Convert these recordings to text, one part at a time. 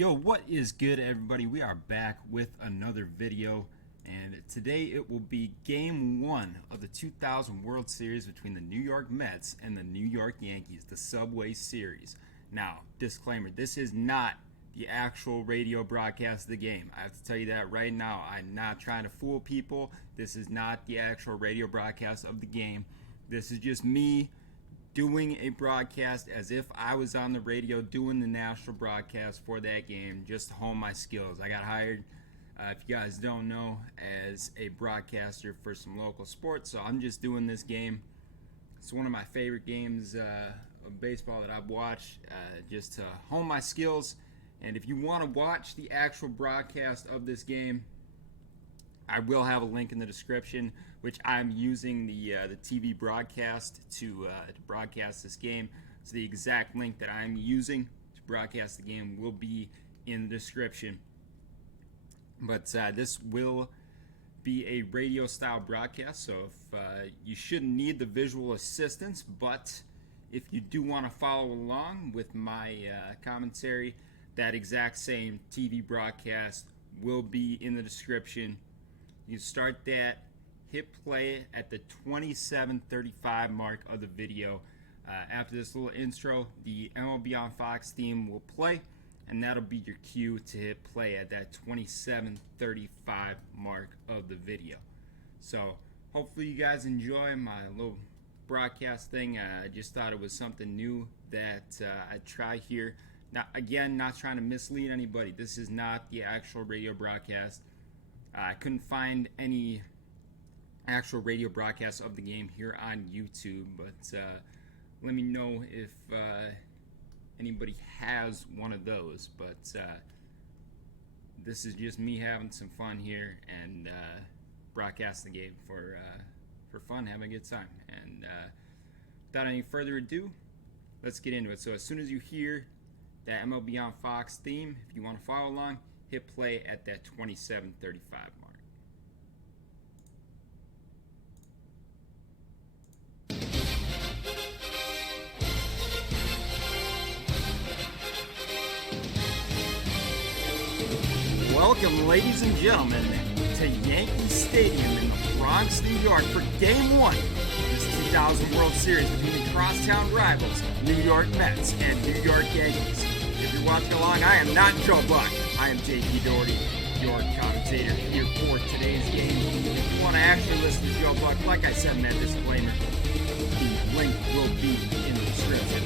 Yo, what is good, everybody? We are back with another video, and today it will be game one of the 2000 World Series between the New York Mets and the New York Yankees, the Subway Series. Now, disclaimer, this is not the actual radio broadcast of the game. I have to tell you that right now. I'm not trying to fool people. This is not the actual radio broadcast of the game. This is just me doing a broadcast as if I was on the radio doing the national broadcast for that game, just to hone my skills. I got hired, if you guys don't know, as a broadcaster for some local sports, so I'm just doing this game. It's one of my favorite games of baseball that I've watched, just to hone my skills. And if you want to watch the actual broadcast of this game, I will have a link in the description, which I'm using the TV broadcast to broadcast this game. So the exact link that I'm using to broadcast the game will be in the description. But this will be a radio style broadcast, so if you shouldn't need the visual assistance, but if you do want to follow along with my commentary, that exact same TV broadcast will be in the description. You start that, hit play at the 27:35 mark of the video. After this little intro, the MLB on Fox theme will play, and that'll be your cue to hit play at that 27:35 mark of the video. So hopefully you guys enjoy my little broadcast thing. I just thought it was something new that I'd try here. Now, again, not trying to mislead anybody. This is not the actual radio broadcast. I couldn't find any actual radio broadcasts of the game here on YouTube, but let me know if anybody has one of those. But this is just me having some fun here and broadcast the game for fun, having a good time. And without any further ado, let's get into it. So as soon as you hear that MLB on Fox theme, if you want to follow along, hit play at that 27:35 mark. Welcome, ladies and gentlemen, to Yankee Stadium in the Bronx, New York for Game 1 of this 2000 World Series between the crosstown rivals, New York Mets and New York Yankees. If you're watching along, I am not Joe Buck. I am JP Doherty, your commentator here for today's game. If you want to actually listen to Joe Buck, like I said in that disclaimer, the link will be in the description.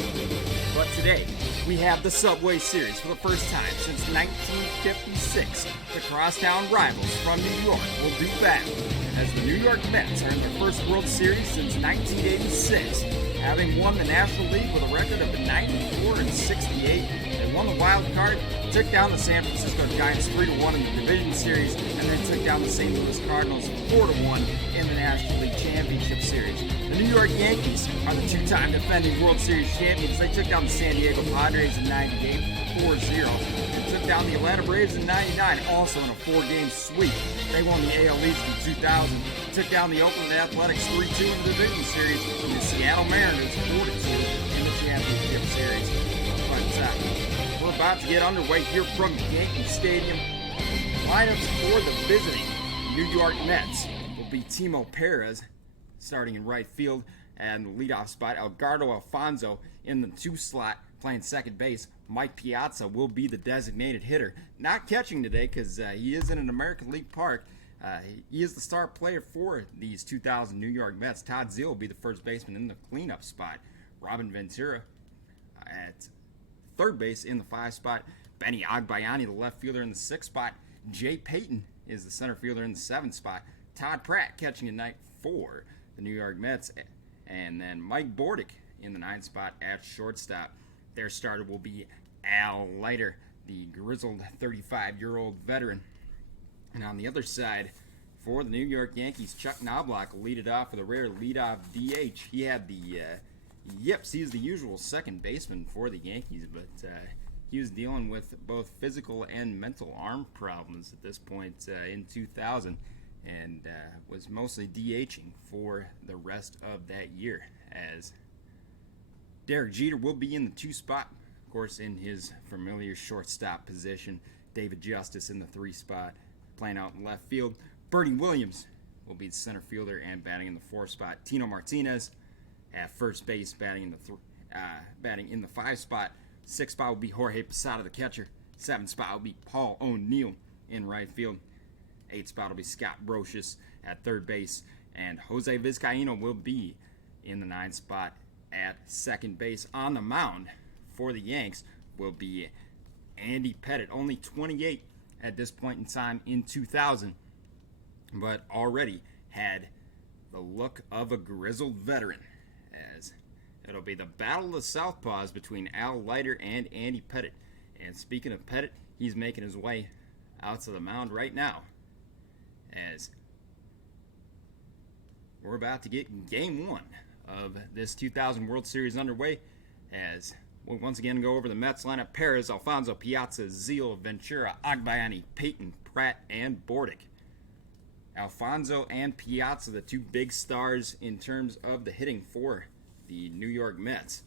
But today, we have the Subway Series for the first time since 1956. The crosstown rivals from New York will do battle as the New York Mets are in their first World Series since 1986, having won the National League with a record of 94-68. They won the wild card, took down the San Francisco Giants 3-1 in the division series, and then took down the St. Louis Cardinals 4-1 in the National League Championship Series. The New York Yankees are the two-time defending World Series champions. They took down the San Diego Padres in '98 4-0, and took down the Atlanta Braves in '99, also in a 4-game sweep. They won the AL East in 2000, took down the Oakland Athletics 3-2 in the division series, and the Seattle Mariners 4-2 in the championship series. But we're about to get underway here from Yankee Stadium. Lineups for the visiting New York Mets will be Timo Perez starting in right field, and the leadoff spot, Edgardo Alfonzo in the 2 slot playing second base. Mike Piazza will be the designated hitter. Not catching today because he is in an American League park. He is the star player for these 2000 New York Mets. Todd Zeile will be the first baseman in the cleanup spot. Robin Ventura at third base in the 5 spot. Benny Agbayani, the left fielder, in the 6 spot. Jay Payton is the center fielder in the 7 spot. Todd Pratt catching tonight for the New York Mets. And then Mike Bordick in the 9 spot at shortstop. Their starter will be Al Leiter, the grizzled 35-year-old veteran. And on the other side, for the New York Yankees, Chuck Knobloch will lead it off with a rare leadoff DH. He had the yips. He is the usual second baseman for the Yankees, but he was dealing with both physical and mental arm problems at this point in 2000, and was mostly DHing for the rest of that year, as Derek Jeter will be in the 2 spot. course, in his familiar shortstop position. David Justice in the 3 spot, playing out in left field. Bernie Williams will be the center fielder and batting in the 4 spot. Tino Martinez at first base, batting in the 5 spot. 6 spot will be Jorge Posada, the catcher. 7 spot will be Paul O'Neill in right field. 8 spot will be Scott Brocious at third base, and Jose Vizcaino will be in the 9 spot at second base. On the mound for the Yanks will be Andy Pettitte, only 28 at this point in time in 2000, but already had the look of a grizzled veteran, as it'll be the battle of southpaws between Al Leiter and Andy Pettitte. And speaking of Pettitte, he's making his way out to the mound right now, as we're about to get Game 1 of this 2000 World Series underway, as we'll once again go over the Mets lineup. Perez, Alfonso, Piazza, Zeal, Ventura, Agbayani, Payton, Pratt, and Bordick. Alfonso and Piazza, the 2 big stars in terms of the hitting for the New York Mets.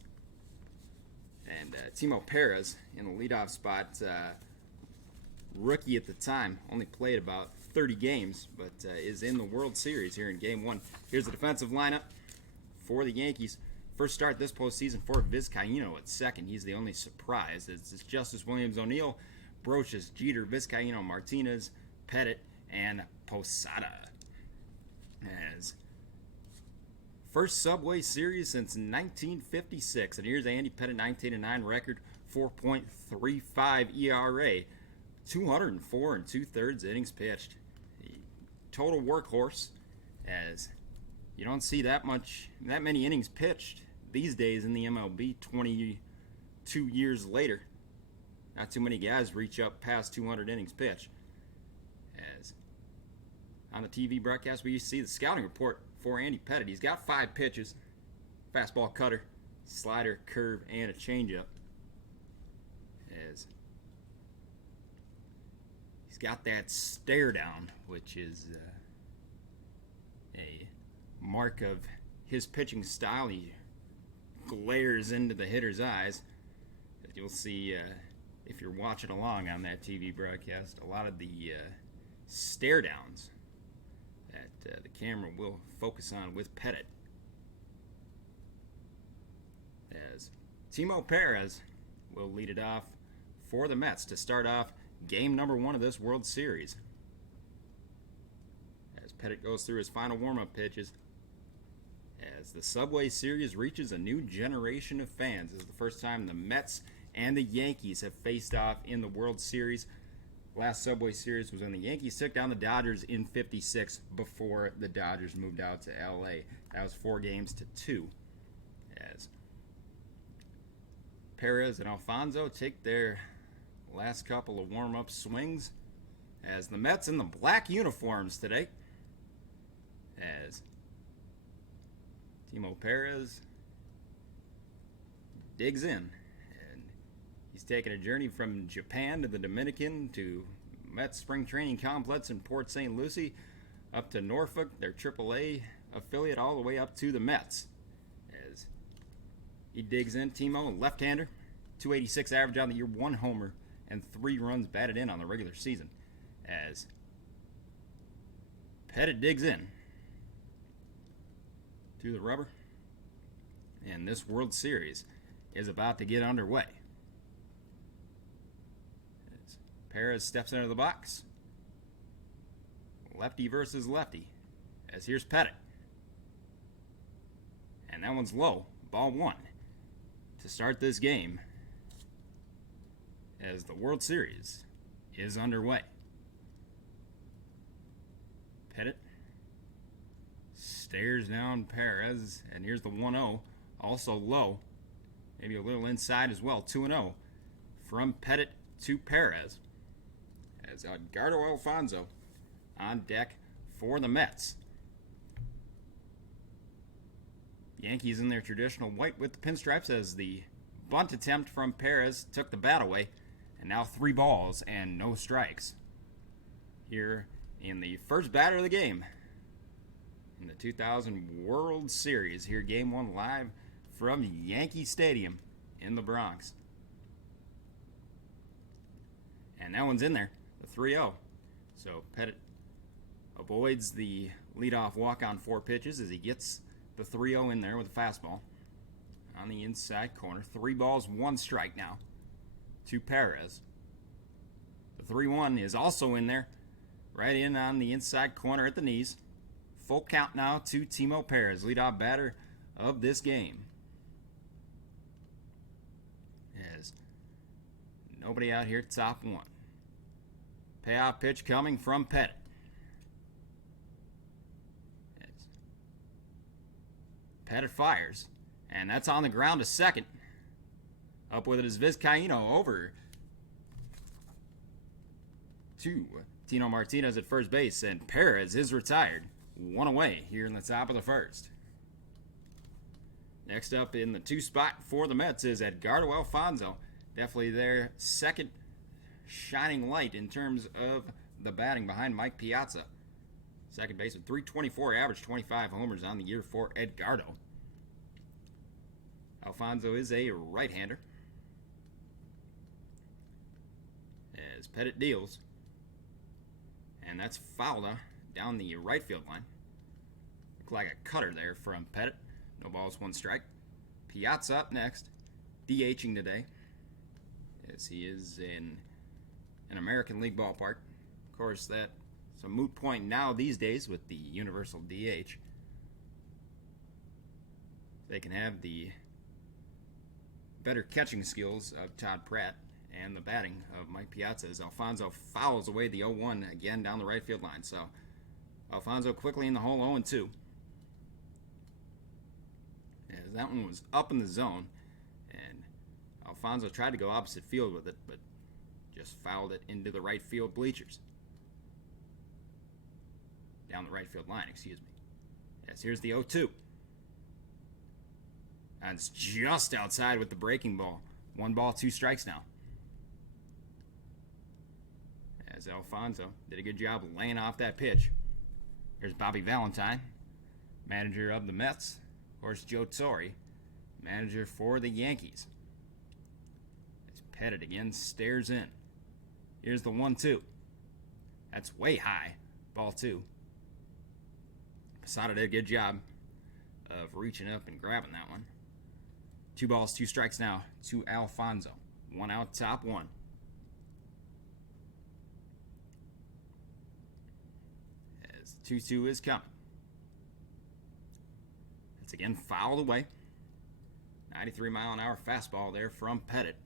And Timo Perez in the leadoff spot, rookie at the time, only played about 30 games, but is in the World Series here in Game 1. Here's the defensive lineup for the Yankees. First start this postseason for Vizcaino at second. He's the only surprise. It's Justice, Williams, O'Neill, Brocious, Jeter, Vizcaino, Martinez, Pettitte, and Posada. As first Subway Series since 1956. And here's Andy Pettitte, 19-9 record, 4.35 ERA, 204 2/3 innings pitched. Total workhorse, as you don't see that many innings pitched these days in the MLB 22 years later. Not too many guys reach up past 200 innings pitched. As on the TV broadcast, we used to see the scouting report for Andy Pettitte. He's got 5 pitches: fastball, cutter, slider, curve, and a changeup. As he's got that stare down, which is a mark of his pitching style. He glares into the hitter's eyes. As you'll see if you're watching along on that TV broadcast, a lot of the stare downs that the camera will focus on with Pettitte. As Timo Perez will lead it off for the Mets to start off game number 1 of this World Series. As Pettitte goes through his final warm-up pitches, as the Subway Series reaches a new generation of fans. This is the first time the Mets and the Yankees have faced off in the World Series. Last Subway Series was when the Yankees took down the Dodgers in '56 before the Dodgers moved out to LA. That was 4-2. As Perez and Alfonso take their last couple of warm-up swings, as the Mets in the black uniforms today. As Timo Perez digs in, and he's taking a journey from Japan to the Dominican to Mets spring training complex in Port St. Lucie, up to Norfolk, their AAA affiliate, all the way up to the Mets. As he digs in, Timo, left-hander, 286 average on the year, 1 homer, and 3 runs batted in on the regular season. As Pettitte digs in to the rubber, and this World Series is about to get underway. As Perez steps into the box, lefty versus lefty, as here's Pettitte, and that one's low, ball 1 to start this game as the World Series is underway. Pettitte stares down Perez, and here's the 1-0, also low, maybe a little inside as well. 2-0 from Pettitte to Perez, as Edgardo Alfonso on deck for the Mets. Yankees in their traditional white with the pinstripes, as the bunt attempt from Perez took the bat away, and now 3 balls and no strikes here in the first batter of the game in the 2000 World Series. Here, Game 1 live from Yankee Stadium in the Bronx. And that one's in there, the 3-0. So Pettit avoids the leadoff walk on 4 pitches as he gets the 3-0 in there with a fastball on the inside corner. 3 balls, 1 strike now to Perez. The 3-1 is also in there, right in on the inside corner at the knees. Full count now to Timo Perez, leadoff batter of this game. As nobody out here, top 1. Payoff pitch coming from Pettit. Pettit fires, and that's on the ground to second. Up with it is Vizcaíno over to Tino Martinez at first base, and Perez is retired. 1 away here in the top of the first. Next up in the 2 spot for the Mets is Edgardo Alfonzo. Definitely their second shining light in terms of the batting behind Mike Piazza. Second base with .324 average, 25 homers on the year for Edgardo. Alfonzo is a right-hander. As Pettit deals. And that's fouled down the right field line. Looked like a cutter there from Pettit. No balls, 1 strike. Piazza up next. DHing today, as he is in an American League ballpark. Of course, that's a moot point now these days with the universal DH. They can have the better catching skills of Todd Pratt and the batting of Mike Piazza as Alfonzo fouls away the 0-1 again down the right field line. So Alfonzo quickly in the hole, 0-2. As that one was up in the zone, and Alfonzo tried to go opposite field with it, but just fouled it into the right field bleachers. Down the right field line, excuse me. Yes, here's the 0-2. And it's just outside with the breaking ball. 1 ball, 2 strikes now. As Alfonzo did a good job laying off that pitch. Here's Bobby Valentine, manager of the Mets. Of course, Joe Torre, manager for the Yankees. As Pettit again stares in. Here's the 1-2. That's way high. Ball 2. Posada did a good job of reaching up and grabbing that one. 2 balls, 2 strikes now to Alfonzo. 1 out, top 1. As 2-2 is coming. It's again fouled away. 93-mile-an-hour fastball there from Pettit.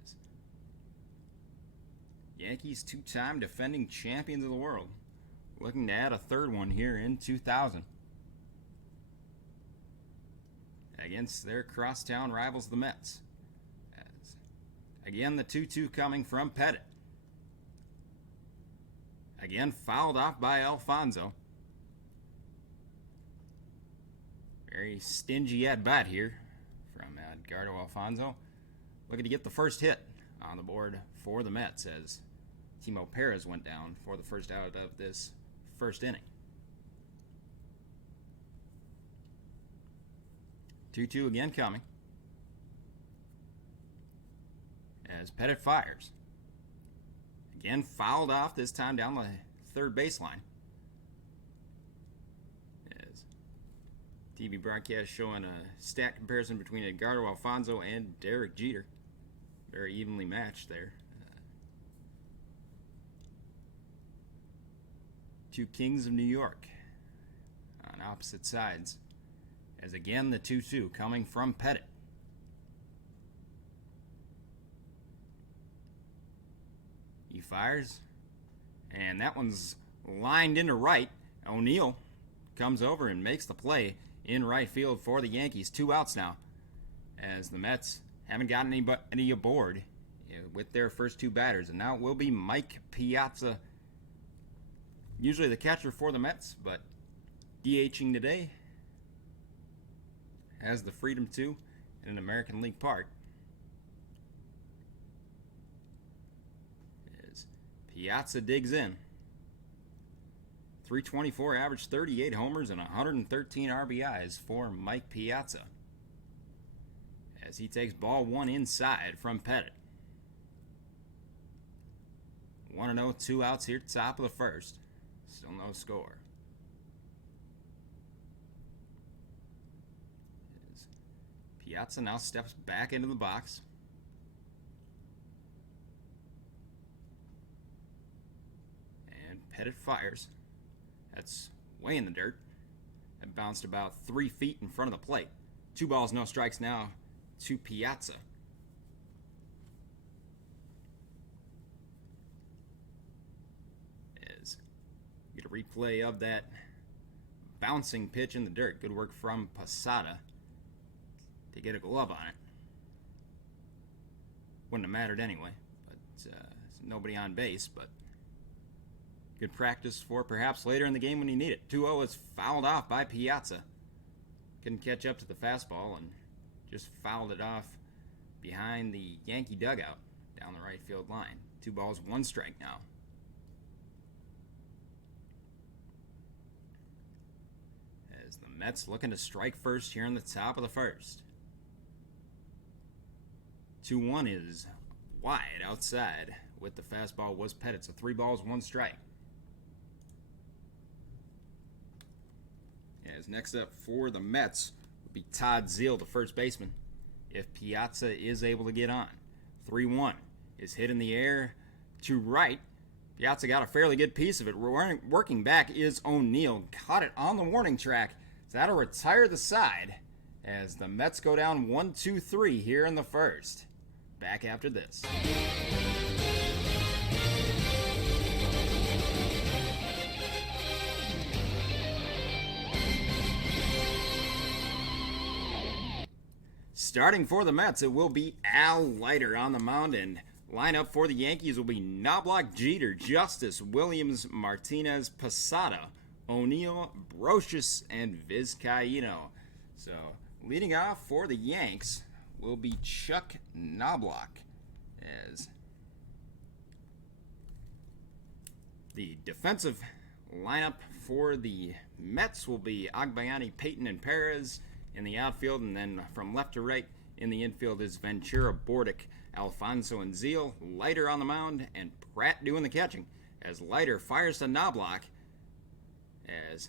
As Yankees 2-time defending champions of the world, looking to add a 3rd one here in 2000. Against their crosstown rivals, the Mets. As again, the 2-2 coming from Pettit. Again, fouled off by Alfonzo. Very stingy at bat here from Edgardo Alfonzo. Looking to get the first hit on the board for the Mets as Timo Perez went down for the first out of this first inning. 2-2 again coming. As Pettit fires. Again fouled off, this time down the third baseline. As TV broadcast showing a stat comparison between Edgardo Alfonzo and Derek Jeter. Very evenly matched there. Two Kings of New York on opposite sides. As again the 2-2 coming from Pettit. He fires, and that one's lined into right. O'Neill comes over and makes the play in right field for the Yankees. 2 outs now, as the Mets haven't gotten anybody aboard with their first 2 batters, and now it will be Mike Piazza, usually the catcher for the Mets, but DHing today, has the freedom to in an American League park. As Piazza digs in. 324 average, 38 homers, and 113 RBIs for Mike Piazza. as he takes ball one inside from Pettit. 1-0, 2 outs here, top of the first. Still no score. As Piazza now steps back into the box. And Pettit fires. That's way in the dirt. It bounced about 3 feet in front of the plate. 2 balls, no strikes now to Piazza. As you get a replay of that bouncing pitch in the dirt. Good work from Posada to get a glove on it. Wouldn't have mattered anyway, but nobody on base, but good practice for perhaps later in the game when you need it. 2-0 is fouled off by Piazza. Couldn't catch up to the fastball and just fouled it off behind the Yankee dugout down the right field line. 2 balls, 1 strike now. As the Mets looking to strike first here in the top of the first. 2-1 is wide outside with the fastball was Pettit. So 3 balls, 1 strike. As next up for the Mets would be Todd Zeile, the first baseman, if Piazza is able to get on. 3-1 is hit in the air to right. Piazza got a fairly good piece of it. Working back is O'Neill. Caught it on the warning track. So that'll retire the side as the Mets go down 1-2-3 here in the first. Back after this. Starting for the Mets, it will be Al Leiter on the mound, and lineup for the Yankees will be Knobloch, Jeter, Justice, Williams, Martinez, Posada, O'Neill, Brocious, and Vizcaíno. So, leading off for the Yanks will be Chuck Knobloch, as the defensive lineup for the Mets will be Agbayani, Payton, and Perez in the outfield, and then from left to right in the infield is Ventura, Bordick, Alfonso, and Zeile. Leiter on the mound, and Pratt doing the catching as Leiter fires to Knobloch, as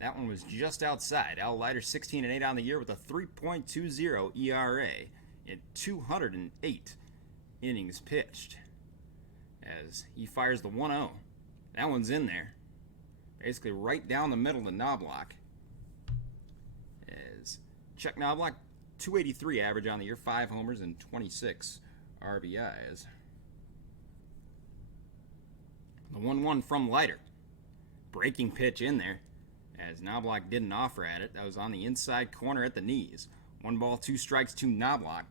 that one was just outside. Al Leiter 16-8 on the year with a 3.20 ERA in 208 innings pitched, as he fires the 1-0. That one's in there, basically right down the middle to Knobloch. As Chuck Knobloch, 283 average on the year, 5 homers and 26 RBIs. The 1-1 from Leiter. Breaking pitch in there, as Knobloch didn't offer at it. That was on the inside corner at the knees. 1 ball, 2 strikes to Knobloch.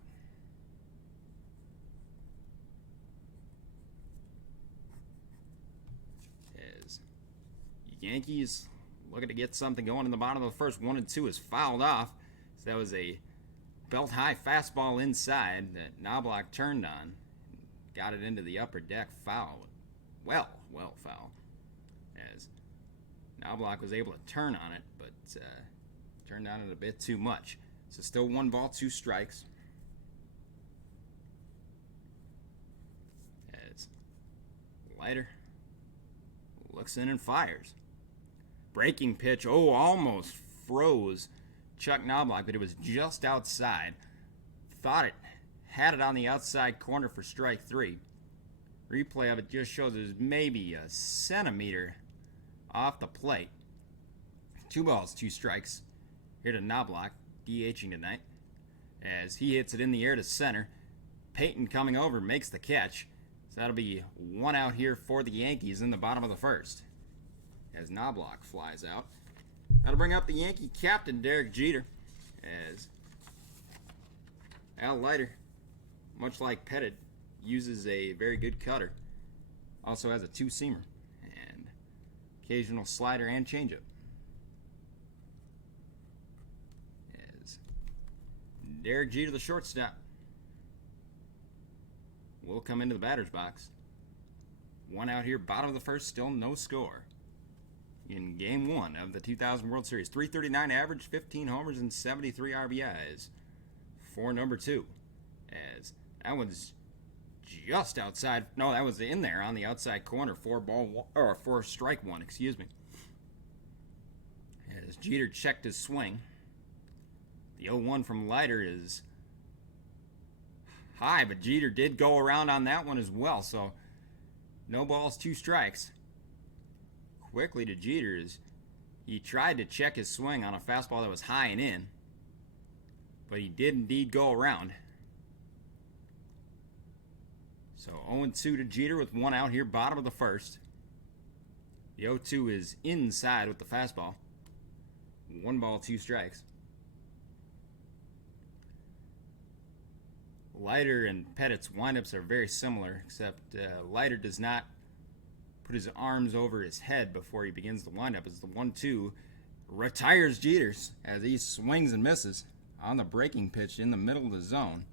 As Yankees looking to get something going in the bottom of the first. 1-2 is fouled off. So that was a belt-high fastball inside that Knobloch turned on. Got it into the upper deck. Foul. Well foul. As Knobloch was able to turn on it, but turned on it a bit too much. So still 1 ball, 2 strikes. As Leiter looks in and fires. Breaking pitch, almost froze Chuck Knobloch, but it was just outside. Thought it had it on the outside corner for strike 3. Replay of it just shows it was maybe a centimeter off the plate. 2 balls, 2 strikes. Here to Knobloch, DHing tonight, as he hits it in the air to center. Payton coming over makes the catch. So that'll be 1 out here for the Yankees in the bottom of the first, as Knobloch flies out. That'll bring up the Yankee captain, Derek Jeter, as Al Leiter, much like Pettit, uses a very good cutter. Also has a 2-seamer and occasional slider and changeup. As Derek Jeter, the shortstop, will come into the batter's box. 1 out here, bottom of the first, still no score in Game 1 of the 2000 World Series. .339 average, 15 homers, and 73 RBIs for number 2. As that one's just outside. No, that was in there on the outside corner. 4 strike 1, excuse me. As Jeter checked his swing. The 0-1 from Leiter is high, but Jeter did go around on that one as well. So no balls, 2 strikes. Quickly to Jeter as he tried to check his swing on a fastball that was high and in, but he did indeed go around. So 0-2 to Jeter with 1 out here, bottom of the first. The 0-2 is inside with the fastball. 1 ball, 2 strikes. Leiter and Pettit's windups are very similar, except Leiter does not put his arms over his head before he begins the windup, as the 1-2 retires Jeters as he swings and misses on the breaking pitch in the middle of the zone.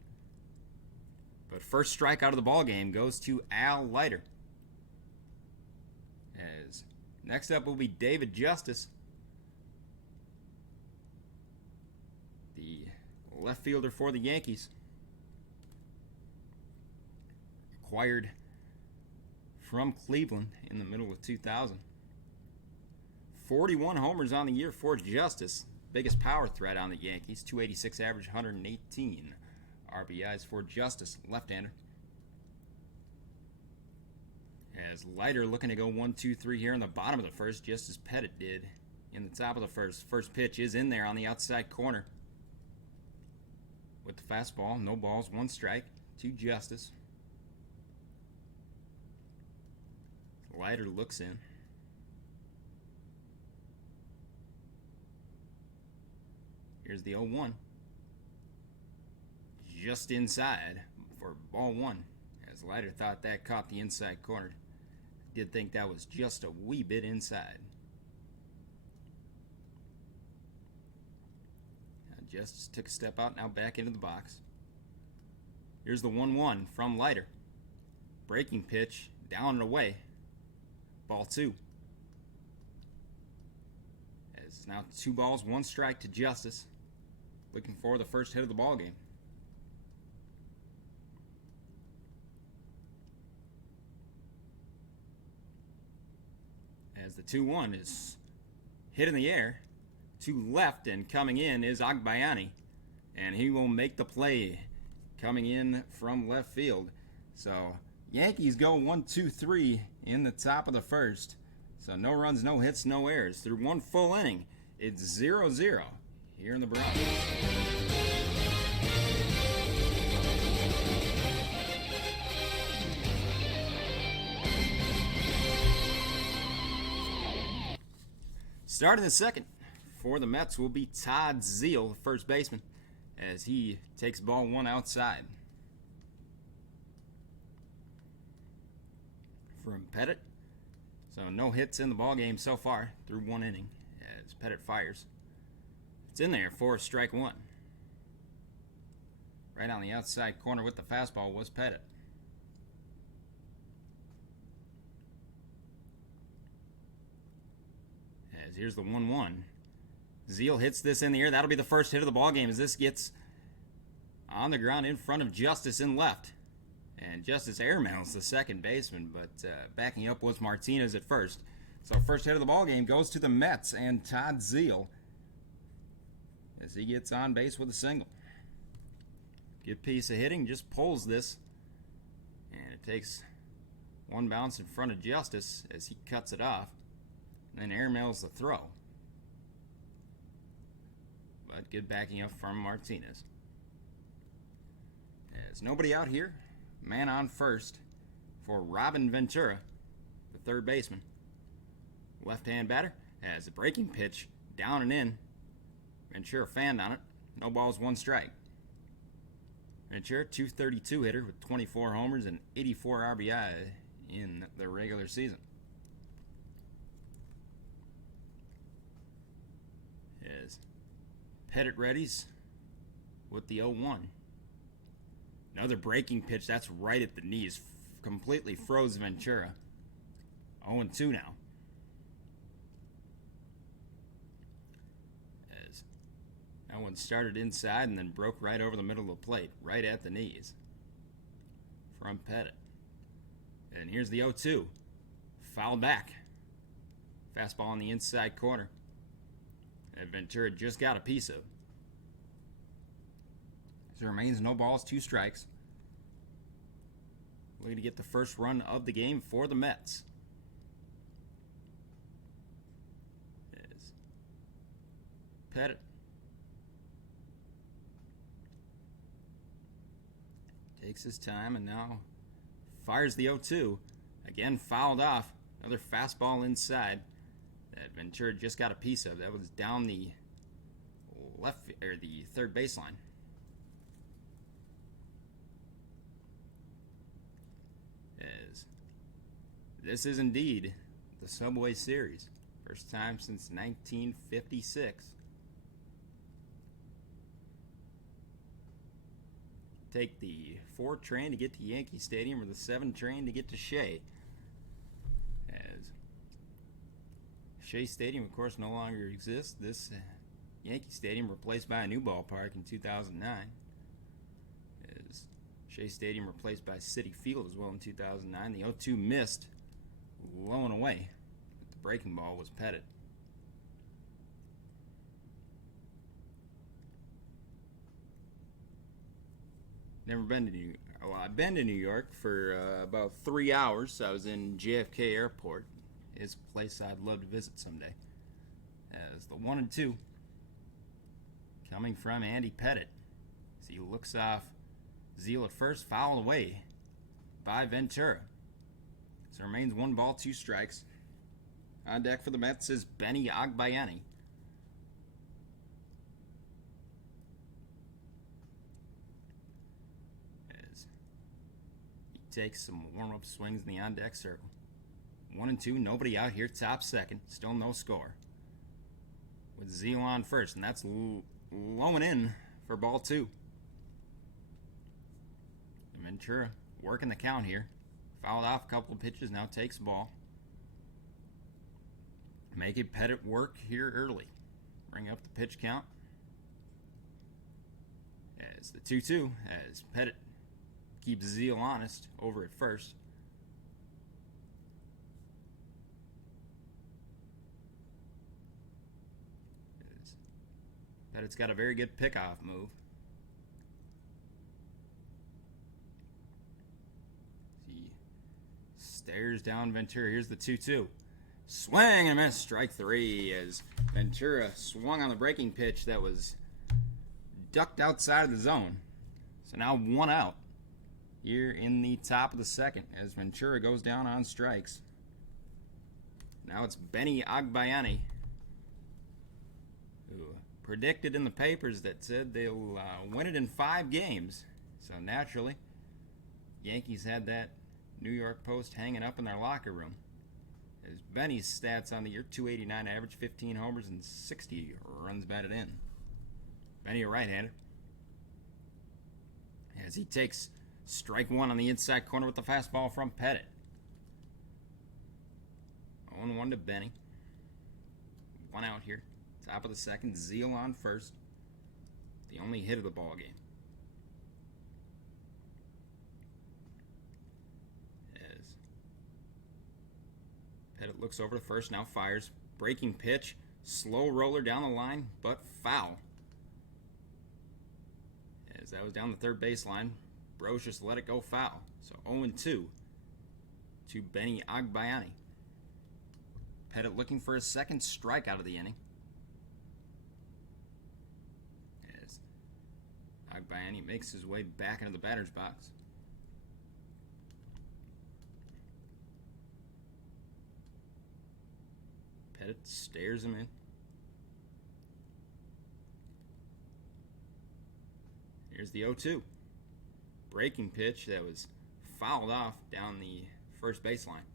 But first strikeout of the ball game goes to Al Leiter. As next up will be David Justice, the left fielder for the Yankees. Acquired from Cleveland in the middle of 2000. 41 homers on the year for Justice. Biggest power threat on the Yankees. 286 average, 118 RBIs for Justice, left-hander. As Leiter looking to go 1-2-3 here in the bottom of the first, just as Pettit did in the top of the first. First pitch is in there on the outside corner. With the fastball, no balls, 1 strike to Justice. Leiter looks in. Here's the 0-1. Just inside for ball 1. As Leiter thought that caught the inside corner. Did think that was just a wee bit inside. Justice took a step out, now back into the box. Here's the 1-1 from Leiter. Breaking pitch, down and away. Ball 2. As now 2 balls, 1 strike to Justice. Looking for the first hit of the ball game. As the 2-1 is hit in the air to left, and coming in is Agbayani, and he will make the play coming in from left field. So Yankees go 1-2-3 in the top of the first. So no runs, no hits, no errors. Through 1 full inning, it's 0-0 here in the Bronx. Starting the second for the Mets will be Todd Zeile, the first baseman, as he takes ball 1 outside. From Pettit. So no hits in the ball game so far through 1 inning as Pettit fires. It's in there for strike 1. Right on the outside corner with the fastball was Pettit. As here's the 1-1. Zeile hits this in the air. That'll be the first hit of the ball game as this gets on the ground in front of Justice in left. And Justice airmails the second baseman, but backing up was Martinez at first. So first hit of the ball game goes to the Mets and Todd Zeile as he gets on base with a single. Good piece of hitting, just pulls this, and it takes 1 bounce in front of Justice as he cuts it off, and then airmails the throw. But good backing up from Martinez. There's nobody out here. Man on first for Robin Ventura, the third baseman. Left-hand batter has a breaking pitch down and in. Ventura fanned on it. No balls, 1 strike. Ventura, .232 hitter with 24 homers and 84 RBI in the regular season. As Pettit readies with the 0-1. Another breaking pitch, that's right at the knees. Completely froze Ventura. 0-2 now. That one started inside and then broke right over the middle of the plate, right at the knees from Pettit. And here's the 0-2. Foul back. Fastball on the inside corner that Ventura just got a piece of. So it remains no balls, 2 strikes. Looking to get the first run of the game for the Mets. As Pettit takes his time and now fires the 0-2. Again, fouled off. Another fastball inside that Ventura just got a piece of. That was down the the third baseline. As this is indeed the Subway Series. First time since 1956. Take the 4 train to get to Yankee Stadium or the 7 train to get to Shea. As Shea Stadium, of course, no longer exists. This Yankee Stadium replaced by a new ballpark in 2009. As Shea Stadium replaced by Citi Field as well in 2009. The 0-2 missed, low and away. But the breaking ball was Pettit. Never been to New York. Well, I've been to New York for about 3 hours. I was in JFK Airport. It's a place I'd love to visit someday. As the 1-2 coming from Andy Pettit. As he looks off Zeal at first, fouled away by Ventura. So remains 1 ball, 2 strikes. On deck for the Mets is Benny Agbayani. As he takes some warm-up swings in the on-deck circle. 1-2, nobody out here, top second, still no score. With Zeal on first, and that's low and in for ball 2. Ventura working the count here. Fouled off a couple of pitches, now takes the ball. Make it Pettit work here early. Bring up the pitch count. As the 2-2, as Pettit keeps Zeal honest over at first. Pettit's got a very good pickoff move. He stares down Ventura. Here's the 2-2. Swing and a miss. Strike 3 as Ventura swung on the breaking pitch that was ducked outside of the zone. So now 1 out here in the top of the second as Ventura goes down on strikes. Now it's Benny Agbayani, who predicted in the papers that said they'll win it in 5 games. So naturally, Yankees had that New York Post hanging up in their locker room. As Benny's stats on the year, 289 average, 15 homers, and 60 runs batted in. Benny a right-hander. As he takes strike 1 on the inside corner with the fastball from Pettit. 0-1 to Benny. 1 out here. Top of the second, Zeal on first. The only hit of the ball game. As Pettit looks over to first, now fires. Breaking pitch, slow roller down the line, but foul. As that was down the third baseline, Bros just let it go foul. So 0-2 to Benny Agbayani. Pettit looking for his second strikeout of the inning. As Agbayani makes his way back into the batter's box. Pettit stares him in. Here's the 0-2. Breaking pitch that was fouled off down the first baseline.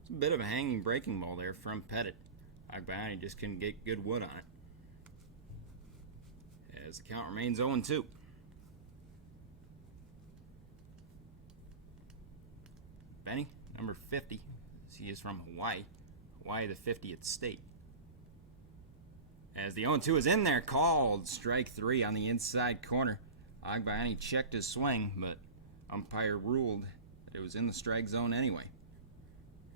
It's a bit of a hanging breaking ball there from Pettit. Agbayani just couldn't get good wood on it. As the count remains 0-2. Benny, number 50. He is from Hawaii. Hawaii, the 50th state. As the 0-2 is in there, called strike 3 on the inside corner. Agbayani checked his swing, but umpire ruled that it was in the strike zone anyway.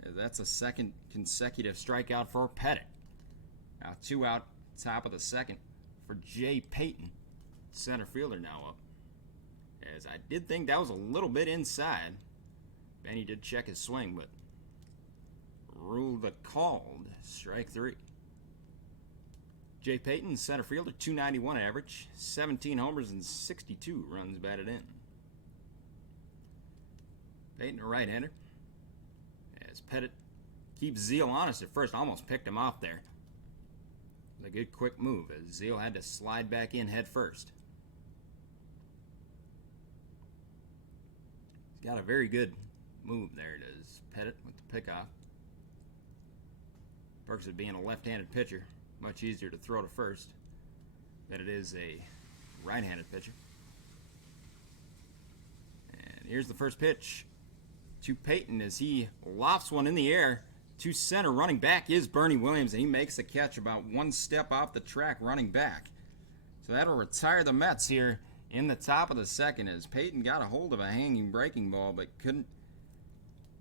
That's a second consecutive strikeout for Pettit. Now 2 out, top of the second for Jay Payton, center fielder now up. As I did think that was a little bit inside. Benny did check his swing, but ruled the called strike 3. Jay Payton, center fielder, 291 average, 17 homers and 62 runs batted in. Payton, a right-hander. As Pettit keeps Zeal honest at first, almost picked him off there. A good quick move as Zeal had to slide back in head first. He's got a very good move there, does Pettit, with the pickoff. Perks of being a left-handed pitcher. Much easier to throw to first than it is a right-handed pitcher. And here's the first pitch to Payton as he lofts one in the air to center. Running back is Bernie Williams, and he makes the catch about one step off the track running back. So that'll retire the Mets here in the top of the second as Payton got a hold of a hanging breaking ball but couldn't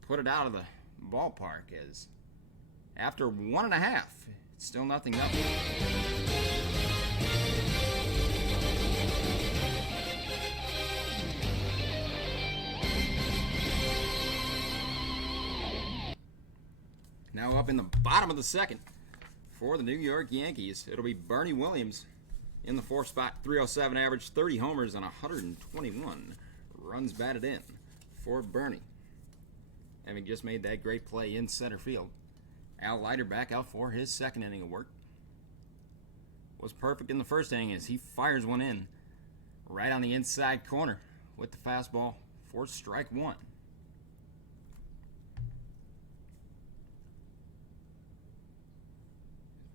put it out of the ballpark. As after 1.5, it's still nothing. Now up in the bottom of the second for the New York Yankees, it'll be Bernie Williams in the 4th spot. 307 average, 30 homers, and 121 runs batted in for Bernie. Having just made that great play in center field. Al Leiter back out for his second inning of work. Was perfect in the first inning as he fires one in right on the inside corner with the fastball for strike 1.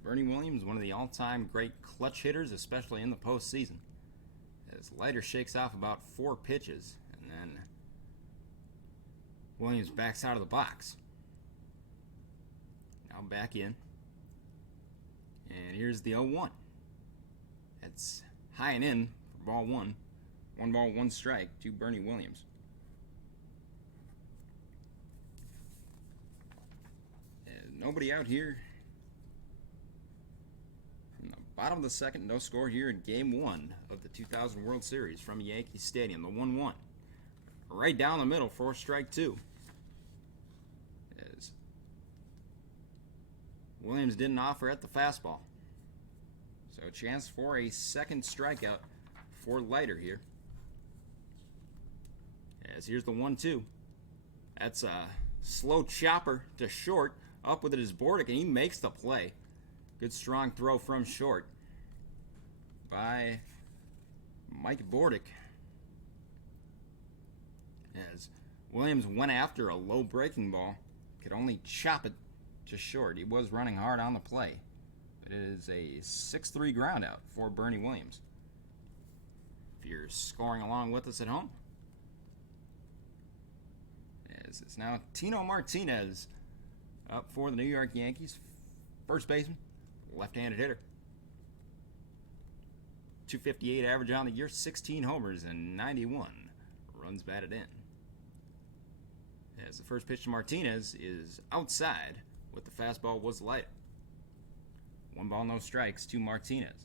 Bernie Williams, one of the all-time great clutch hitters, especially in the postseason. As Leiter shakes off about 4 pitches, and then Williams backs out of the box. Now back in. And here's the 0-1. That's high and in for ball 1. 1 ball, 1 strike to Bernie Williams. And nobody out here. In the bottom of the second, no score here in Game 1 of the 2000 World Series from Yankee Stadium, the 1-1. Right down the middle for strike 2. As Williams didn't offer at the fastball. So a chance for a second strikeout for Leiter here. As here's the 1-2. That's a slow chopper to short. Up with it is Bordick, and he makes the play. Good strong throw from short by Mike Bordick. As Williams went after a low breaking ball, could only chop it to short. He was running hard on the play. But it is a 6-3 ground out for Bernie Williams. If you're scoring along with us at home, as it's now Tino Martinez up for the New York Yankees. First baseman, left-handed hitter. 258 average on the year, 16 homers and 91 runs batted in. As the first pitch to Martinez is outside with the fastball was light. 1 ball, no strikes to Martinez.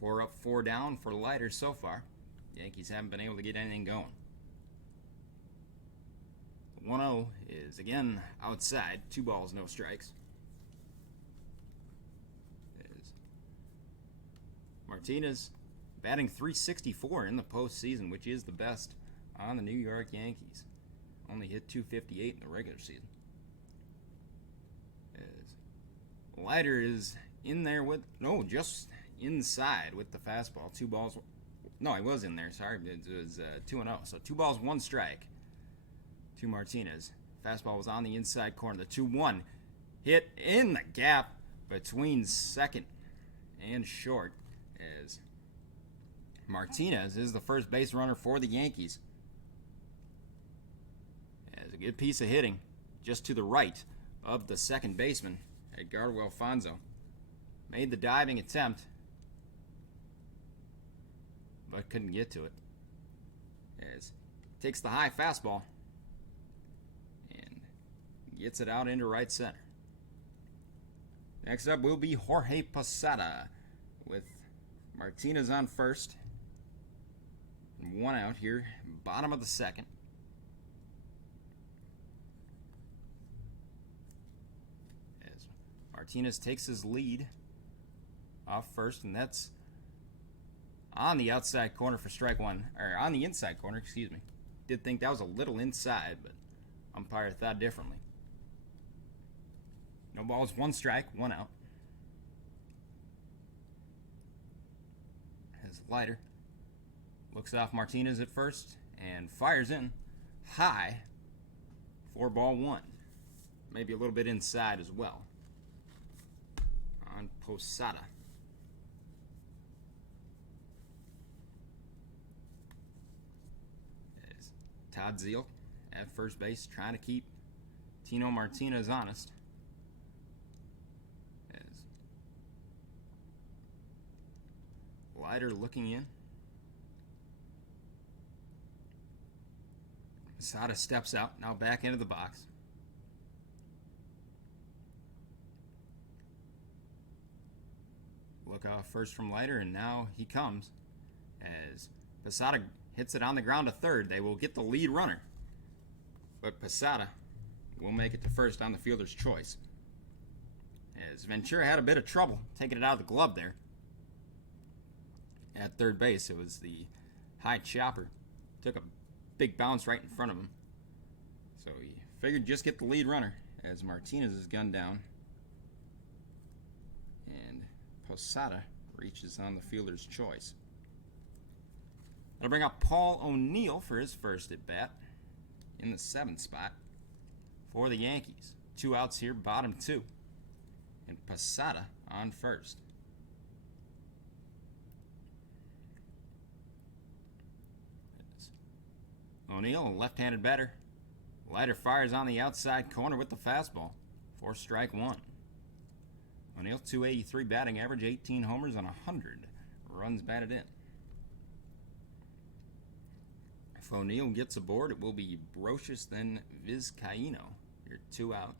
4 up, 4 down for Leiter so far. Yankees haven't been able to get anything going. 1-0 is again outside. 2 balls, no strikes. As Martinez batting .364 in the postseason, which is the best on the New York Yankees. Only hit .258 in the regular season. As Leiter is in there with, no, just inside with the fastball. 2 balls, no, he was in there, sorry. It was 2-0. So 2 balls, 1 strike to Martinez. Fastball was on the inside corner. The 2-1 hit in the gap between second and short as Martinez is the first base runner for the Yankees. As a good piece of hitting just to the right of the second baseman, Edgardo Alfonzo. made the diving attempt, but couldn't get to it. As takes the high fastball and gets it out into right center. Next up will be Jorge Posada with Martinez on first. And one out here, bottom of the second. As Martinez takes his lead off first, and that's on the outside corner for strike one, or on the inside corner, excuse me. Did think that was a little inside, but umpire thought differently. No balls, one strike, one out. As Leiter looks off Martinez at first and fires in high for ball one. Maybe a little bit inside as well on Posada. As Todd Zeile at first base trying to keep Tino Martinez honest. As Leiter looking in. Posada steps out, now back into the box. Look off first from Leiter, and now he comes as Posada hits it on the ground to third. They will get the lead runner, but Posada will make it to first on the fielder's choice. As Ventura had a bit of trouble taking it out of the glove there. At third base, it was the high chopper. Took a big bounce right in front of him. So he figured just get the lead runner as Martinez is gunned down. And Posada reaches on the fielder's choice. That'll bring up Paul O'Neill for his first at bat in the 7th spot for the Yankees. 2 outs here, bottom 2. And Posada on first. O'Neill, a left-handed batter. Leiter fires on the outside corner with the fastball for strike one. O'Neill, 283 batting average, 18 homers on 100 runs batted in. If O'Neill gets aboard, it will be Brocious, then Vizcaino. You're 2 out.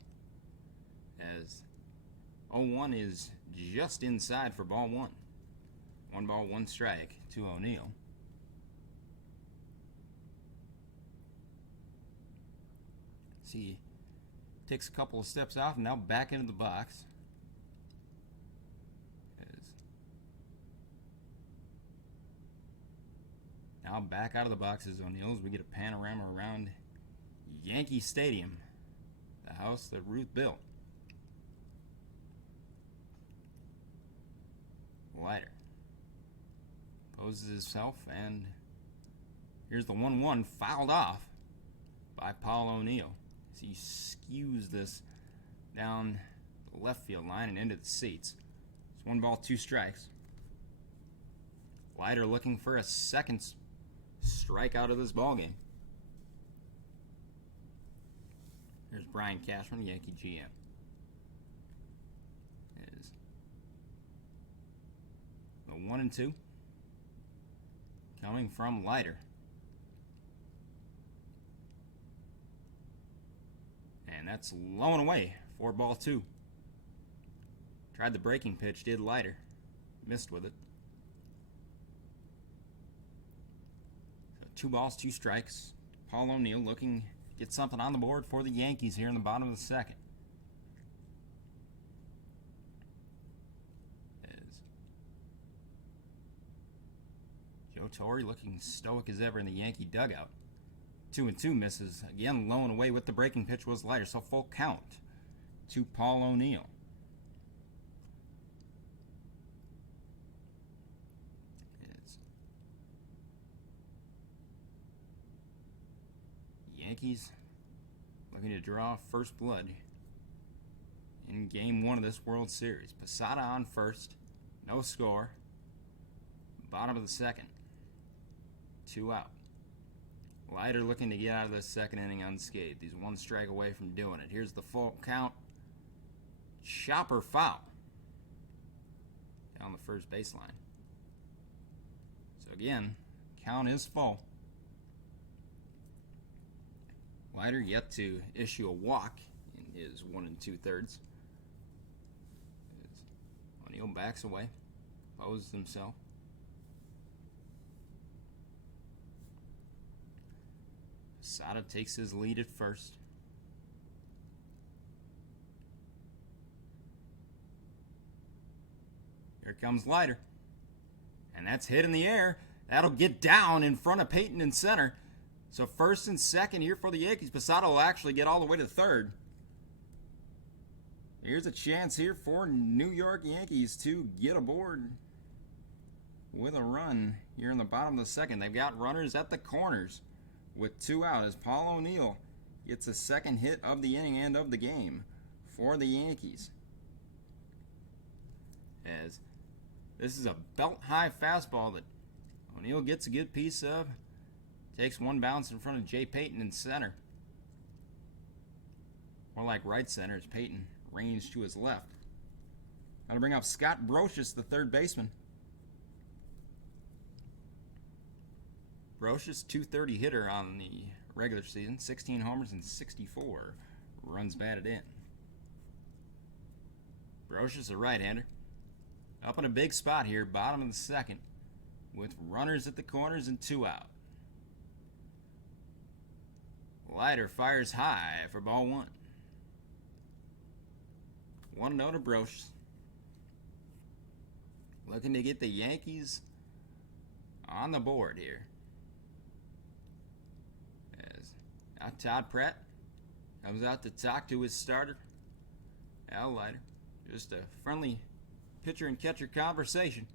As 0-1 is just inside for ball 1. 1 ball, 1 strike to O'Neill. See, takes a couple of steps off and now back into the box. Now back out of the box is O'Neill as we get a panorama around Yankee Stadium, the house that Ruth built. Leiter poses himself, and here's the 1-1 fouled off by Paul O'Neill. He skews this down the left field line and into the seats. It's 1 ball, 2 strikes. Leiter looking for a second strikeout of this ballgame. Here's Brian Cashman, Yankee GM. Is the 1-2 coming from Leiter. And that's low and away for ball 2. Tried the breaking pitch, did Leiter. Missed with it. So 2 balls, 2 strikes. Paul O'Neill looking to get something on the board for the Yankees here in the bottom of the second. As Joe Torre looking stoic as ever in the Yankee dugout. 2-2 misses. Again, low and away with the breaking pitch was Leiter. So full count to Paul O'Neill. It's Yankees looking to draw first blood in game 1 of this World Series. Posada on first. No score. Bottom of the second. 2 out. Leiter looking to get out of the second inning unscathed. He's 1 strike away from doing it. Here's the full count. Chopper foul. down the first baseline. So again, count is full. Leiter yet to issue a walk in his 1 2/3. O'Neill backs away, poses himself. Sada takes his lead at first. Here comes Leiter. And that's hit in the air. That'll get down in front of Peyton in center. So first and second here for the Yankees. Posada will actually get all the way to third. Here's a chance here for New York Yankees to get aboard with a run here in the bottom of the second. They've got runners at the corners with 2 out as Paul O'Neill gets a second hit of the inning and of the game for the Yankees. As this is a belt-high fastball that O'Neill gets a good piece of. Takes one bounce in front of Jay Payton in center. More like right center as Payton ranged to his left. Now to bring up Scott Brocious, the third baseman. Brocious, .230 hitter on the regular season. 16 homers and 64 runs batted in. Brocious, a right-hander. Up in a big spot here, bottom of the second, with runners at the corners and 2 out. Leiter fires high for ball 1. 1-0 to Brocious. Looking to get the Yankees on the board here. As now Todd Pratt comes out to talk to his starter, Al Leiter. Just a friendly pitcher and catcher conversation.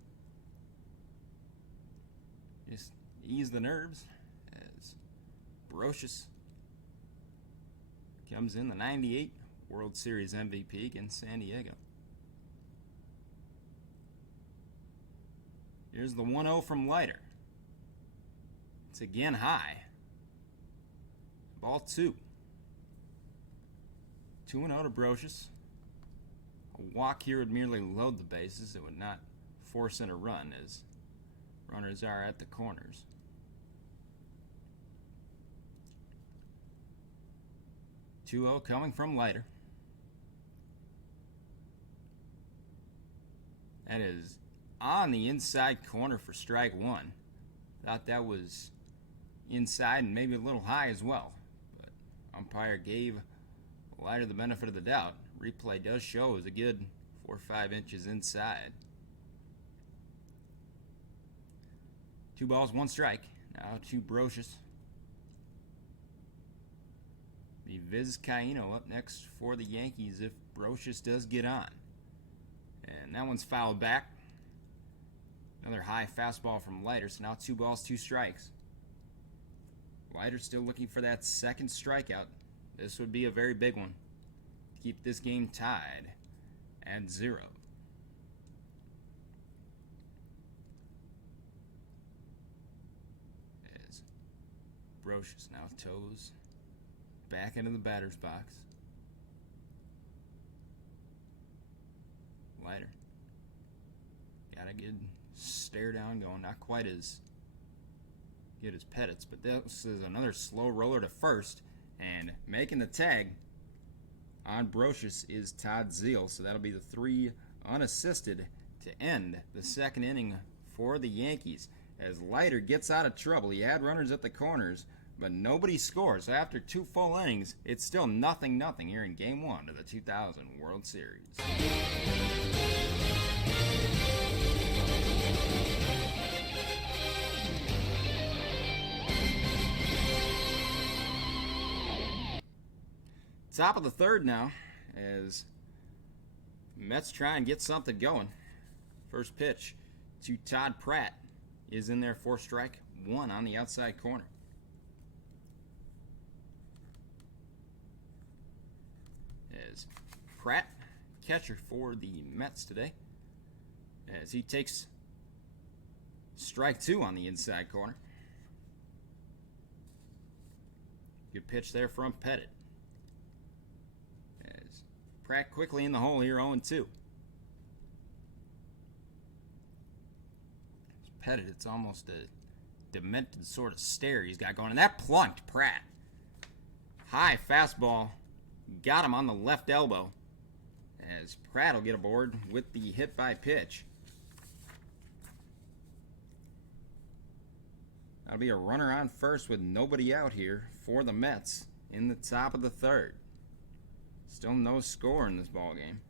Just ease the nerves as Brocious comes in the 98 World Series MVP against San Diego. Here's the 1-0 from Leiter. It's again high. Ball 2. 2-0 to Brocious. A walk here would merely load the bases. It would not force in a run as runners are at the corners. .2-0 coming from Leiter. That is on the inside corner for strike 1. Thought that was inside and maybe a little high as well. But umpire gave Leiter the benefit of the doubt. Replay does show it was a good 4 or 5 inches inside. 2 balls, 1 strike. Now to Brocious. The Vizcaíno up next for the Yankees if Brocious does get on. And that one's fouled back. Another high fastball from Leiter. So now 2 balls, 2 strikes. Leiter still looking for that second strikeout. This would be a very big one to keep this game tied at 0. As Brocious now toes back into the batter's box. Leiter got a good stare down going. Not quite as good as Pettit's, but this is another slow roller to first. And making the tag on Brocious is Todd Zeile. So that'll be the 3 unassisted to end the second inning for the Yankees. As Leiter gets out of trouble, he had runners at the corners, but nobody scores. After 2 full innings, it's still 0-0 here in Game 1 of the 2000 World Series. Top of the third now, as Mets try and get something going. First pitch to Todd Pratt is in there for strike 1 on the outside corner. As Pratt, catcher for the Mets today, as he takes strike 2 on the inside corner. Good pitch there from Pettit. As Pratt quickly in the hole here, 0-2. Pettit. It's almost a demented sort of stare he's got going. And that plunked Pratt. High fastball. Got him on the left elbow. As Pratt will get aboard with the hit by pitch. That'll be a runner on first with nobody out here for the Mets in the top of the third. Still no score in this ball game.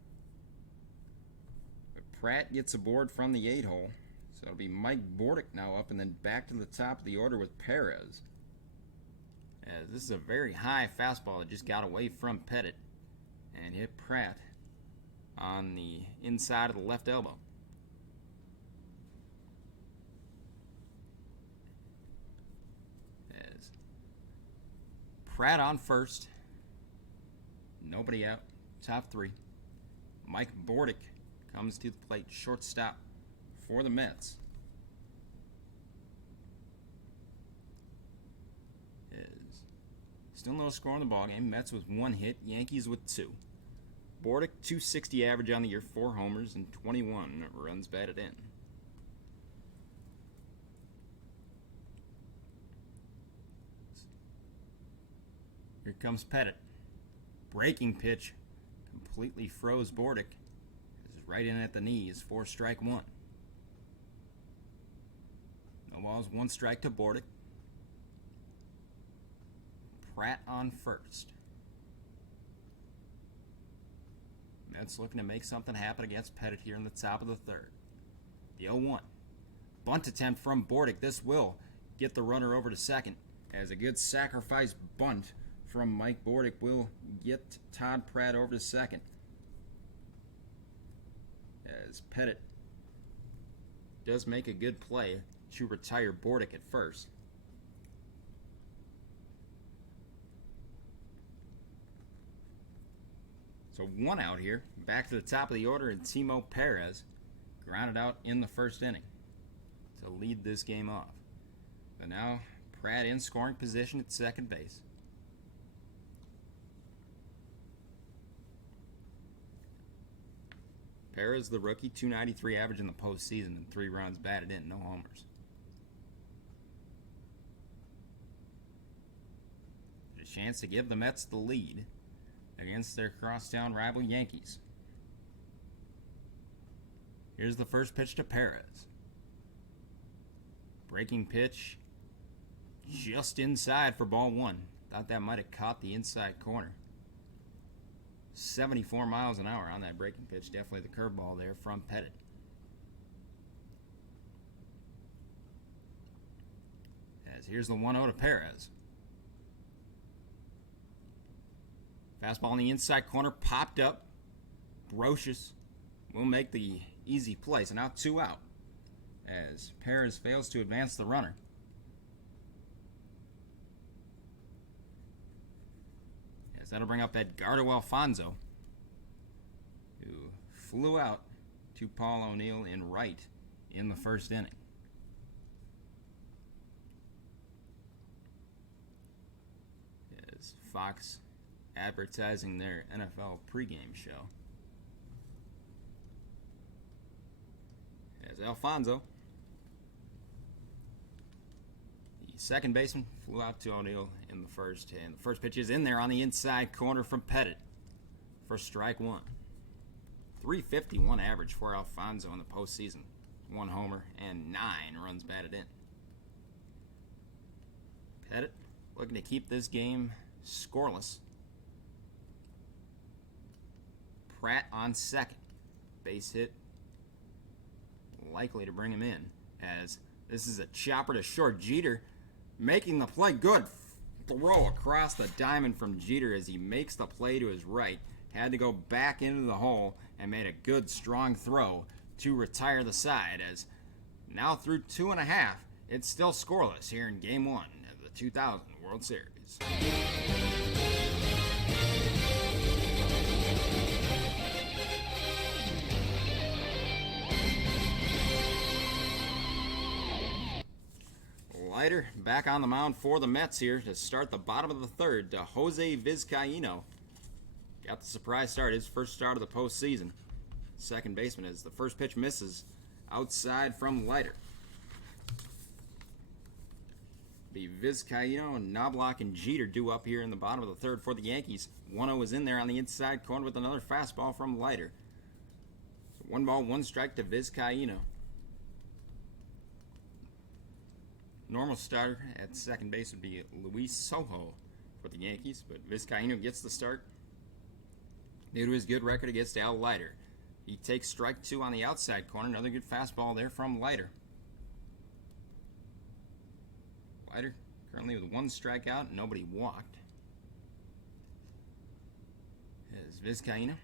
But Pratt gets aboard from the 8-hole. So it'll be Mike Bordick now up and then back to the top of the order with Perez. As this is a very high fastball that just got away from Pettit and hit Pratt on the inside of the left elbow. As Pratt on first. Nobody out. Top three. Mike Bordick comes to the plate. Shortstop for the Mets. Still no score in the ballgame. Mets with 1 hit. Yankees with 2. Bordick, .260 average on the year. 4 homers and 21 runs batted in. Here comes Pettit. Breaking pitch. Completely froze Bordick. This is right in at the knees for strike 1. No balls, 1 strike to Bordick. Pratt on first. Mets looking to make something happen against Pettit here in the top of the third. The 0-1. Bunt attempt from Bordick. This will get the runner over to second, as a good sacrifice bunt from Mike Bordick will get Todd Pratt over to second. As Pettit does make a good play to retire Bordick at first. So 1 out here. Back to the top of the order, and Timo Perez grounded out in the first inning to lead this game off. But now Pratt in scoring position at second base. Perez, the rookie, .293 average in the postseason and 3 runs batted in, no homers. A chance to give the Mets the lead against their crosstown rival Yankees. Here's the first pitch to Perez. Breaking pitch just inside for ball 1. Thought that might have caught the inside corner. 74 miles an hour on that breaking pitch. Definitely the curveball there from Pettit. As here's the 1-0 to Perez. Fastball in the inside corner, popped up. Brocious will make the easy play. So now 2 out as Perez fails to advance the runner. As that'll bring up Edgardo Alfonzo, who flew out to Paul O'Neill in right in the first inning. As Fox advertising their NFL pregame show. As Alfonzo, the second baseman, flew out to O'Neill in the first, and the first pitch is in there on the inside corner from Pettit for strike 1. .351 average for Alfonzo in the postseason. 1 homer and 9 runs batted in. Pettit looking to keep this game scoreless. Pratt on second. Base hit likely to bring him in, as this is a chopper to short. Jeter making the play. Good throw across the diamond from Jeter as he makes the play to his right. Had to go back into the hole and made a good strong throw to retire the side, as now through 2.5, it's still scoreless here in Game 1 of the 2000 World Series. Leiter back on the mound for the Mets here to start the bottom of the third to Jose Vizcaino. Got the surprise start, his first start of the postseason. Second baseman, as the first pitch misses outside from Leiter. Vizcaino and Knobloch and Jeter due up here in the bottom of the third for the Yankees. 1-0 is in there on the inside corner with another fastball from Leiter. So 1 ball, 1 strike to Vizcaino. Normal starter at second base would be Luis Sojo for the Yankees, but Vizcaino gets the start due to his good record against Al Leiter. He takes strike 2 on the outside corner. Another good fastball there from Leiter. Leiter currently with 1 strikeout and nobody walked. As Vizcaino,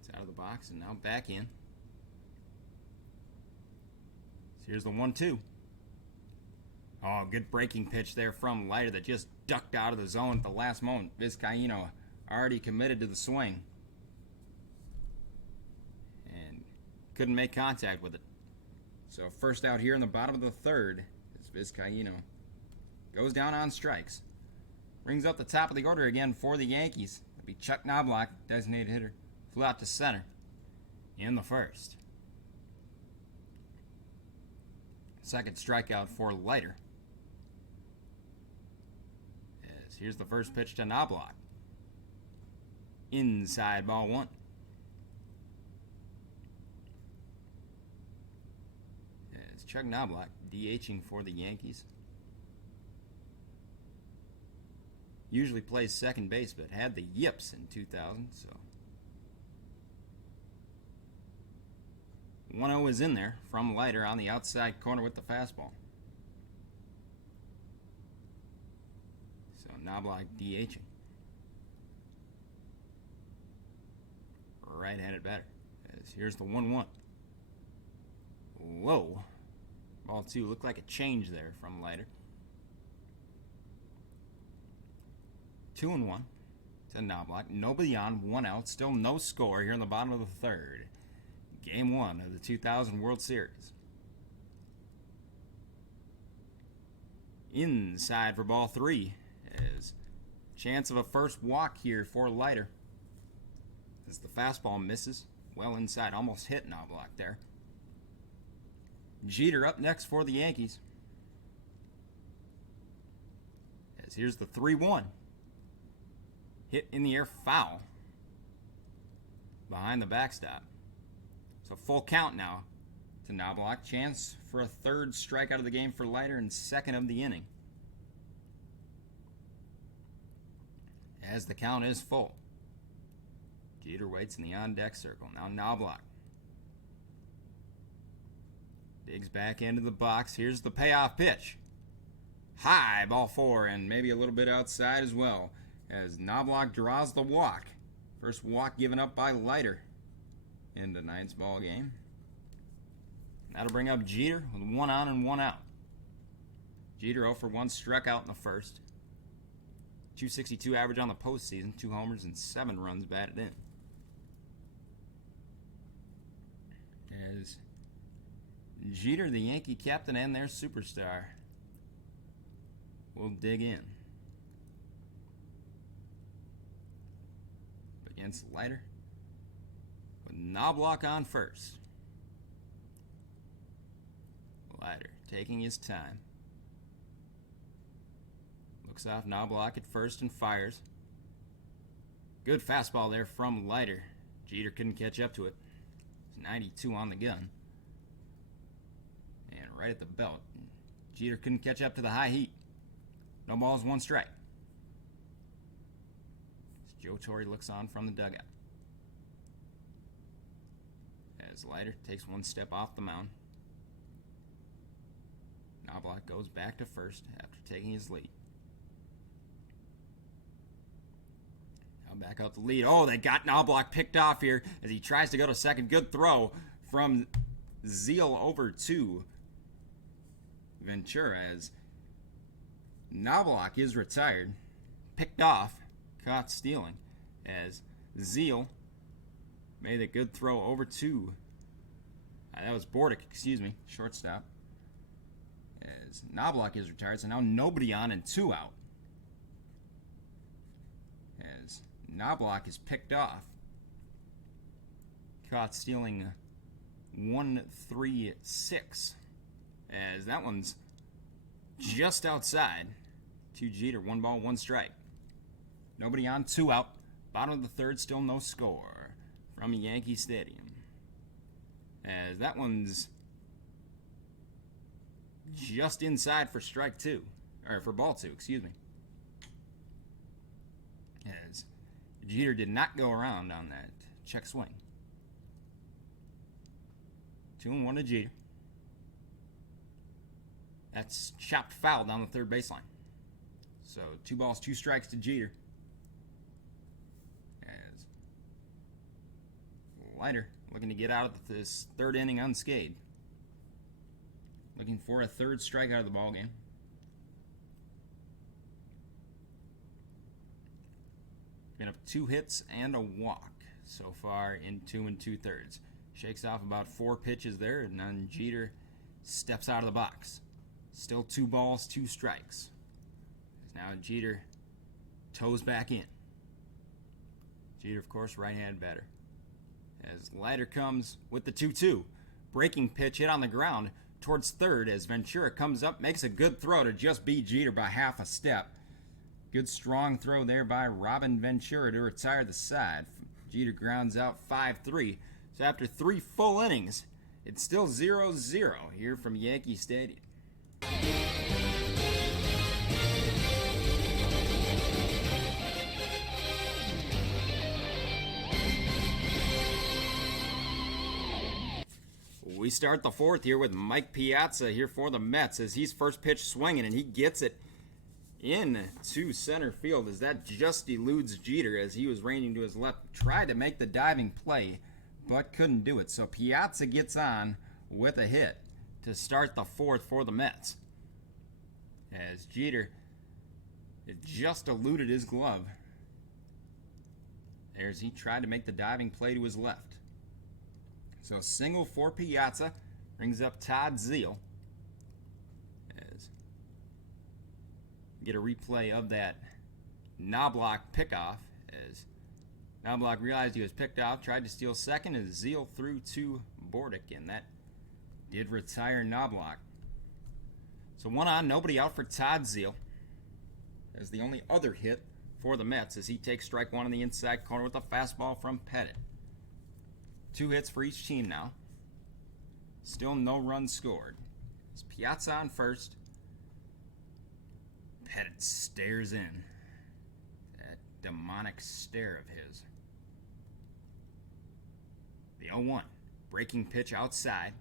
it's out of the box and now back in. So here's the 1-2. Oh, good breaking pitch there from Leiter that just ducked out of the zone at the last moment. Vizcaino already committed to the swing and couldn't make contact with it. So first out here in the bottom of the third is Vizcaino. Goes down on strikes. Brings up the top of the order again for the Yankees. It'll be Chuck Knobloch, designated hitter. Flew out to center in the first. Second strikeout for Leiter. As here's the first pitch to Knobloch. Inside, ball 1. As Chuck Knobloch DHing for the Yankees. Usually plays second base, but had the yips in 2000, so 1-0 is in there from Leiter on the outside corner with the fastball. So Knobloch DHing. Right-handed batter. As here's the 1-1. Whoa. Ball 2 looked like a change there from Leiter. 2-1 to Knobloch. Nobody on, 1 out. Still no score here in the bottom of the third. Game 1 of the 2000 World Series. Inside for ball 3. As chance of a first walk here for Leiter. As the fastball misses. Well inside. Almost hit Knobloch there. Jeter up next for the Yankees. As here's the 3-1. Hit in the air, foul. Behind the backstop. So full count now to Knobloch. Chance for a third strikeout of the game for Leiter and second of the inning. As the count is full. Jeter waits in the on-deck circle. Now Knobloch. Digs back into the box. Here's the payoff pitch. High, ball 4, and maybe a little bit outside as well. As Knobloch draws the walk. First walk given up by Leiter in tonight's ball game. That'll bring up Jeter with 1 on and 1 out. Jeter 0 for 1, struck out in the first. .262 average on the postseason, 2 homers and 7 runs batted in. As Jeter, the Yankee captain and their superstar, will dig in. Against Leiter with Knobloch on first. Leiter taking his time. Looks off Knobloch at first and fires. Good fastball there from Leiter. Jeter couldn't catch up to it. It's 92 on the gun. And right at the belt. Jeter couldn't catch up to the high heat. No balls, 1 strike. Joe Torre looks on from the dugout. As Leiter takes 1 step off the mound. Knobloch goes back to first after taking his lead. Now back out the lead. Oh, they got Knobloch picked off here as he tries to go to second. Good throw from Zeal over to Ventura as Knobloch is retired. Picked off. Caught stealing as Zeal made a good throw over to that was Bordick, shortstop. As Knobloch is retired, so now nobody on and 2 out. As Knobloch is picked off. Caught stealing 1-3-6. As that one's just outside. to Jeter. 1 ball, 1 strike. Nobody on, 2 out. Bottom of the third, still no score from Yankee Stadium. As that one's just inside for strike 2. Or for ball 2, excuse me. As Jeter did not go around on that check swing. 2-1 to Jeter. That's chopped foul down the third baseline. So 2 balls, 2 strikes to Jeter. As Leiter looking to get out of this third inning unscathed. Looking for a third strikeout of the ball game. Been up 2 hits and a walk so far in 2 2/3. Shakes off about 4 pitches there, and then Jeter steps out of the box. Still 2 balls, 2 strikes. Now Jeter toes back in. Jeter, of course, right-handed batter. As Leiter comes with the 2-2. Breaking pitch hit on the ground towards third as Ventura comes up, makes a good throw to just beat Jeter by half a step. Good strong throw there by Robin Ventura to retire the side. Jeter grounds out 5-3. So after 3 full innings, it's still 0-0 here from Yankee Stadium. We start the 4th here with Mike Piazza here for the Mets as he's first pitch swinging, and he gets it into center field as that just eludes Jeter as he was raining to his left. Tried to make the diving play, but couldn't do it. So Piazza gets on with a hit to start the 4th for the Mets. As Jeter just eluded his glove. There's he tried to make the diving play to his left. So single for Piazza brings up Todd Zeile. As get a replay of that Knobloch pickoff as Knobloch realized he was picked off, tried to steal second as Zeile threw to Bordick, and that did retire Knobloch. So 1 on, nobody out for Todd Zeile as the only other hit for the Mets as he takes strike 1 in the inside corner with a fastball from Pettit. 2 hits for each team now. Still no runs scored. It's Piazza on first. Pettit stares in. That demonic stare of his. The 0-1. Breaking pitch outside.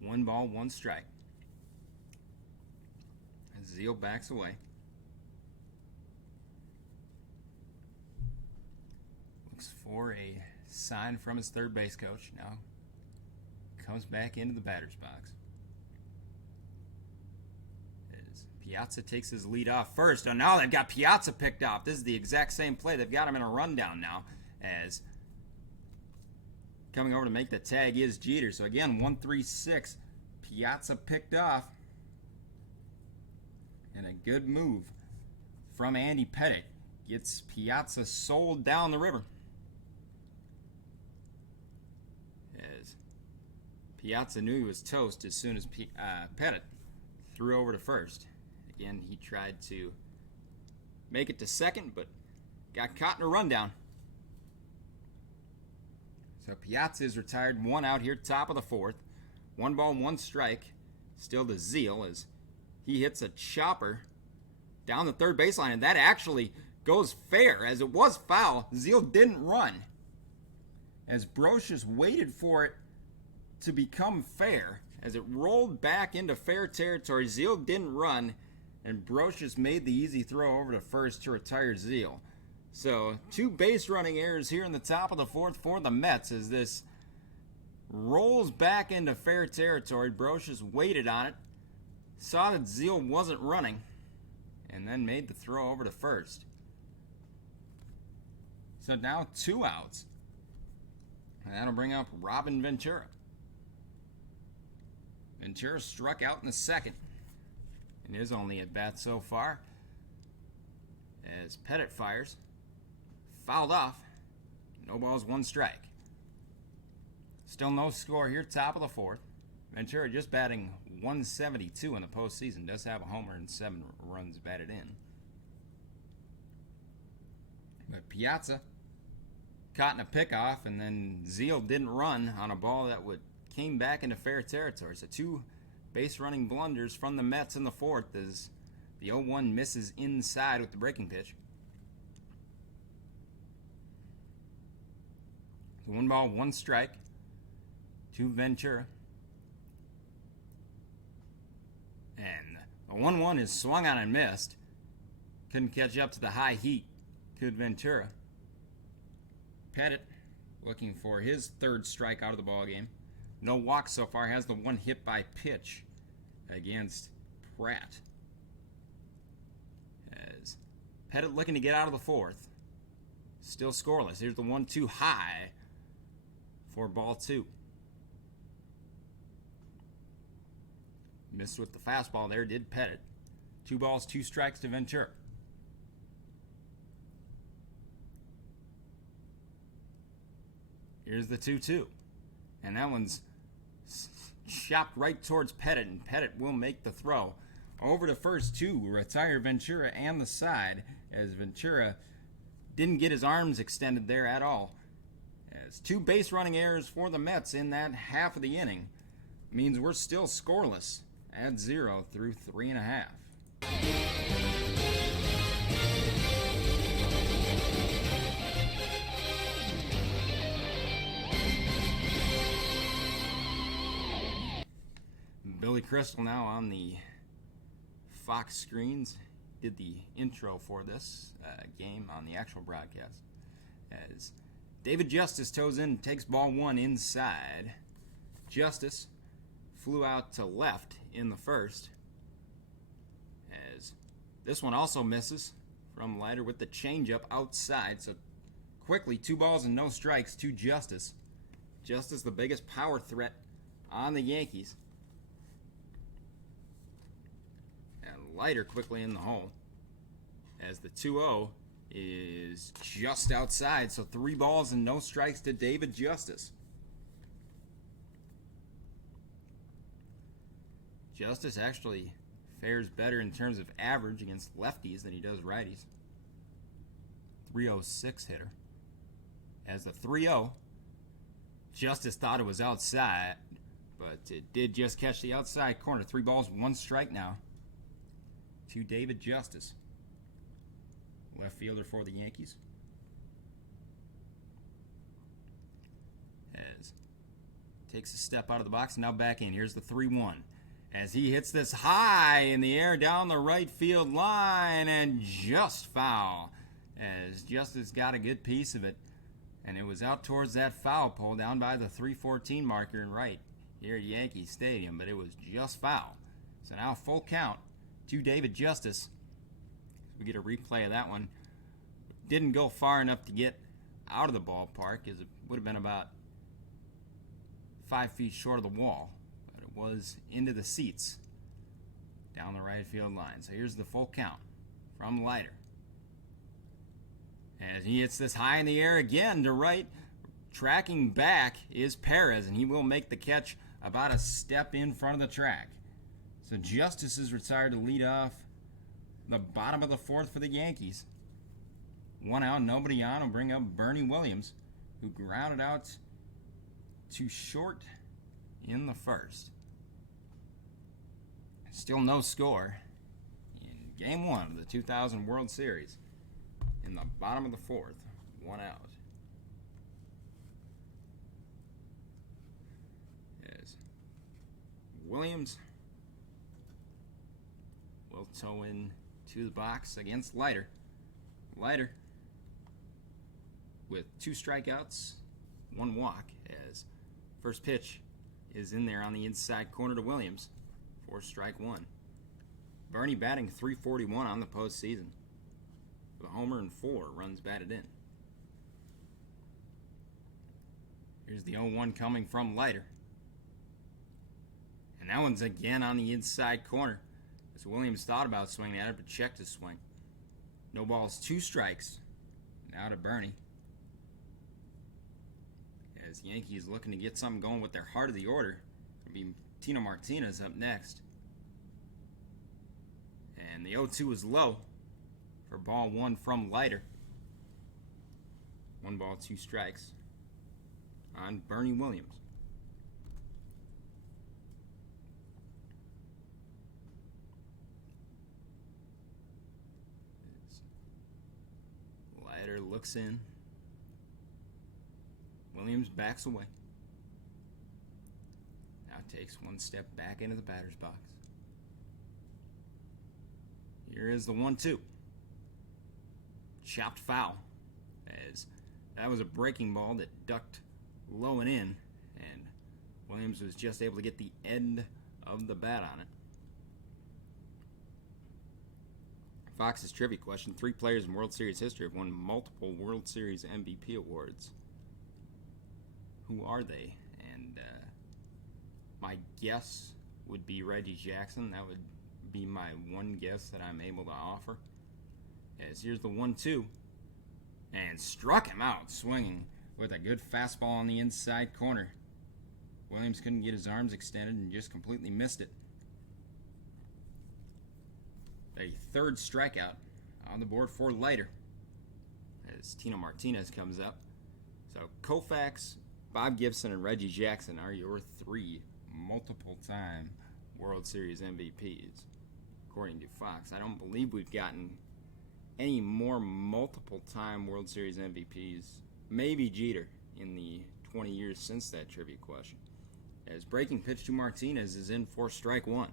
1 ball, 1 strike. Zeile backs away. Looks for a sign from his third base coach. Now comes back into the batter's box. As Piazza takes his lead off first. Oh, now they've got Piazza picked off. This is the exact same play. They've got him in a rundown now. As coming over to make the tag is Jeter. So again, 1-3-6. Piazza picked off. And a good move from Andy Pettit gets Piazza sold down the river. As Piazza knew he was toast as soon as Pettit threw over to first. Again, he tried to make it to second, but got caught in a rundown. So Piazza is retired, 1 out here, top of the 4th. 1 ball, 1 strike. Still to Zeile as he hits a chopper down the third baseline, and that actually goes fair, as it was foul. Zeile didn't run, as Brocious waited for it to become fair. As it rolled back into fair territory, Zeile didn't run, and Brocious made the easy throw over to first to retire Zeile. So 2 base running errors here in the top of the 4th for the Mets as this rolls back into fair territory. Brocious waited on it, saw that Zeile wasn't running, and then made the throw over to first. So now 2 outs. And that'll bring up Robin Ventura. Ventura struck out in the 2nd. And his only at bat so far. As Pettit fires. Fouled off. No balls, 1 strike. Still no score here, top of the 4th. Ventura just batting 172 in the postseason. Does have a homer and 7 runs batted in. But Piazza caught in a pickoff, and then Zeal didn't run on a ball that came back into fair territory. So 2 base running blunders from the Mets in the fourth as the 0-1 misses inside with the breaking pitch. So 1 ball, 1 strike to Ventura. And the 1-1 is swung on and missed. Couldn't catch up to the high heat. Could Ventura. Pettit looking for his 3rd strikeout of the ball game. No walks so far. Has the 1 hit by pitch against Pratt. As Pettit looking to get out of the 4th. Still scoreless. Here's the 1-2 high for ball 2. Missed with the fastball there, did Pettit. 2 balls, 2 strikes to Ventura. Here's the 2-2. And that one's chopped right towards Pettit, and Pettit will make the throw over to first to retire Ventura and the side, as Ventura didn't get his arms extended there at all. As 2 base running errors for the Mets in that half of the inning means we're still scoreless at 0 through 3.5. Billy Crystal now on the Fox screens. Did the intro for this game on the actual broadcast. As David Justice toes in, takes ball 1 inside. Justice flew out to left in the first. As this one also misses from Leiter with the changeup outside. So quickly, 2 balls and no strikes to Justice. Justice, the biggest power threat on the Yankees. And Leiter quickly in the hole. As the 2-0 is just outside. So 3 balls and no strikes to David Justice. Justice actually fares better in terms of average against lefties than he does righties. 306 hitter. As the 3-0, Justice thought it was outside, but it did just catch the outside corner. 3 balls, 1 strike now to David Justice. Left fielder for the Yankees. As takes a step out of the box and now back in. Here's the 3-1. As he hits this high in the air down the right field line and just foul. As Justice got a good piece of it. And it was out towards that foul pole down by the 314 marker in right here at Yankee Stadium. But it was just foul. So now full count to David Justice. We get a replay of that one. Didn't go far enough to get out of the ballpark, as it would have been about 5 feet short of the wall. But it was into the seats down the right field line. So here's the full count from Leiter. As he hits this high in the air again to right, tracking back is Perez, and he will make the catch about a step in front of the track. So Justice is retired to lead off the bottom of the 4th for the Yankees. 1 out, nobody on. Will bring up Bernie Williams, who grounded out to short in the first. Still no score in Game 1 of the 2000 World Series. In the bottom of the 4th, 1 out. As Williams will tow in to the box against Leiter. Leiter with 2 strikeouts, 1 walk, as first pitch is in there on the inside corner to Williams for strike 1. Bernie batting .341 on the postseason. With a homer and 4 runs batted in. Here's the 0-1 coming from Leiter. And that one's again on the inside corner. As Williams thought about swinging at it, but checked his swing. No balls, 2 strikes. Now to Bernie. As Yankees looking to get something going with their heart of the order. It'll be Tino Martinez up next. And the 0-2 is low for ball one from Leiter. 1 ball, 2 strikes on Bernie Williams. Leiter looks in. Williams backs away. Now takes 1 step back into the batter's box. Here is the 1-2. Chopped foul, as that was a breaking ball that ducked low and in, and Williams was just able to get the end of the bat on it. Fox's trivia question: 3 players in World Series history have won multiple World Series MVP awards. Who are they? And my guess would be Reggie Jackson. That would be my one guess that I'm able to offer. As here's the 1-2, and struck him out swinging with a good fastball on the inside corner. Williams couldn't get his arms extended and just completely missed it. A 3rd strikeout on the board for Leiter as Tino Martinez comes up. So Koufax, Bob Gibson, and Reggie Jackson are your 3 multiple-time World Series MVPs, according to Fox. I don't believe we've gotten any more multiple-time World Series MVPs. Maybe Jeter in the 20 years since that trivia question. As breaking pitch to Martinez is in for strike 1.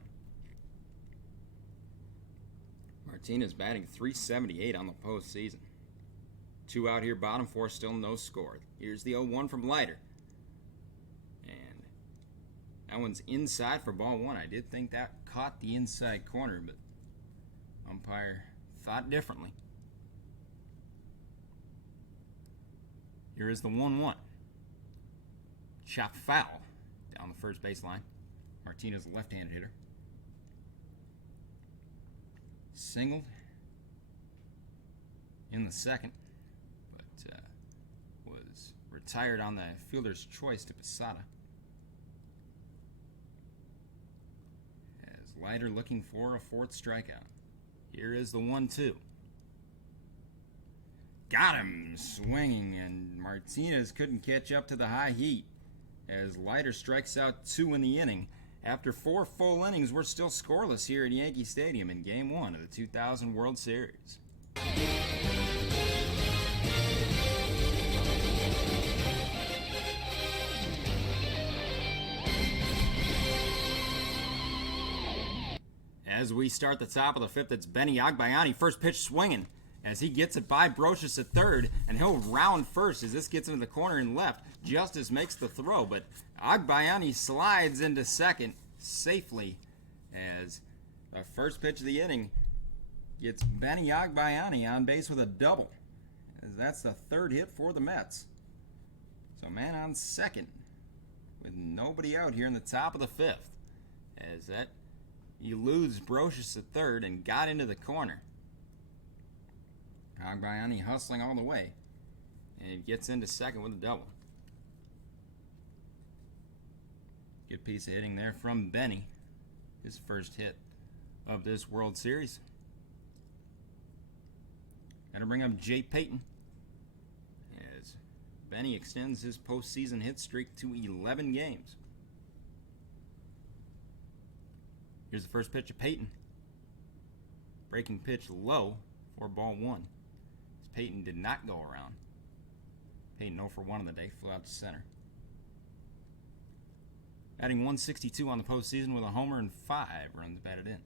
Martinez batting .378 on the postseason. 2 out here, bottom 4, still no score. Here's the 0-1 from Leiter. And that one's inside for ball 1. I did think that caught the inside corner, but umpire thought differently. Here is the 1-1. Chopped foul down the first baseline. Martinez, a left-handed hitter. Singled in the second, but was retired on the fielder's choice to Posada. As Leiter looking for a 4th strikeout. Here is the 1-2. Got him swinging, and Martinez couldn't catch up to the high heat as Leiter strikes out 2 in the inning. After 4 full innings, we're still scoreless here at Yankee Stadium in Game 1 of the 2000 World Series. As we start the top of the 5th, it's Benny Agbayani, first pitch swinging as he gets it by Brocious at 3rd, and he'll round first as this gets into the corner and left. Justice makes the throw, but Agbayani slides into second safely as the first pitch of the inning gets Benny Agbayani on base with a double, as that's the 3rd hit for the Mets. So man on second with nobody out here in the top of the 5th, as that eludes Brocious at 3rd and got into the corner. Agbayani hustling all the way and gets into second with a double. Good piece of hitting there from Benny. His first hit of this World Series. Got to bring up Jay Payton as Benny extends his postseason hit streak to 11 games. Here's the first pitch of Payton. Breaking pitch low for ball 1. As Payton did not go around. Payton 0 for 1 on the day, flew out to center. Batting .162 on the postseason with a homer and 5 runs batted in.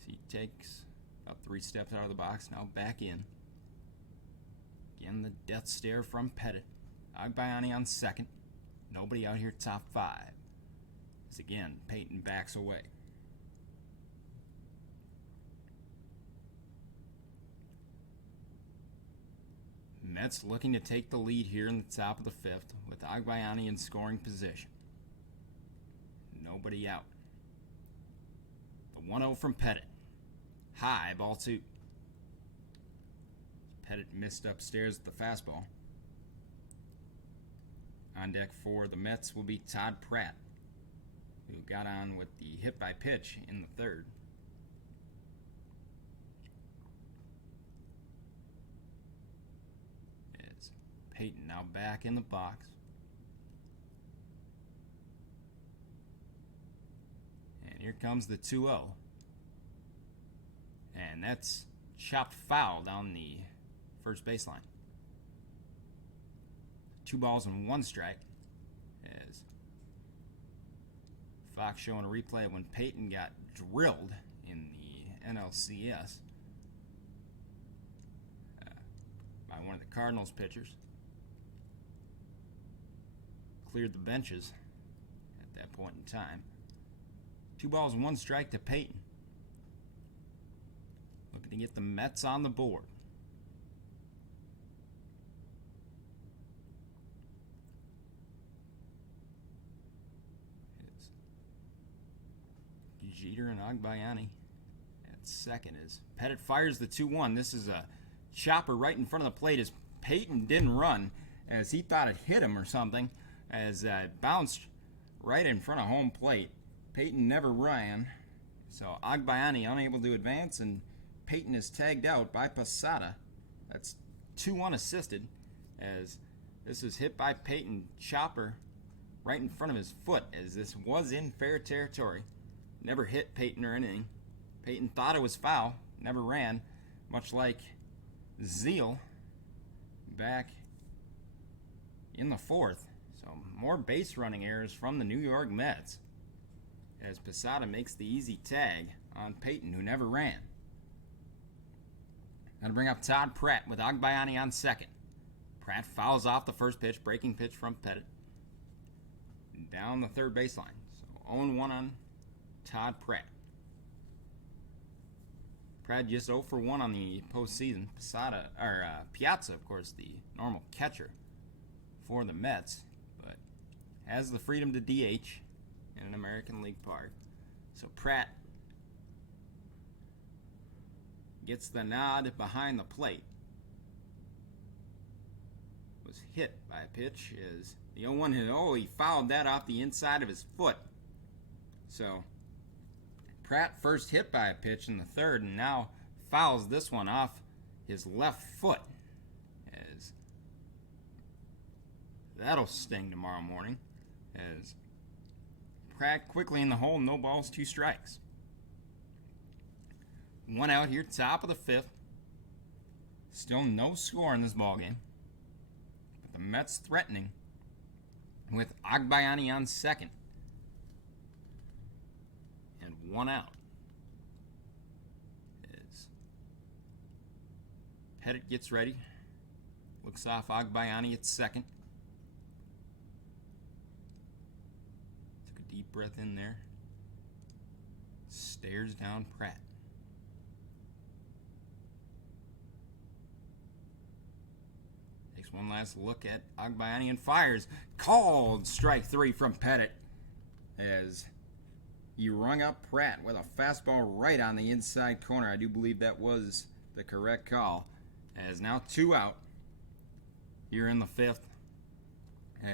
So he takes about 3 steps out of the box, now back in. Again, the death stare from Pettit. Agbayani on second. Nobody out here top 5. As again, Payton backs away. Mets looking to take the lead here in the top of the 5th with Agbayani in scoring position. Nobody out. The 1-0 from Pettit. High, ball 2. Pettit missed upstairs at the fastball. On deck for the Mets will be Todd Pratt. who got on with the hit by pitch in the third. As Peyton now back in the box. And here comes the 2-0. And that's chopped foul down the first baseline. 2 balls and 1 strike. As Fox showing a replay of when Peyton got drilled in the NLCS by one of the Cardinals pitchers. Cleared the benches at that point in time. 2 balls and 1 strike to Peyton. Looking to get the Mets on the board. It's Jeter and Agbayani at second as Pettit fires the 2-1. This is a chopper right in front of the plate as Peyton didn't run as he thought it hit him or something as it bounced right in front of home plate. Peyton never ran, so Agbayani unable to advance, and Peyton is tagged out by Posada. That's 2 unassisted as this is hit by Peyton. Chopper right in front of his foot as this was in fair territory. Never hit Peyton or anything. Peyton thought it was foul, never ran, much like Zeal back in the fourth. So more base running errors from the New York Mets as Posada makes the easy tag on Peyton, who never ran. Going to bring up Todd Pratt with Agbayani on second. Pratt fouls off the first pitch, breaking pitch from Pettit. Down the third baseline. So 0-1 on Todd Pratt. Pratt just 0 for 1 on the postseason. Piazza, of course, the normal catcher for the Mets, but has the freedom to DH in an American League park. So Pratt gets the nod behind the plate. Was hit by a pitch as the 0-1 hit. Oh, he fouled that off the inside of his foot. So Pratt first hit by a pitch in the third and now fouls this one off his left foot. As that'll sting tomorrow morning. As Pratt quickly in the hole, no balls, 2 strikes. 1 out here, top of the 5th. Still no score in this ballgame. But the Mets threatening with Agbayani on second. And 1 out. As Pettit gets ready. Looks off Agbayani at second. Took a deep breath in there. Stares down Pratt. One last look at Agbayani and fires. Called strike 3 from Pettit as he rung up Pratt with a fastball right on the inside corner. I do believe that was the correct call. As now 2 out here in the 5th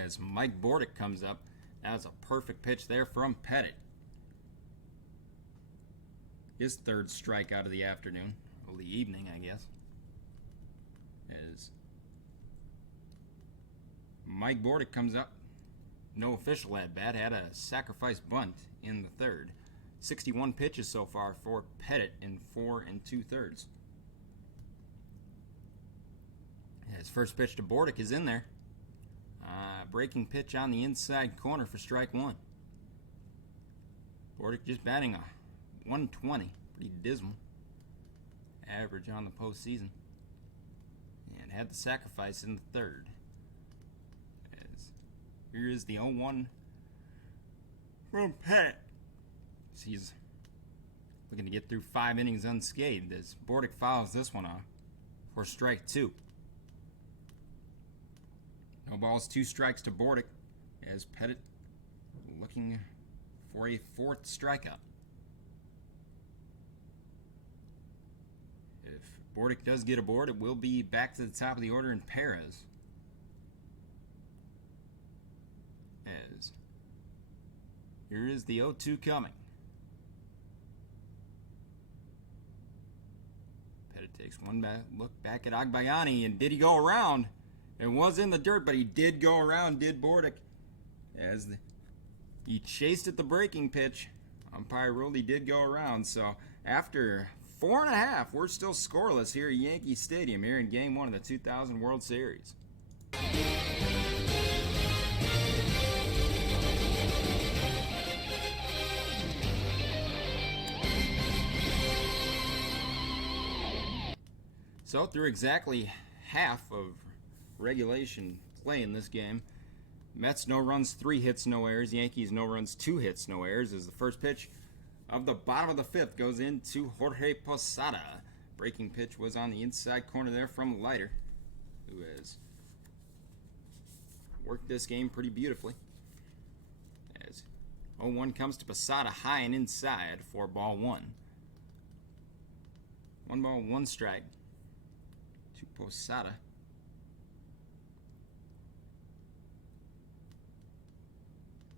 as Mike Bordick comes up. That was a perfect pitch there from Pettit. His 3rd strikeout of the afternoon, or the evening, I guess. As Mike Bordick comes up. No official at bat. Had a sacrifice bunt in the 3rd. 61 pitches so far for Pettit in 4 2/3. His first pitch to Bordick is in there. Breaking pitch on the inside corner for strike 1. Bordick just batting a 120. Pretty dismal average on the postseason. And had the sacrifice in the 3rd. Here is the 0-1 from Pettit. He's looking to get through 5 innings unscathed as Bordick fouls this one off for strike 2. No balls, 2 strikes to Bordick as Pettit looking for a 4th strikeout. If Bordick does get aboard, it will be back to the top of the order in Perez. As Here is the 0-2 coming. Pettit takes one look back at Agbayani, and did he go around? It was in the dirt, but he did go around, did Bordick. He chased at the breaking pitch. Umpire ruled he did go around, so after 4.5, we're still scoreless here at Yankee Stadium here in Game 1 of the 2000 World Series. So through exactly half of regulation play in this game, Mets no runs, 3 hits, no errors. Yankees no runs, 2 hits, no errors. As the first pitch of the bottom of the 5th goes into Jorge Posada. Breaking pitch was on the inside corner there from Leiter, who has worked this game pretty beautifully. As 0-1 comes to Posada, high and inside for ball 1. 1 ball, 1 strike to Posada.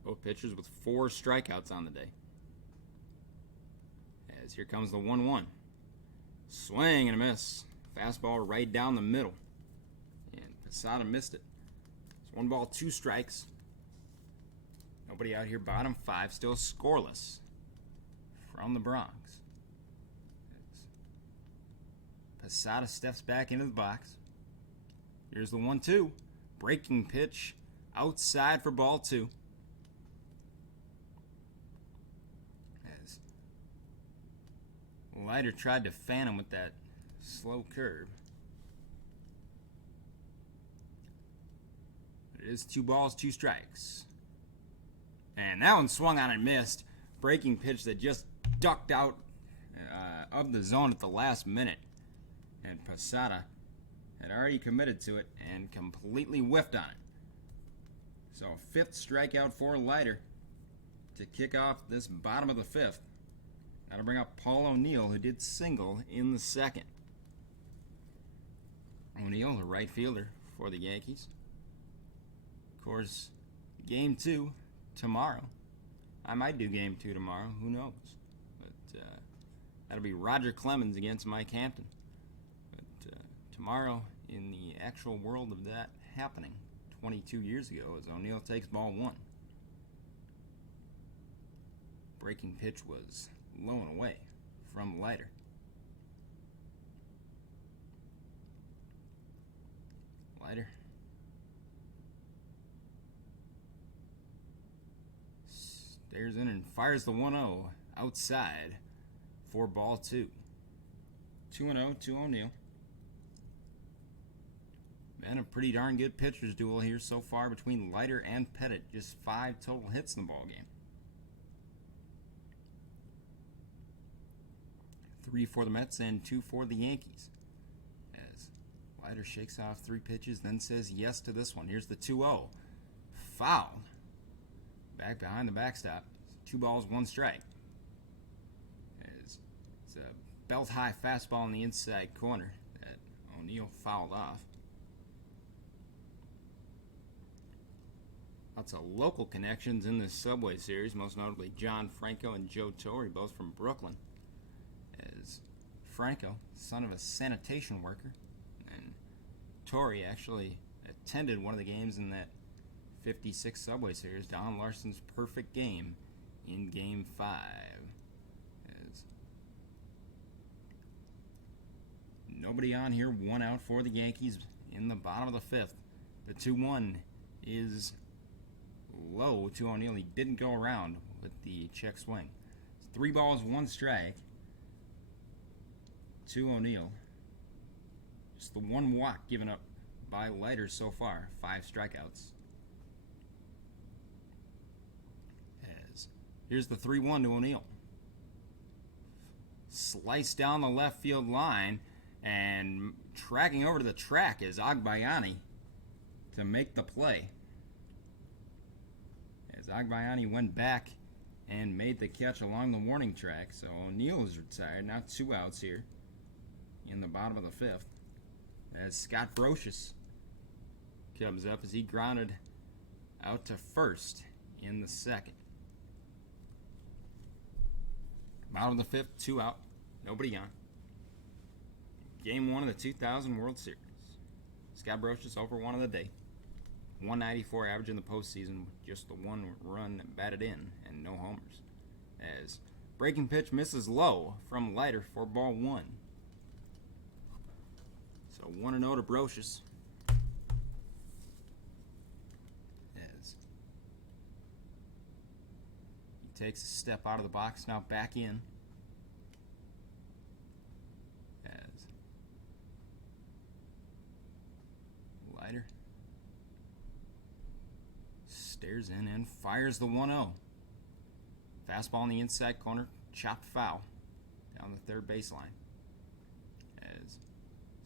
Both pitchers with 4 strikeouts on the day. As here comes the 1-1. Swing and a miss. Fastball right down the middle. And Posada missed it. It's 1 ball, 2 strikes. Nobody out here, bottom 5, still scoreless from the Bronx. As Posada steps back into the box. Here's the 1-2. Breaking pitch outside for ball 2. Leiter tried to fan him with that slow curve. It is 2 balls, 2 strikes. And that one swung on and missed. Breaking pitch that just ducked out of the zone at the last minute. And Posada had already committed to it and completely whiffed on it. So a 5th strikeout for Leiter to kick off this bottom of the 5th. That'll bring up Paul O'Neill, who did single in the 2nd. O'Neill, the right fielder for the Yankees. Of course, Game 2 tomorrow. I might do Game 2 tomorrow. Who knows? But that'll be Roger Clemens against Mike Hampton. But tomorrow, in the actual world of that happening 22 years ago, as O'Neill takes ball 1. Breaking pitch was low and away from Leiter. Leiter stares in and fires the 1-0 outside for ball 2. 2-0 to O'Neill. Been a pretty darn good pitcher's duel here so far between Leiter and Pettit. Just 5 total hits in the ball game. 3 for the Mets and 2 for the Yankees. As Leiter shakes off 3 pitches, then says yes to this one. Here's the 2-0. Foul. Back behind the backstop. 2 balls, 1 strike. As it's a belt-high fastball in the inside corner that O'Neill fouled off. Lots of local connections in this Subway Series, most notably John Franco and Joe Torre, both from Brooklyn. As Franco, son of a sanitation worker, and Torre actually attended one of the games in that 56 Subway Series, Don Larson's perfect game in Game 5. As nobody on here, 1 out for the Yankees in the bottom of the 5th. The 2-1 is low to O'Neill. He didn't go around with the check swing. It's 3 balls, 1 strike to O'Neill. Just the 1 walk given up by Leiter so far. 5 strikeouts. As here's the 3-1 to O'Neill. Sliced down the left field line, and tracking over to the track is Agbayani to make the play. As Agbayani went back and made the catch along the warning track. So O'Neill is retired. Now 2 outs here in the bottom of the 5th. As Scott Brocious comes up as he grounded out to first in the 2nd. Bottom of the fifth, 2 out, nobody on. Game 1 of the 2000 World Series. Scott Brosius over 1 of the day. 194 average in the postseason with just the 1 run batted in and no homers. As breaking pitch misses low from Leiter for ball 1. So 1-0 to Brosius. As he takes a step out of the box, now back in. As Leiter stares in and fires the 1-0. Fastball in the inside corner, chopped foul down the third baseline. As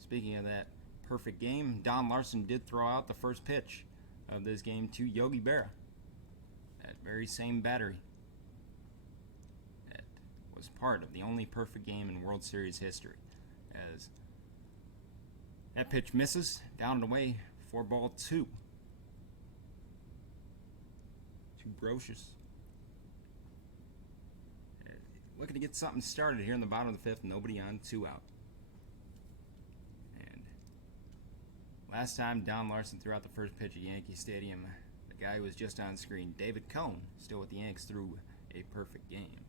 speaking of that perfect game, Don Larson did throw out the first pitch of this game to Yogi Berra. That very same battery. That was part of the only perfect game in World Series history. As that pitch misses, down and away for ball 2. To Brosius. Looking to get something started here in the bottom of the fifth. Nobody on, 2 out. And last time Don Larson threw out the first pitch at Yankee Stadium, the guy who was just on screen, David Cone, still with the Yanks, threw a perfect game.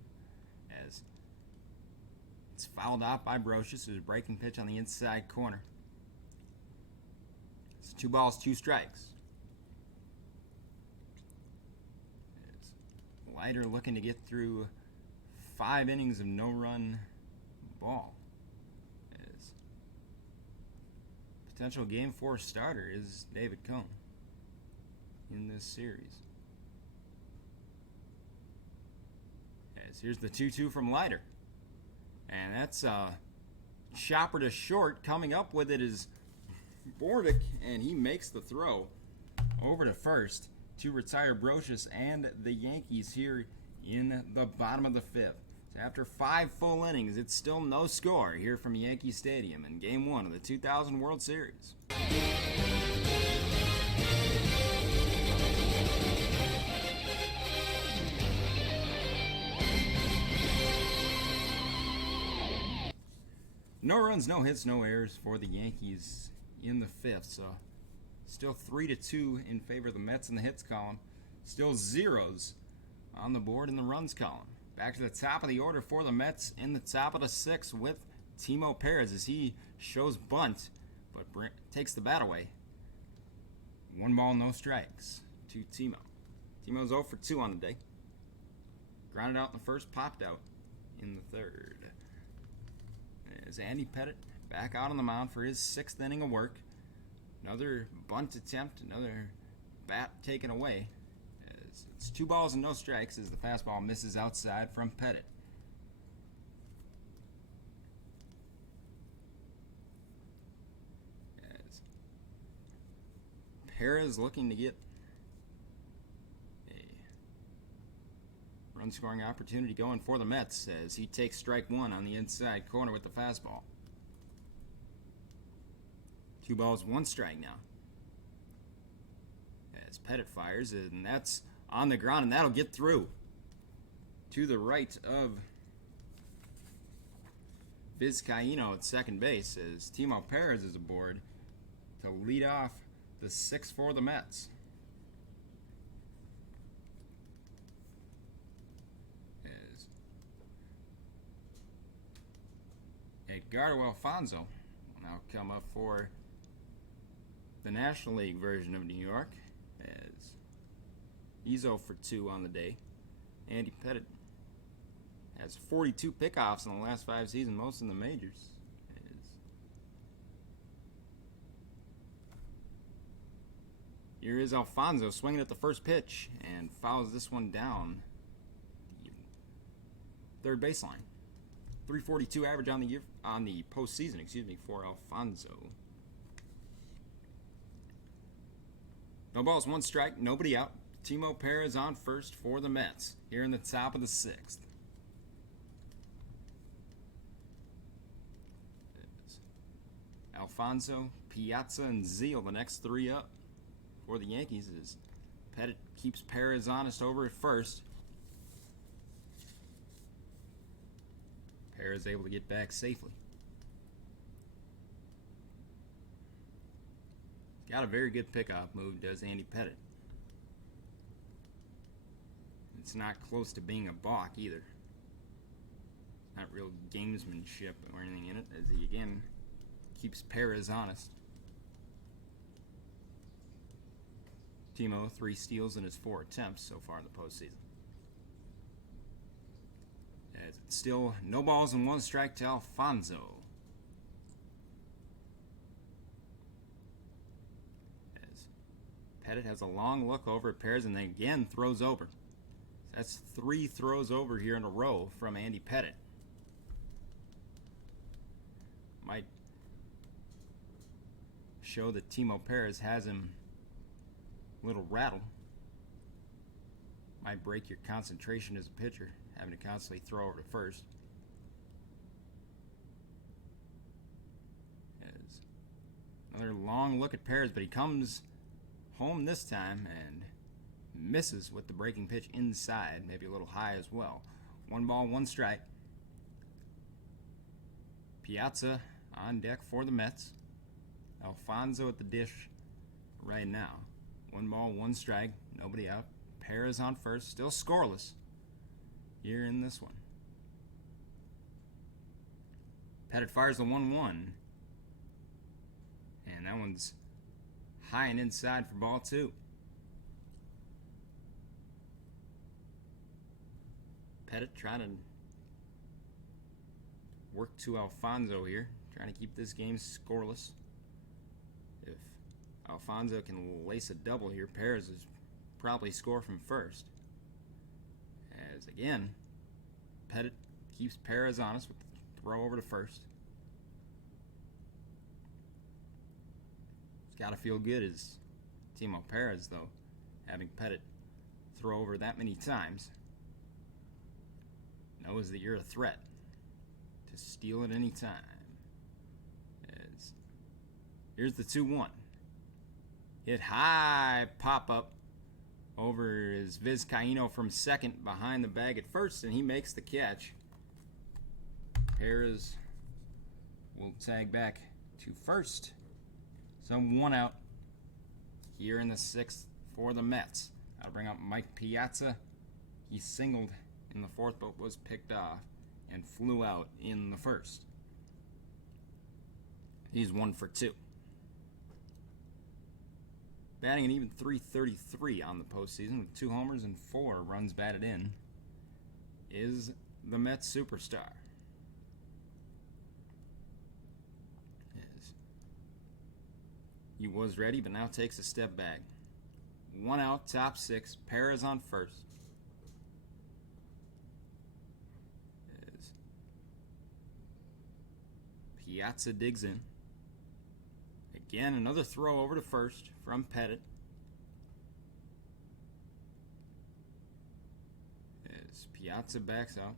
As it's fouled out by Brosius. There's a breaking pitch on the inside corner. It's 2 balls, 2 strikes. As Leiter looking to get through 5 innings of no-run ball. As potential Game 4 starter is David Cone in this series. As here's the 2-2 from Leiter. And that's chopper to short. Coming up with it is Bordick, and he makes the throw over to first to retire Brosius and the Yankees here in the bottom of the fifth. After 5 full innings, it's still no score here from Yankee Stadium in Game 1 of the 2000 World Series. No runs, no hits, no errors for the Yankees in the fifth. So still 3-2 in favor of the Mets in the hits column. Still zeros on the board in the runs column. Back to the top of the order for the Mets in the top of the 6th with Timo Perez as he shows bunt, but takes the bat away. 1 ball, no strikes to Timo. Timo's 0 for 2 on the day. Grounded out in the first, popped out in the third. As Andy Pettitte back out on the mound for his 6th inning of work. Another bunt attempt, another bat taken away. It's 2 balls and no strikes as the fastball misses outside from Pettitte. As Perez looking to get a run scoring opportunity going for the Mets as he takes strike 1 on the inside corner with the fastball. 2 balls, 1 strike now. As Pettitte fires, and that's on the ground, and that'll get through to the right of Vizcaíno at second base as Timo Perez is aboard to lead off the 6th for the Mets. As Edgardo Alfonzo will now come up for the National League version of New York as he's 0 for 2 on the day. Andy Pettitte has 42 pickoffs in the last 5 seasons, most in the majors. Here is Alfonso swinging at the first pitch and fouls this one down the third baseline. 342 average on the year, on the postseason, for Alfonso. No balls, 1 strike, nobody out. Timo Perez on first for the Mets here in the top of the 6th. Alfonso, Piazza, and Zeal, the next 3 up for the Yankees as Pettitte keeps Perez honest over at first. Perez able to get back safely. Got a very good pickoff move, does Andy Pettitte. It's not close to being a balk either. Not real gamesmanship or anything in it, as he again keeps Perez honest. Timo, 3 steals in his 4 attempts so far in the postseason. As it's still no balls and 1 strike to Alfonso. As Pettitte has a long look over at Perez and then again throws over. That's 3 throws over here in a row from Andy Pettitte. Might show that Timo Perez has him a little rattled. Might break your concentration as a pitcher, having to constantly throw over to first. As another long look at Perez, but he comes home this time and misses with the breaking pitch inside, maybe a little high as well. 1 ball, 1 strike. Piazza on deck for the Mets. Alfonso at the dish right now. 1 ball, 1 strike, nobody out. Perez on first, still scoreless here in this one. Pettitte fires the 1-1. And that one's high and inside for ball 2. Pettitte trying to work to Alfonso here, trying to keep this game scoreless. If Alfonso can lace a double here, Perez is probably score from first. As again, Pettitte keeps Perez honest with the throw over to first. It's got to feel good as Timo Perez, though, having Pettitte throw over that many times. Knows that you're a threat to steal at any time. As here's the 2-1. Hit high pop-up over is Vizcaíno from second behind the bag at first, and he makes the catch. Perez will tag back to first. So 1 out here in the 6th for the Mets. I'll bring up Mike Piazza. He singled in the 4th, but was picked off and flew out in the 1st. He's 1 for 2. Batting an even .333 on the postseason with 2 homers and 4 runs batted in is the Mets superstar. He was ready, but now takes a step back. 1 out, top 6. Perez on first. As Piazza digs in. Again, another throw over to first from Pettitte. As Piazza backs out.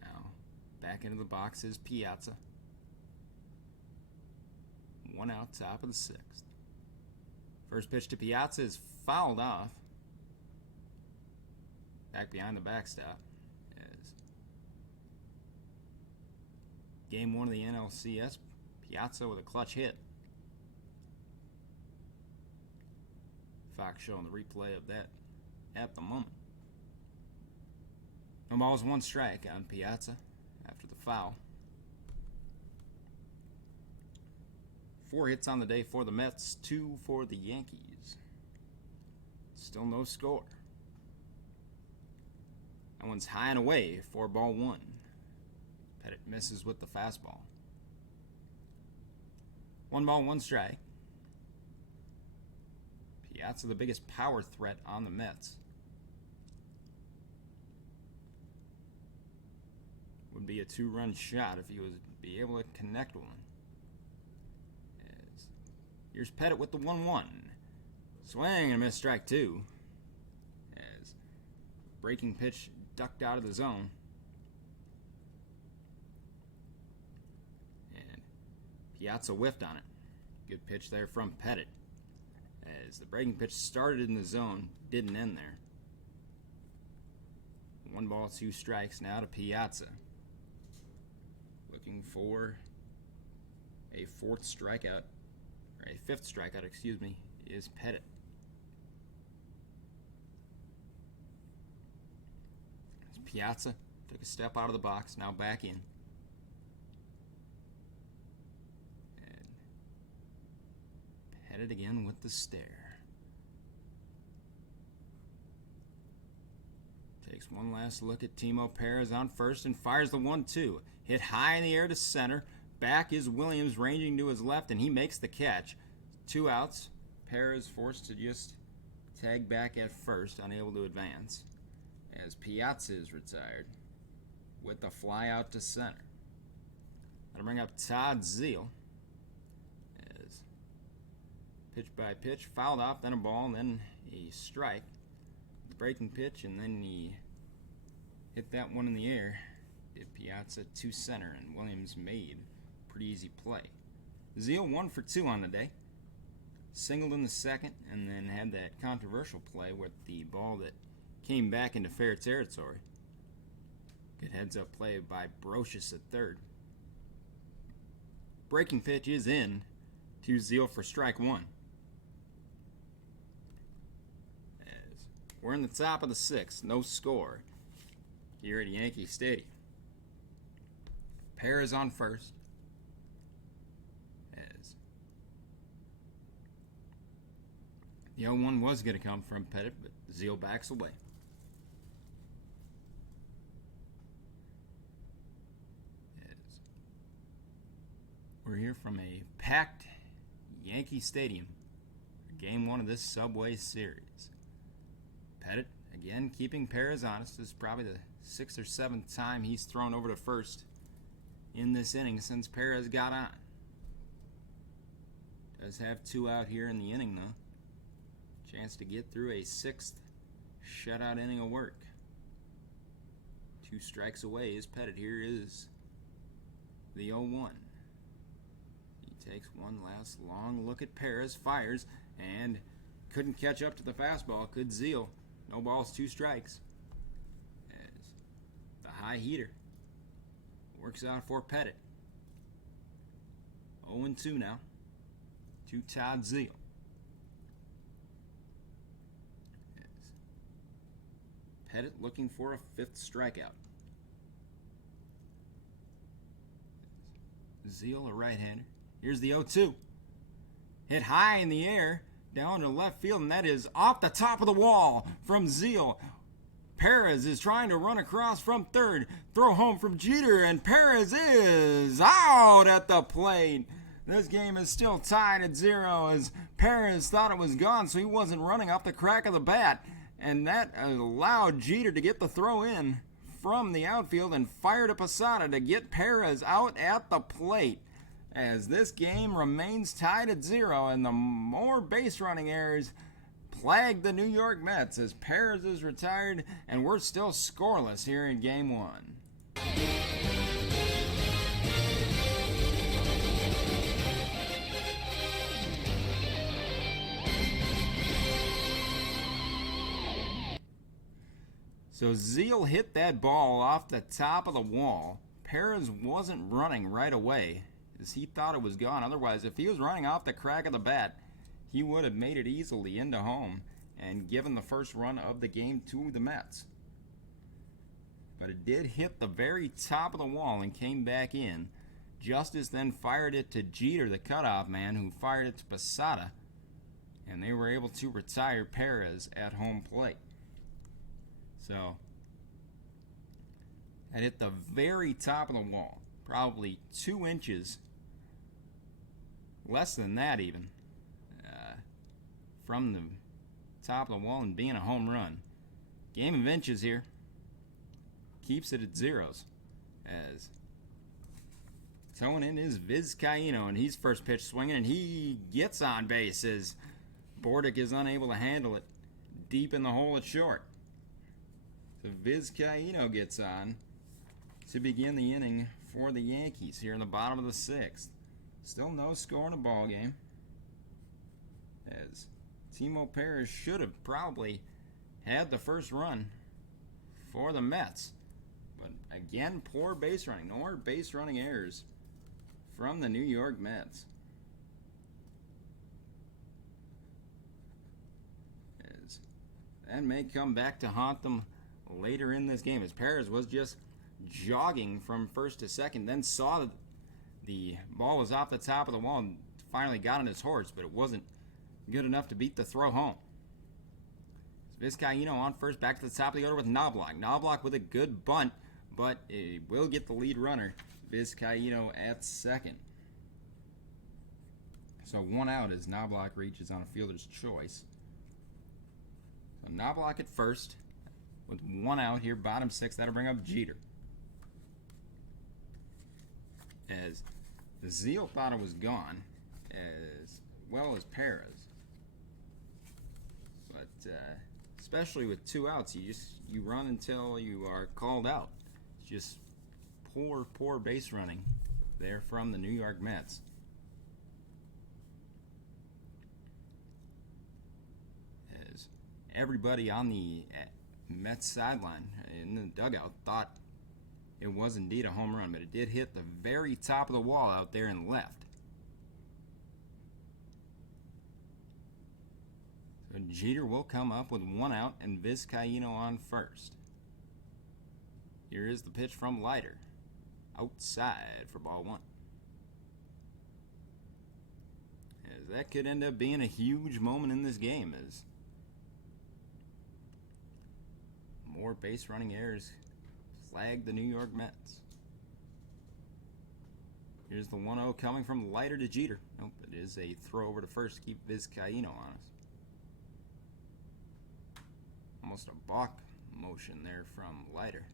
Now, back into the box is Piazza. 1 out, top of the 6th. First pitch to Piazza is fouled off. Back behind the backstop. As Game 1 of the NLCS, Piazza with a clutch hit. Fox showing the replay of that at the moment. No balls, 1 strike on Piazza after the foul. 4 hits on the day for the Mets, 2 for the Yankees. Still no score. That one's high and away for ball 1. Pettitte misses with the fastball. 1 ball, 1 strike. Piazza the biggest power threat on the Mets. Would be a 2-run shot if he was be able to connect one. As here's Pettitte with the 1-1. Swing and a miss, strike 2. As breaking pitch ducked out of the zone. And Piazza whiffed on it. Good pitch there from Pettitte. as the breaking pitch started in the zone, didn't end there. 1 ball, 2 strikes now to Piazza. Looking for a 4th strikeout, or a 5th strikeout, excuse me, is Pettit. Piazza took a step out of the box, now back in. And Pettit again with the stare. Takes one last look at Timo Perez on first and fires the 1-2. Hit high in the air to center. Back is Williams ranging to his left, and he makes the catch. 2 outs. Perez forced to just tag back at first, unable to advance, as Piazza is retired with the fly out to center. That'll bring up Todd Zeile. As pitch by pitch, fouled off, then a ball, and then a strike. The breaking pitch, and then he hit that one in the air. Did Piazza to center, and Williams made a pretty easy play. Zeile 1 for 2 on the day. Singled in the second, and then had that controversial play with the ball that came back into fair territory. Good heads-up play by Brocious at third. Breaking pitch is in to Zeile for strike 1. As we're in the top of the 6th, no score here at Yankee Stadium. Perez on first. As the 0-1 was going to come from Pettit, but Zeile backs away. We're here from a packed Yankee Stadium for Game 1 of this Subway Series. Pettit, again, keeping Perez honest. This is probably the 6th or 7th time he's thrown over to first in this inning since Perez got on. Does have 2 out here in the inning, though. Chance to get through a 6th shutout inning of work. 2 strikes away is Pettit. Here is the 0-1. Takes one last long look at Perez, fires, and couldn't catch up to the fastball. Could Zeile. No balls, 2 strikes. As the high heater works out for Pettit. 0-2 now to Todd Zeile. As Pettit looking for a 5th strikeout. Zeile, a right-hander. Here's the 0-2. Hit high in the air, down to left field, and that is off the top of the wall from Zeile. Perez is trying to run across from third. Throw home from Jeter, and Perez is out at the plate. This game is still tied at 0 as Perez thought it was gone, so he wasn't running off the crack of the bat. And that allowed Jeter to get the throw in from the outfield and fire to Posada to get Perez out at the plate. As this game remains tied at 0, and the more base running errors plague the New York Mets as Perez is retired, and we're still scoreless here in Game 1. So Zeile hit that ball off the top of the wall. Perez wasn't running right away, as he thought it was gone. Otherwise, if he was running off the crack of the bat, he would have made it easily into home and given the first run of the game to the Mets. But it did hit the very top of the wall and came back in. Justice then fired it to Jeter, the cutoff man, who fired it to Posada, and they were able to retire Perez at home plate. So, it hit the very top of the wall, probably 2 inches, less than that even, from the top of the wall and being a home run. Game of inches here. Keeps it at 0s. As towing in is Vizcaíno, and he's first pitch swinging, and he gets on base as Bordick is unable to handle it deep in the hole at short. So Vizcaíno gets on to begin the inning for the Yankees here in the bottom of the 6th. Still no score in the ball game, as Timo Perez should have probably had the first run for the Mets. But again, poor base running. No more base running errors from the New York Mets. As that may come back to haunt them later in this game, as Perez was just jogging from first to second, then saw that the ball was off the top of the wall and finally got on his horse, but it wasn't good enough to beat the throw home. Vizcaino on first, back to the top of the order with Knobloch. Knobloch with a good bunt, but it will get the lead runner, Vizcaino, at second. So one out as Knobloch reaches on a fielder's choice. So Knobloch at first with one out here, bottom six. That'll bring up Jeter. As Zeal thought it was gone, as well as Perez. But especially with two outs, you run until you are called out. It's just poor base running there from the New York Mets. As everybody on the Mets sideline in the dugout thought it was indeed a home run, but it did hit the very top of the wall out there in left. So Jeter will come up with one out and Vizcaino on first. Here is the pitch from Leiter. Outside for ball one. As that could end up being a huge moment in this game, as more base running errors flag the New York Mets. Here's the 1-0 coming from Leiter to Jeter. Nope, it is a throw over to first to keep Vizcaino honest. Almost a balk motion there from Leiter.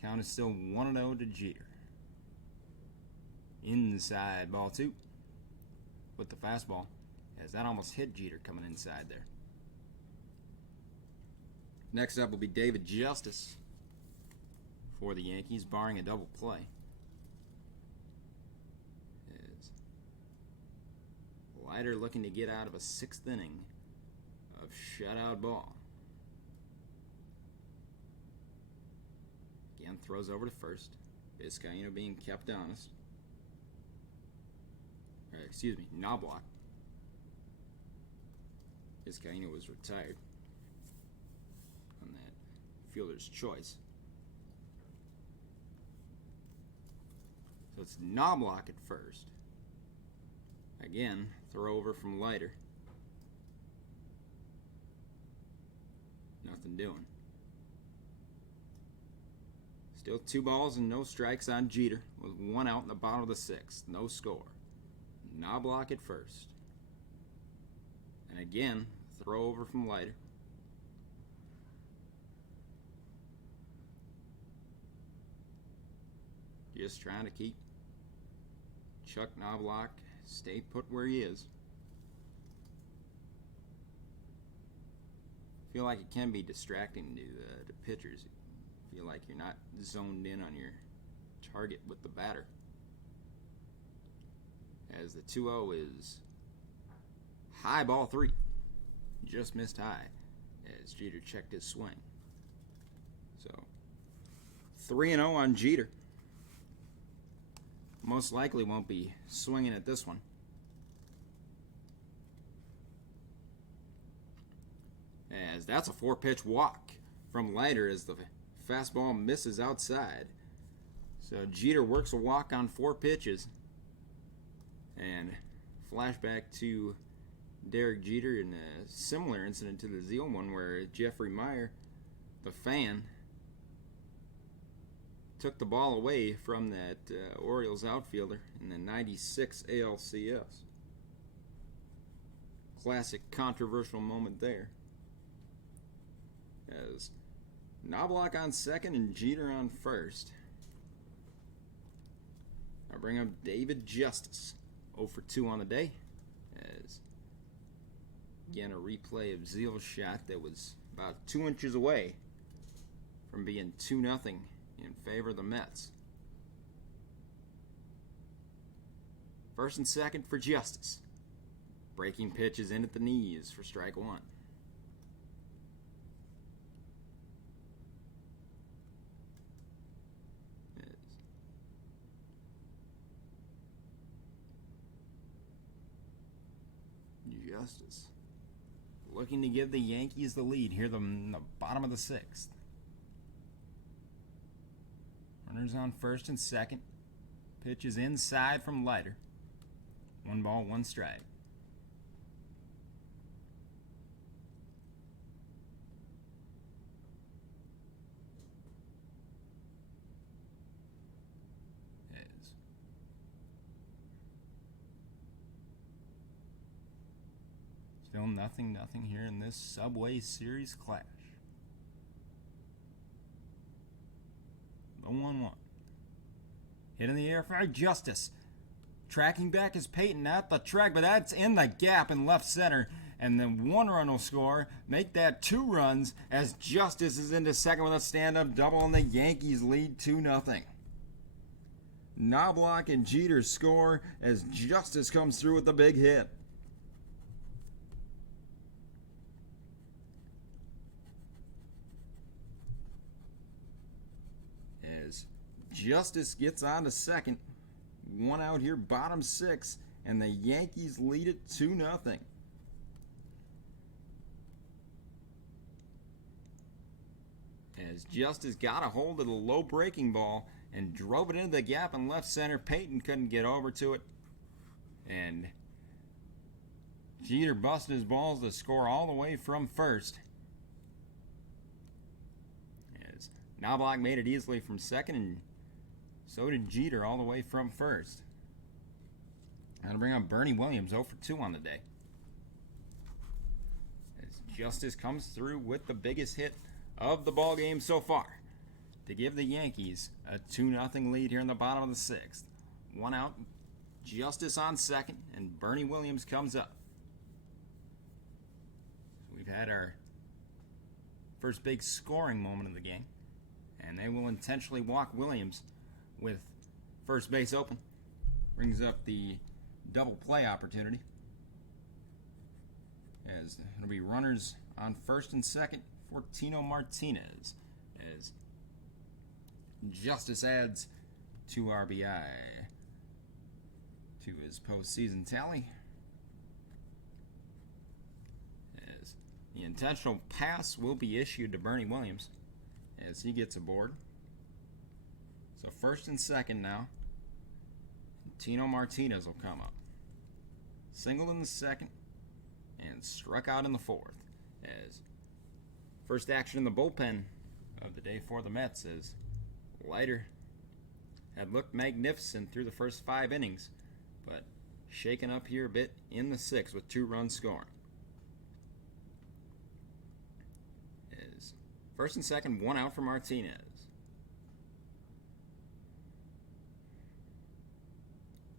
Count is still 1-0 to Jeter. Inside ball two with the fastball, as that almost hit Jeter coming inside there. Next up will be David Justice for the Yankees, barring a double play. As Leiter looking to get out of a sixth inning of shutout ball. Again, throws over to first. Vizcaino being kept honest. Knobloch. Vizcaino was retired on that fielder's choice. So it's Knobloch at first. Again, throw over from Leiter. Nothing doing. Still 2 balls and no strikes on Jeter with 1 out in the bottom of the 6th. No score. Knobloch at first. And again, throw over from Leiter. Just trying to keep Chuck Knobloch stay put where he is. Feel like it can be distracting to pitchers. Feel like you're not zoned in on your target with the batter. As the 2-0 is high ball 3. Just missed high as Jeter checked his swing. So 3-0 on Jeter. Most likely won't be swinging at this one. As that's a 4-pitch walk from Leiter as the fastball misses outside. So Jeter works a walk on 4 pitches. And flashback to Derek Jeter in a similar incident to the Zeal one where Jeffrey Meyer, the fan, took the ball away from that Orioles outfielder in the 96 ALCS. Classic controversial moment there. As Knobloch on second and Jeter on first. I bring up David Justice. 0 for 2 on the day. As again, a replay of Zeal's shot that was about 2 inches away from being 2-0 in favor of the Mets. First and second for Justice. Breaking pitch is in at the knees for strike one. Justice looking to give the Yankees the lead here in the bottom of the sixth. Runners on first and second. Pitch is inside from Leiter. 1 ball, 1 strike. Still nothing here in this Subway Series clash. The 1-1. Hit in the air for Justice. Tracking back is Peyton at the track, but that's in the gap in left center. And then 1 run will score. Make that 2 runs as Justice is into second with a stand-up double, and the Yankees lead 2-0. Knobloch and Jeter score as Justice comes through with the big hit. As Justice gets on to second. 1 out here, bottom 6, and the Yankees lead it 2-0. As Justice got a hold of the low breaking ball and drove it into the gap in left center. Peyton couldn't get over to it. And Jeter busted his balls to score all the way from first. As Knobloch made it easily from second, and so did Jeter all the way from first. Now to bring on Bernie Williams, 0 for 2 on the day. As Justice comes through with the biggest hit of the ball game so far to give the Yankees a 2-0 lead here in the bottom of the sixth. 1 out, Justice on second, and Bernie Williams comes up. So we've had our first big scoring moment of the game, and they will intentionally walk Williams with first base open. Brings up the double play opportunity, as it'll be runners on first and second for Tino Martinez, as Justice adds 2 RBI to his postseason tally. As the intentional pass will be issued to Bernie Williams as he gets aboard. So first and second now. Tino Martinez will come up. Singled in the second and struck out in the fourth. As first action in the bullpen of the day for the Mets, as Leiter had looked magnificent through the first 5 innings, but shaken up here a bit in the 6th with 2 runs scoring. As first and second, 1 out for Martinez.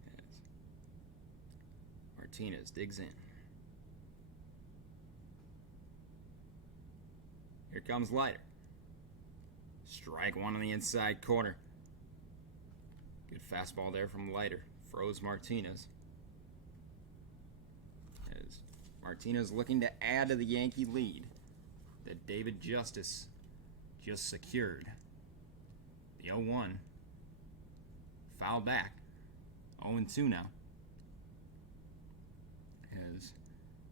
As Martinez digs in. Here comes Leiter. Strike 1 on the inside corner. Good fastball there from Leiter. Froze Martinez. As Martinez looking to add to the Yankee lead that David Justice just secured. The 0-1. Foul back. 0-2 now. As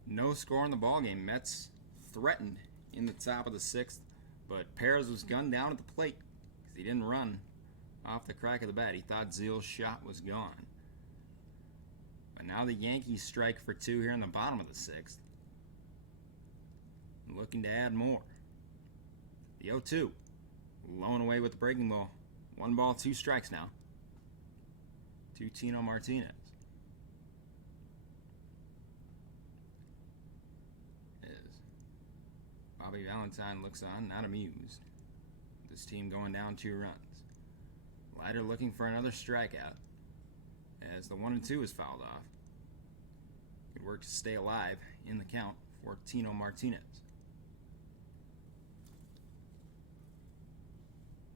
no score in the ballgame. Mets threatened in the top of the 6th, but Perez was gunned down at the plate because he didn't run off the crack of the bat. He thought Zeal's shot was gone. But now the Yankees strike for 2 here in the bottom of the 6th. Looking to add more. The 0-2. Blowing away with the breaking ball. 1 ball, 2 strikes now to Tino Martinez. Bobby Valentine looks on, not amused. This team going down 2 runs. Leiter looking for another strikeout as the 1-2 is fouled off. Good work to stay alive in the count for Tino Martinez.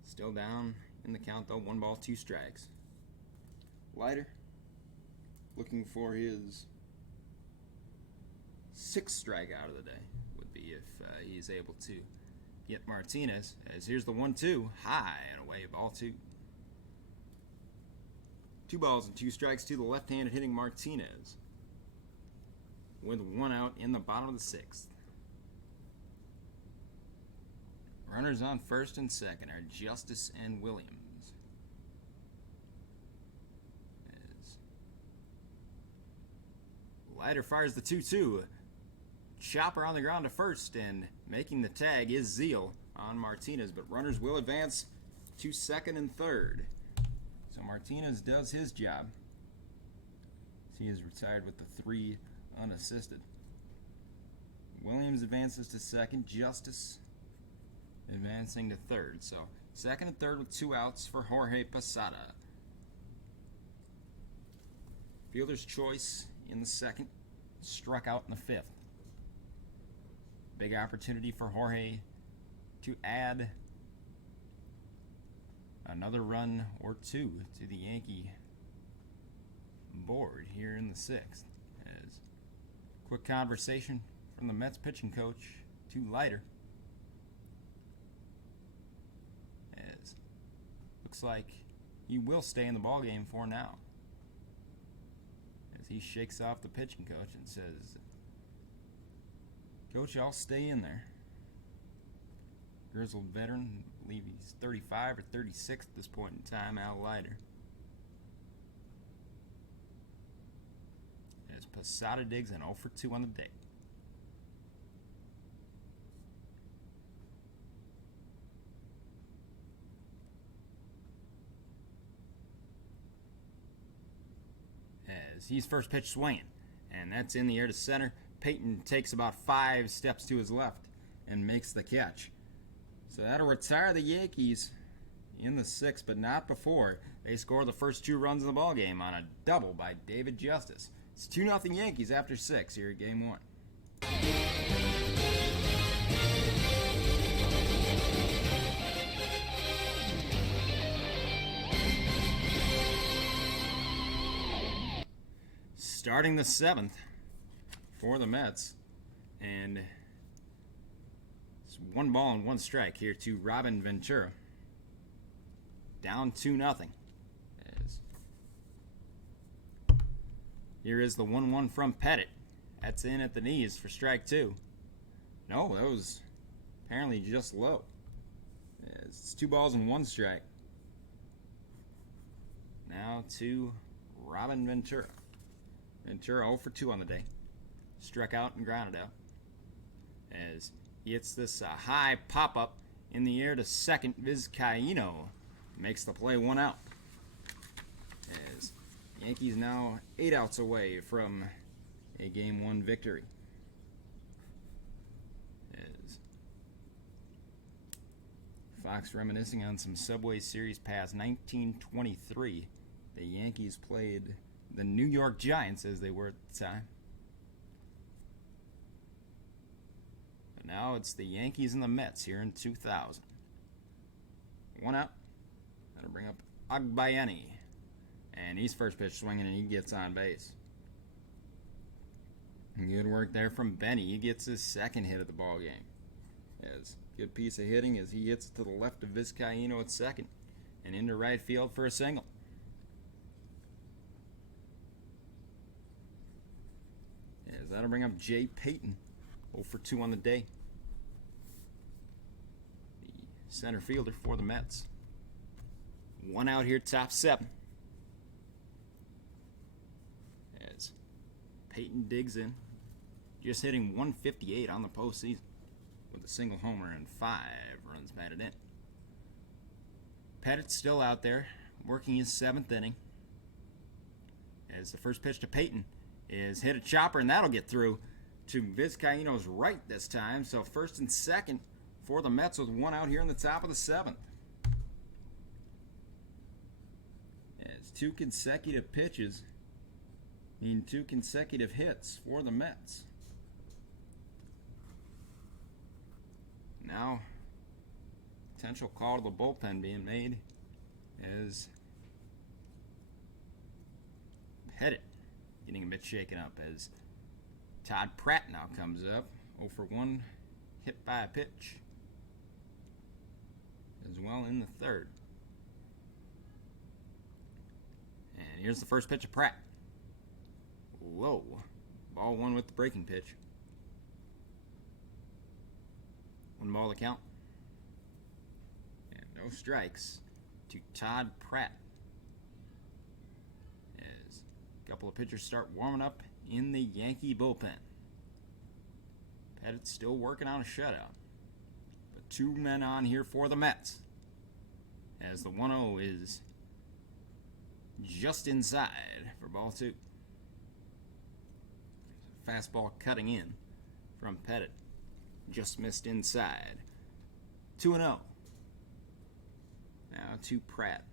Still down in the count though, 1 ball, 2 strikes. Leiter looking for his 6th strikeout of the day would be if he's able to get Martinez. As here's the 1-2, high and away, ball 2. 2 balls and 2 strikes to the left-handed hitting Martinez, with 1 out in the bottom of the 6th. Runners on first and second are Justice and Williams. As Leiter fires the 2-2. Chopper on the ground to first, and making the tag is Zeal on Martinez, but runners will advance to second and third. So Martinez does his job. He is retired with the 3 unassisted. Williams advances to second. Justice advancing to third. So second and third with 2 outs for Jorge Posada. Fielder's choice in the second. Struck out in the 5th. Big opportunity for Jorge to add another run or 2 to the Yankee board here in the 6th. As quick conversation from the Mets pitching coach to Leiter. As looks like he will stay in the ballgame for now. As he shakes off the pitching coach and says, "Coach, I'll stay in there." Grizzled veteran, I believe he's 35 or 36 at this point in time, Al Leiter. As Posada digs an 0 for 2 on the day. As he's first pitch swinging, and that's in the air to center. Peyton takes about 5 steps to his left and makes the catch. So that'll retire the Yankees in the 6th, but not before they score the first 2 runs in the ballgame on a double by David Justice. It's 2-0 Yankees after 6 here at Game 1. Starting the 7th for the Mets, and it's 1 ball and 1 strike here to Robin Ventura. Down 2-0. As here is the 1-1 from Pettit. That's in at the knees for strike 2. No, that was apparently just low. It's 2 balls and 1 strike. Now to Robin Ventura. Ventura 0 for 2 on the day. Struck out and grounded out. As he hits this high pop-up in the air to second. Vizcaino makes the play, 1 out. As Yankees now 8 outs away from a Game 1 victory. As Fox reminiscing on some Subway Series past 1923. The Yankees played the New York Giants as they were at the time. But now it's the Yankees and the Mets here in 2000. 1 out. That'll bring up Agbayani. And he's first pitch swinging and he gets on base. Good work there from Benny. He gets his 2nd hit of the ball game. As good piece of hitting as he hits to the left of Vizcaino at second and into right field for a single. As that'll bring up Jay Payton, 0 for 2 on the day. The center fielder for the Mets. 1 out here, top 7. As Payton digs in, just hitting 158 on the postseason with a single homer and 5 runs batted in. Pettit's still out there, working his 7th inning. As the first pitch to Payton is hit a chopper, and that'll get through to Vizcaino's right this time. So first and second for the Mets with 1 out here in the top of the 7th. As 2 consecutive pitches mean 2 consecutive hits for the Mets. Now, potential call to the bullpen being made as Pettit getting a bit shaken up as Todd Pratt now comes up. 0 for 1, hit by a pitch. As well in the third. And here's the first pitch of Pratt. Whoa. Ball 1 with the breaking pitch. 1 ball to count. And no strikes to Todd Pratt. As a couple of pitchers start warming up in the Yankee bullpen. Pettit's still working on a shutout. But 2 men on here for the Mets. As the 1-0 is just inside for ball 2. Fastball cutting in from Pettit. Just missed inside. 2-0. Now to Pratt.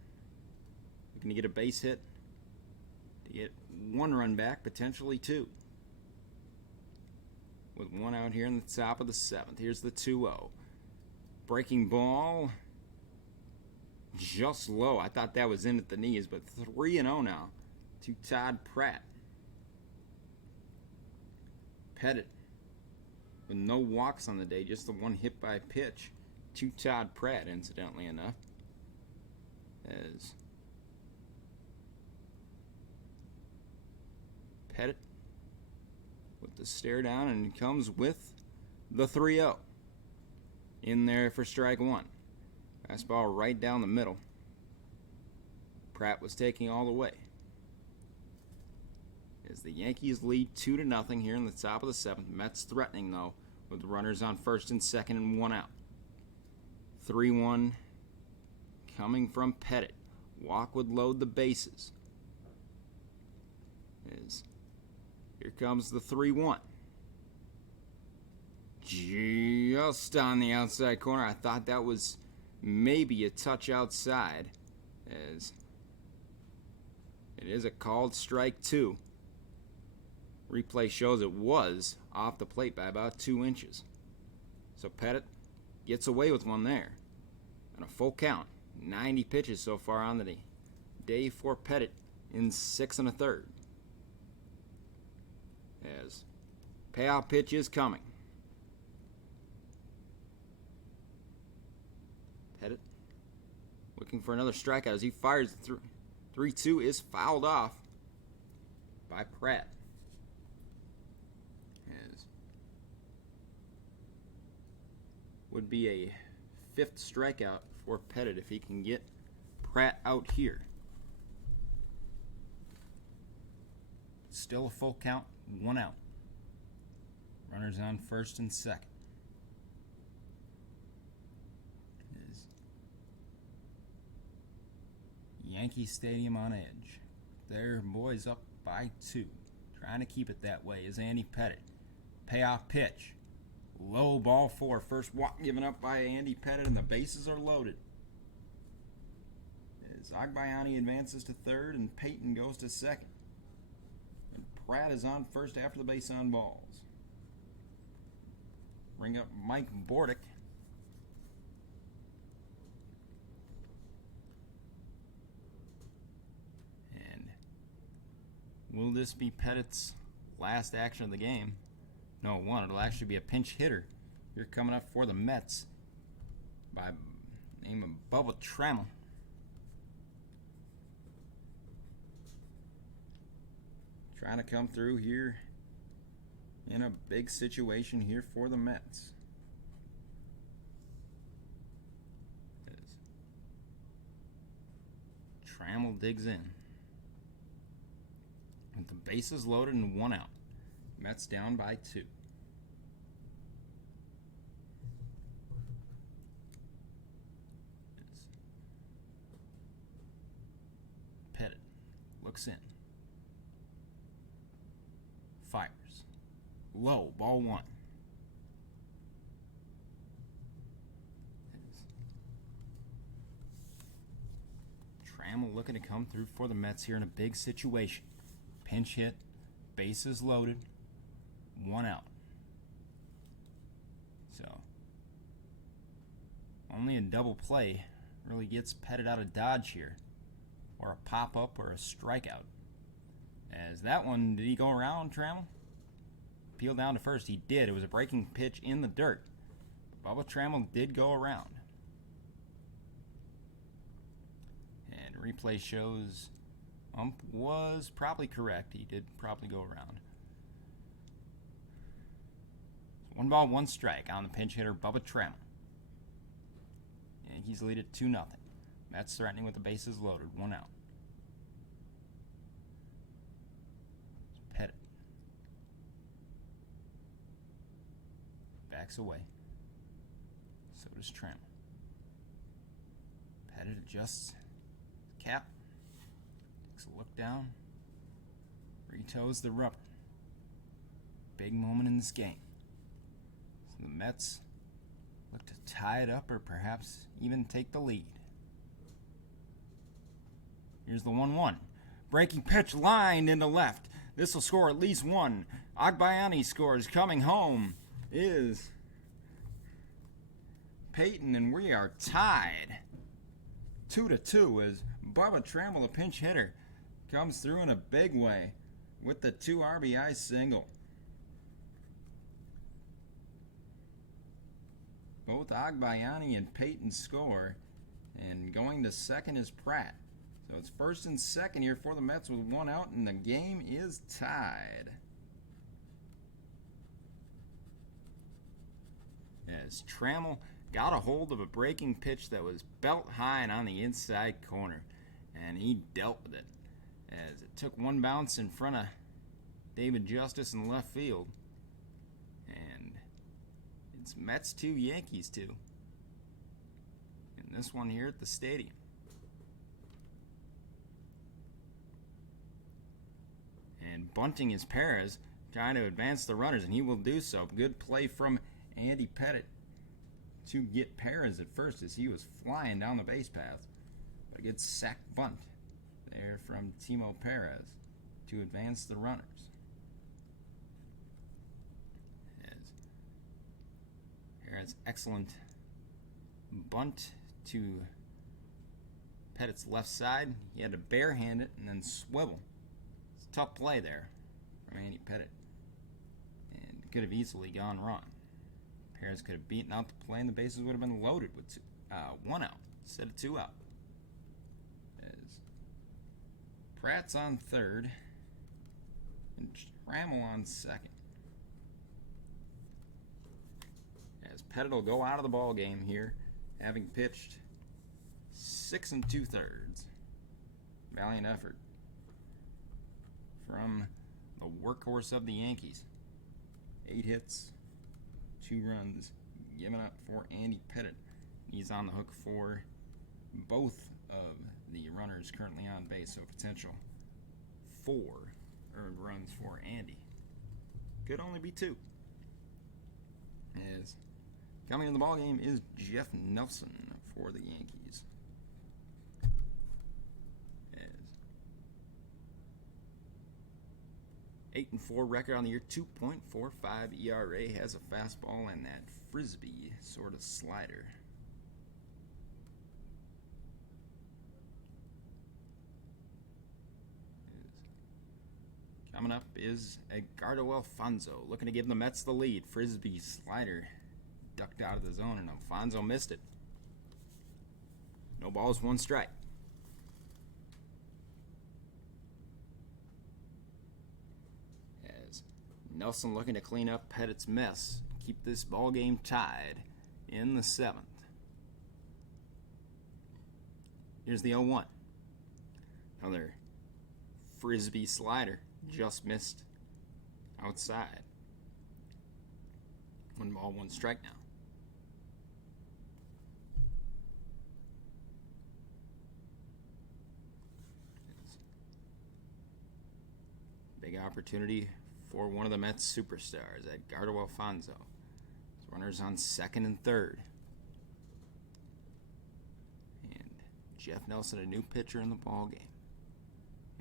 Looking to get a base hit. To get 1 run back, potentially 2. With 1 out here in the top of the 7th. Here's the 2-0. Breaking ball. Just low. I thought that was in at the knees, but 3-0 now to Todd Pratt. Pettit with no walks on the day, just the 1 hit by pitch to Todd Pratt, incidentally enough. As Pettit with the stare down and comes with the 3-0. In there for strike 1. Fastball right down the middle. Pratt was taking all the way. As the Yankees lead 2-0 here in the top of the 7th. Mets threatening, though, with runners on first and second and 1 out. 3-1 coming from Pettit. Walk would load the bases. As here comes the 3-1. Just on the outside corner. I thought that was maybe a touch outside, as it is a called strike 2. Replay shows it was off the plate by about 2 inches. So Pettit gets away with 1 there. And a full count. 90 pitches so far on the day for Pettit in 6 1/3. As payoff pitch is coming. Pettit looking for another strikeout as he fires. 3-2 is fouled off by Pratt. As would be a 5th strikeout for Pettit if he can get Pratt out here. Still a full count, 1 out. Runners on first and second. Yankee Stadium on edge. Their boys up by 2. Trying to keep it that way is Andy Pettit. Payoff pitch. Low ball 4. First walk given up by Andy Pettit, and the bases are loaded. As Agbayani advances to third and Payton goes to second. And Pratt is on first after the base on balls. Bring up Mike Bordick. Will this be Pettit's last action of the game? No, it won't. It'll actually be a pinch hitter. Here coming up for the Mets by name of Bubba Trammell. Trying to come through here in a big situation here for the Mets. Trammell digs in. With the bases loaded and 1 out. Mets down by 2. Pettit looks in. Fires. Low, ball 1. Trammell looking to come through for the Mets here in a big situation. Pinch hit, bases loaded, 1 out. So, only a double play really gets Pettit out of dodge here, or a pop-up or a strikeout. As that one, did he go around, Trammell? Peel down to first. He did. It was a breaking pitch in the dirt. Bubba Trammell did go around. And replay shows ump was probably correct. He did probably go around. 1-1 strike on the pinch hitter, Bubba Trammell. Yankees lead it 2-0. Mets threatening with the bases loaded. 1 out. Pettit. Backs away. So does Trammell. Pettit adjusts his cap. Takes a look down. Retoes the rubber. Big moment in this game. So the Mets look to tie it up or perhaps even take the lead. Here's the 1-1. Breaking pitch lined into left. This will score at least one. Agbayani scores. Coming home is Peyton, and we are tied 2-2 as Bubba Trammell, a pinch hitter, comes through in a big way with the 2 RBI single. Both Agbayani and Peyton score, and going to second is Pratt. So it's first and second here for the Mets with 1 out, and the game is tied. As Trammell got a hold of a breaking pitch that was belt high and on the inside corner, and he dealt with it. As it took one bounce in front of David Justice in left field. And it's Mets 2, Yankees 2. And this one here at the stadium. And bunting is Perez, trying to advance the runners, and he will do so. Good play from Andy Pettit to get Perez at first as he was flying down the base path. But a good sack bunt there from Timo Perez to advance the runners. As Perez, excellent bunt to Pettit's left side. He had to barehand it and then swivel. It's a tough play there from Andy Pettit. And it could have easily gone wrong. Perez could have beaten out the play and the bases would have been loaded with 1 out instead of 2 out. As Pratt's on third and Trammell on second. As Pettit will go out of the ball game here, having pitched 6 2/3. Valiant effort from the workhorse of the Yankees. 8 hits, 2 runs given up for Andy Pettit. He's on the hook for both of the runners currently on base, so potential 4 earned runs for Andy. Could only be 2. As coming in the ball game is Jeff Nelson for the Yankees. As 8-4 record on the year, 2.45 ERA, has a fastball and that frisbee sort of slider. Coming up is Edgardo Alfonzo, looking to give the Mets the lead. Frisbee slider ducked out of the zone, and Alfonzo missed it. No balls, 1 strike. As Nelson looking to clean up Pettit's mess, keep this ball game tied in the 7th. Here's the 0-1. Another frisbee slider, just missed outside. 1 ball, 1 strike now. Big opportunity for one of the Mets superstars, Edgardo Alfonzo. His runners on second and third. And Jeff Nelson, a new pitcher in the ballgame.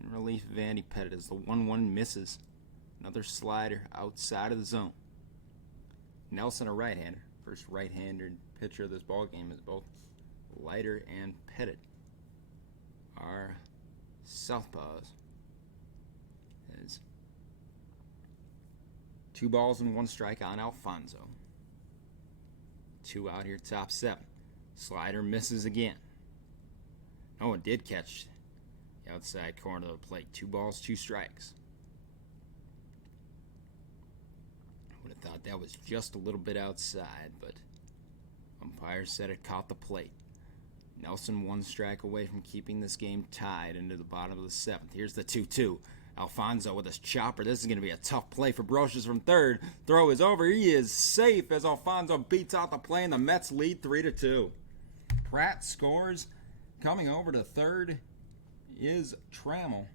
In relief of Andy Pettit as the 1-1 misses. Another slider outside of the zone. Nelson, a right-hander. First right-handed pitcher of this ballgame, as both Leiter and Pettit are southpaws. 2 balls and 1 strike on Alfonso. 2 out here, top 7. Slider misses again. No, it did catch the outside corner of the plate. 2 balls, 2 strikes. Would have thought that was just a little bit outside, but umpire said it caught the plate. Nelson 1 strike away from keeping this game tied into the bottom of the 7th. Here's the 2-2. Alfonso with his chopper. This is going to be a tough play for Brosius from third. Throw is over. He is safe as Alfonso beats out the play, and the Mets lead 3-2. Pratt scores. Coming over to third is Trammell.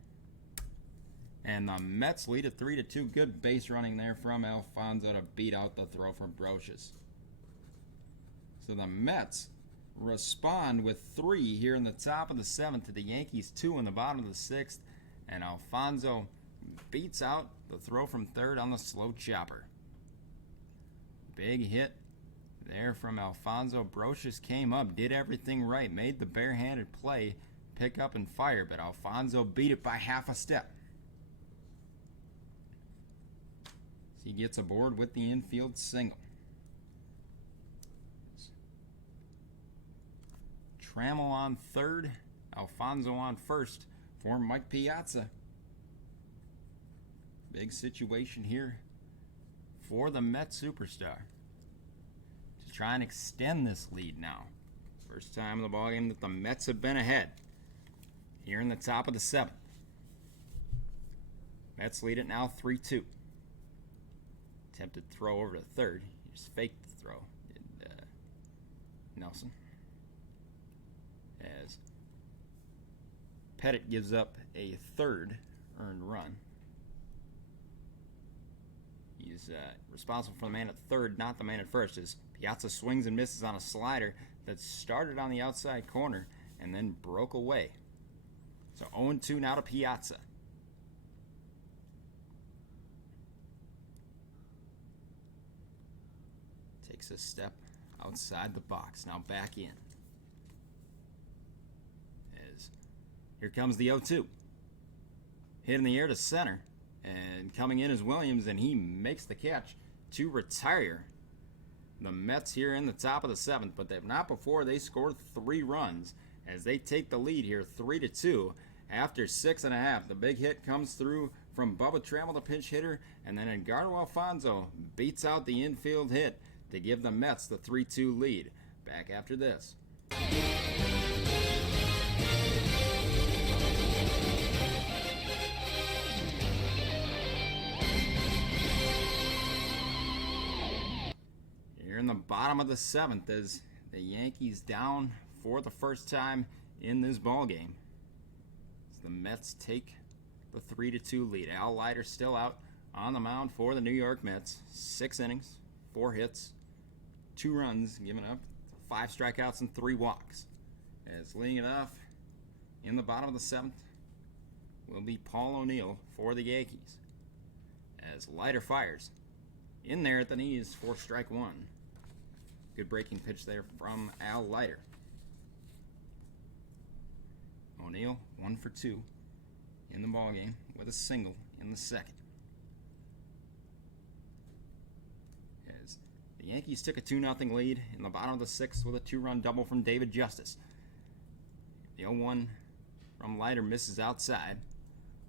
And the Mets lead at 3-2. Good base running there from Alfonso to beat out the throw from Brosius. So the Mets respond with 3 here in the top of the 7th to the Yankees 2 in the bottom of the 6th. And Alfonso beats out the throw from third on the slow chopper. Big hit there from Alfonso. Brosius came up, did everything right, made the barehanded play, pick up and fire, but Alfonso beat it by half a step. He gets aboard with the infield single. Trammell on third, Alfonso on first for Mike Piazza. Big situation here for the Mets superstar to try and extend this lead now. First time in the ballgame that the Mets have been ahead here in the top of the 7th. Mets lead it now 3-2. Attempted throw over to third. He just faked the throw. Did Nelson. As Pettit gives up a third earned run. He's responsible for the man at third, not the man at first, as Piazza swings and misses on a slider that started on the outside corner and then broke away. So 0-2 now to Piazza. Takes a step outside the box, now back in. Here comes the 0-2. Hit in the air to center. And coming in is Williams, and he makes the catch to retire the Mets here in the top of the 7th. But they've not before. They scored 3 runs as they take the lead here 3-2 after 6.5. The big hit comes through from Bubba Trammell, the pinch hitter. And then Edgardo Alfonso beats out the infield hit to give the Mets the 3-2 lead. Back after this. In the bottom of the 7th as the Yankees down for the first time in this ball game. As the Mets take the 3-2 lead. Al Leiter still out on the mound for the New York Mets. 6 innings, 4 hits, 2 runs given up, 5 strikeouts and 3 walks. As leading it off in the bottom of the 7th will be Paul O'Neill for the Yankees. As Leiter fires in there at the knees for strike 1. Good breaking pitch there from Al Leiter. O'Neill 1 for 2 in the ballgame with a single in the 2nd. As the Yankees took a 2-0 lead in the bottom of the 6th with a 2-run double from David Justice. The 0-1 from Leiter misses outside.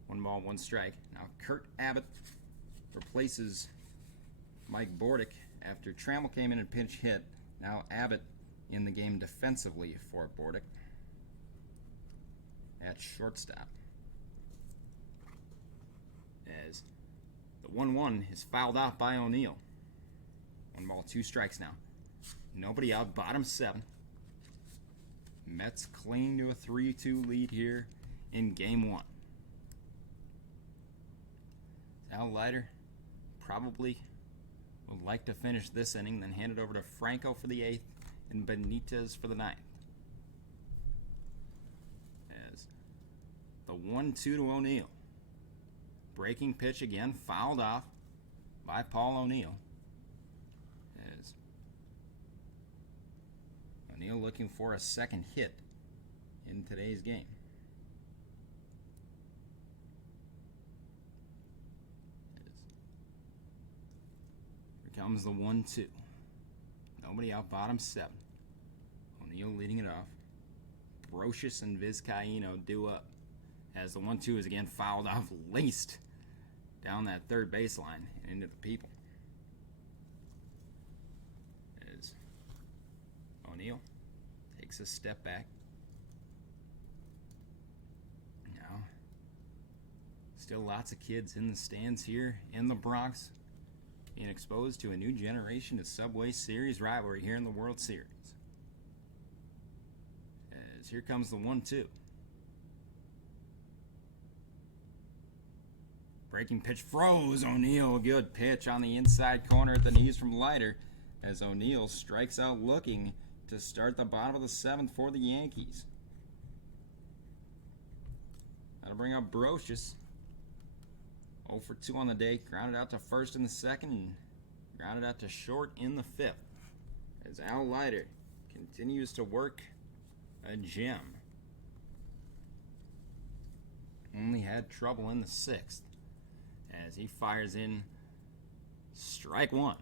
1 ball, 1 strike. Now Kurt Abbott replaces Mike Bordick after Trammell came in and pinch hit. Now Abbott in the game defensively for Bordick at shortstop. As the 1-1 is fouled out by O'Neill. 1 ball, 2 strikes now. Nobody out, bottom 7. Mets cling to a 3-2 lead here in game 1. Al Leiter probably would like to finish this inning, then hand it over to Franco for the 8th and Benitez for the 9th. As the 1-2 to O'Neill. Breaking pitch again, fouled off by Paul O'Neill. As O'Neill looking for a second hit in today's game. comes the 1-2. Nobody out, bottom 7. O'Neill leading it off. Brocious and Vizcaino due up as the 1-2 is again fouled off, laced down that third baseline and into the people. As O'Neill takes a step back. Now, still lots of kids in the stands here in the Bronx being exposed to a new generation of Subway Series rivalry here in the World Series. As here comes the 1-2. Breaking pitch froze. O'Neill, good pitch on the inside corner at the knees from Leiter as O'Neill strikes out looking to start the bottom of the 7th for the Yankees. That'll bring up Brocious. 0 for 2 on the day, grounded out to first in the 2nd and grounded out to short in the 5th. As Al Leiter continues to work a gem. Only had trouble in the 6th as he fires in strike 1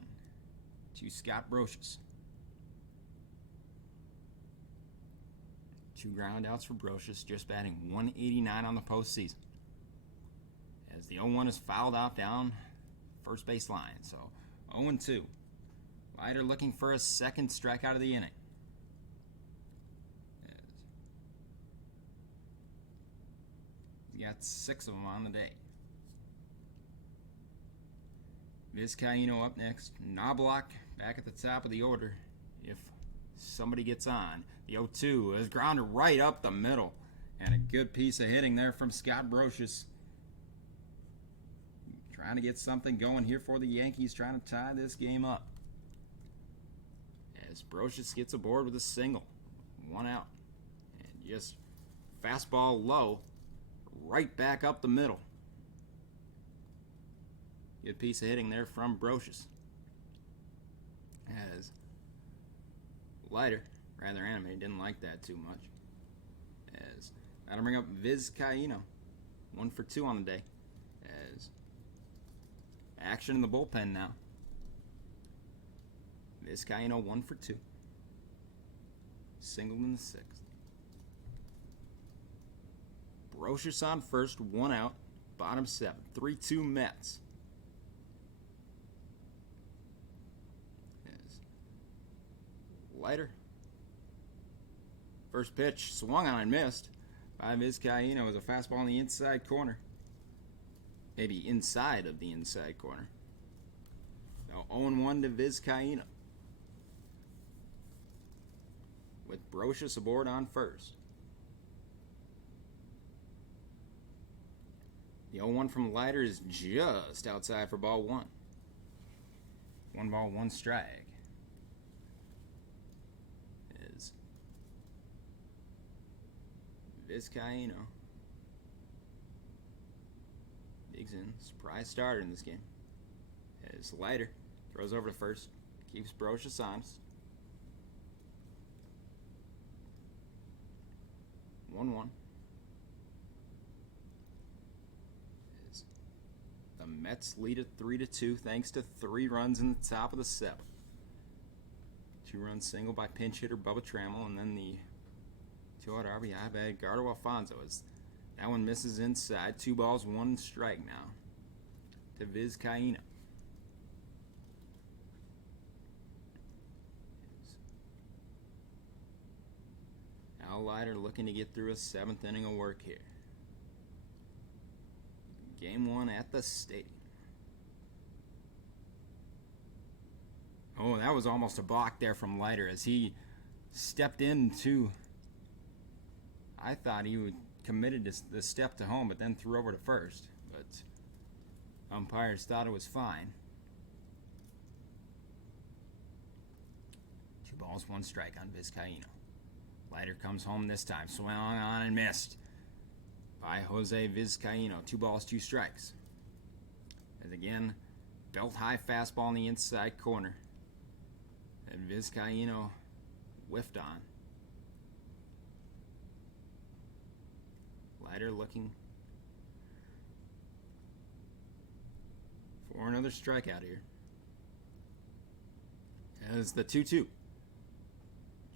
to Scott Brocious. 2 ground outs for Brocious, just batting .189 on the postseason. As the 0-1 is fouled off down first base line. So 0-2. Leiter looking for a second strikeout of the inning. He's got 6 of them on the day. Vizcaino up next. Knobloch back at the top of the order if somebody gets on. The 0-2 is grounded right up the middle. And a good piece of hitting there from Scott Brocious. Trying to get something going here for the Yankees, trying to tie this game up. As Brocious gets aboard with a single. 1 out. And just fastball low. Right back up the middle. Good piece of hitting there from Brocious. As Leiter, rather animated, didn't like that too much. As that'll bring up Vizcaino. 1 for 2 on the day. As action in the bullpen now. Vizcaino 1 for 2. Singled in the 6th. Brocious on first, 1 out, bottom 7. 3-2 Mets. As Leiter. First pitch swung on and missed by Vizcaino as a fastball in the inside corner. Maybe inside of the inside corner. Now 0-1 to Vizcaino. With Brocious aboard on first. The 0-1 from Leiter is just outside for ball 1. 1 ball, 1 strike. Is Vizcaino digs in. Surprise starter in this game. As Leiter throws over to first. Keeps Brocious honest. 1-1. The Mets lead at 3-2 thanks to 3 runs in the top of the 7th. 2-run single by pinch hitter Bubba Trammell, and then the 2-out RBI by Edgardo Alfonzo as that one misses inside. 2 balls, 1 strike now to Vizcaino. Al Leiter looking to get through a 7th inning of work here. Game 1 at the stadium. Oh, that was almost a balk there from Leiter as he stepped into. I thought he would committed the step to home, but then threw over to first. But umpires thought it was fine. 2 balls, 1 strike on Vizcaino. Leiter comes home this time, swung on and missed by Jose Vizcaino. 2 balls, 2 strikes. As again, belt high fastball in the inside corner. And Vizcaino whiffed on. Leiter looking for another strikeout here. As the 2-2.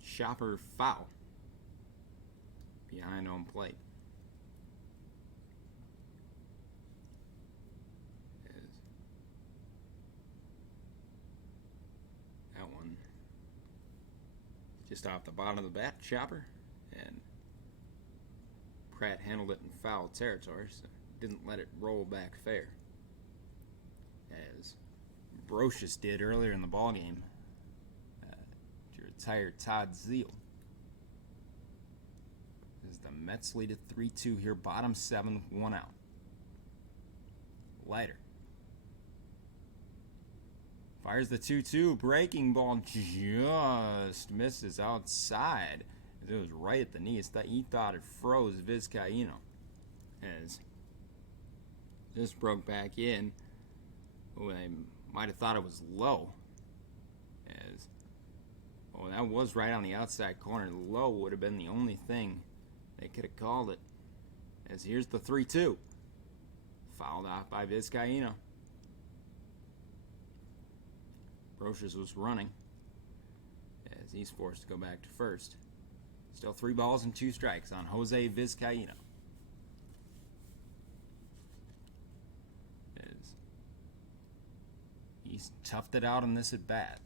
Chopper foul. Behind home plate. As that one just off the bottom of the bat, Chopper. And Pratt handled it in foul territory, so didn't let it roll back fair. As Brocious did earlier in the ballgame to retire Todd Zeile. As the Mets lead at 3-2 here, bottom 7, 1 out. Leiter fires the 2-2, breaking ball just misses outside. It was right at the knee. He thought it froze Vizcaino. As this broke back in, I might have thought it was low. As that was right on the outside corner. Low would have been the only thing they could have called it. As here's the 3-2. Fouled off by Vizcaino. Brocious was running as he's forced to go back to first. Still 3 balls and 2 strikes on Jose Vizcaino. As he's toughed it out on this at bat.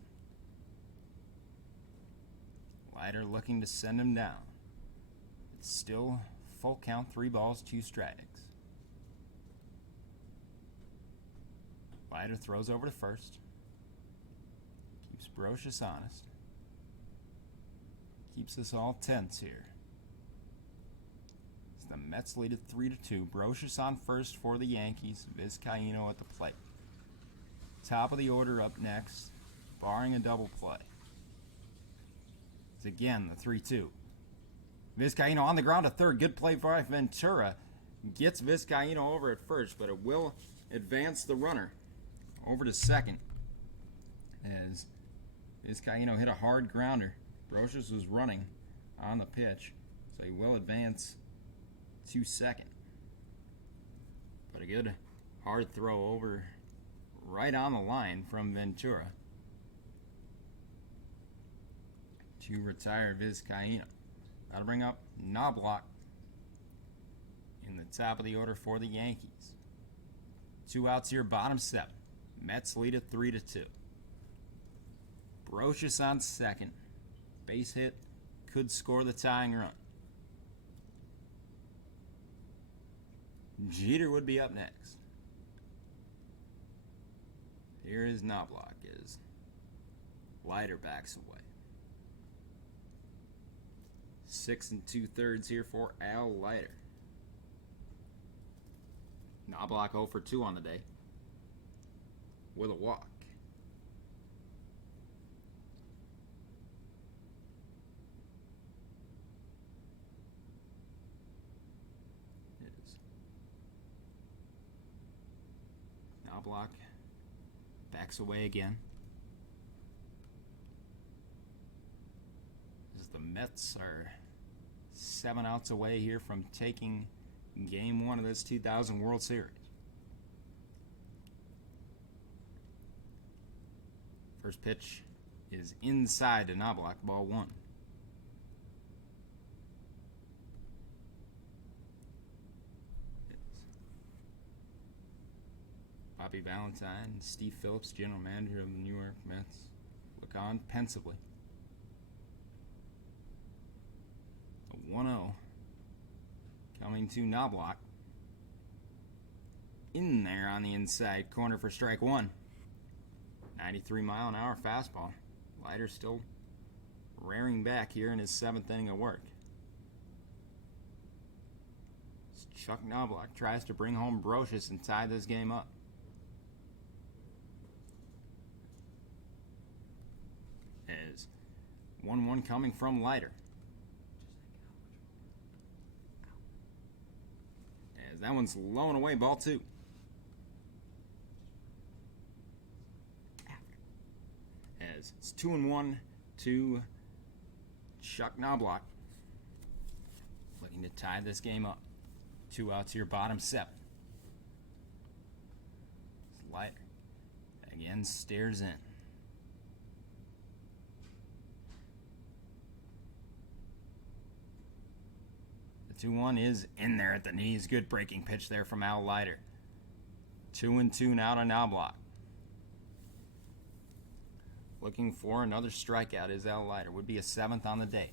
Leiter looking to send him down. It's still full count, 3 balls, 2 strikes. Leiter throws over to first. Keeps Brocious honest. Keeps us all tense here. As the Mets lead at 3-2. Brocious on first for the Yankees. Vizcaino at the plate. Top of the order up next, barring a double play. It's again the 3-2. Vizcaino on the ground at third. Good play by Ventura. Gets Vizcaino over at first, but it will advance the runner over to second. As Vizcaino hit a hard grounder. Brocious was running on the pitch, so he will advance to second. But a good hard throw over right on the line from Ventura to retire Vizcaino. That'll bring up Knobloch in the top of the order for the Yankees. 2 outs here, bottom 7. Mets lead at 3-2. Brocious on second. Base hit could score the tying run. Jeter would be up next. Here is Knobloch as Leiter backs away. 6 2/3 here for Al Leiter. Knobloch 0 for 2 on the day with a walk. Knobloch backs away again. As the Mets are 7 outs away here from taking Game 1 of this 2000 World Series. First pitch is inside to Knobloch, ball 1. Bobby Valentine, Steve Phillips, general manager of the New York Mets, look on pensively. A 1-0 coming to Knobloch. In there on the inside corner for strike 1. 93-mile-an-hour fastball. Leiter still rearing back here in his 7th inning of work. As Chuck Knobloch tries to bring home Brocious and tie this game up. As 1-1 coming from Leiter. As that one's low and away, ball 2. As it's 2-1 to Chuck Knobloch. Looking to tie this game up. 2 outs here, bottom 7. Leiter again stares in. 2-1 is in there at the knees. Good breaking pitch there from Al Leiter. 2-2 now to Knobloch. Looking for another strikeout is Al Leiter. Would be a 7th on the day.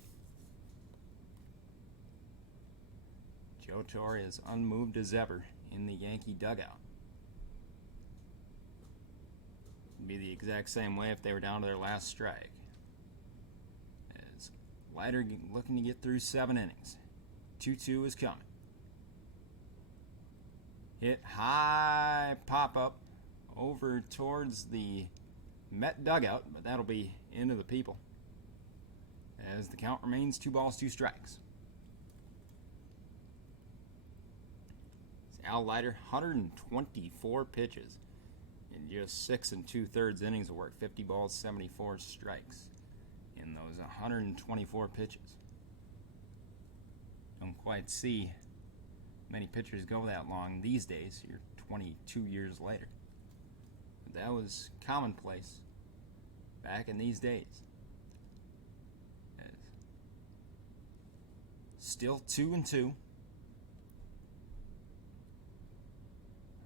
Joe Torre is unmoved as ever in the Yankee dugout. It'd be the exact same way if they were down to their last strike. As Leiter looking to get through 7 innings. 2-2 is coming. Hit high, pop up over towards the Met dugout, but that'll be into the people as the count remains 2 balls, 2 strikes. It's Al Leiter, 124 pitches in just 6 2/3 innings of work, 50 balls, 74 strikes in those 124 pitches. Don't quite see many pitchers go that long these days. You're 22 years later. But that was commonplace back in these days. Still 2-2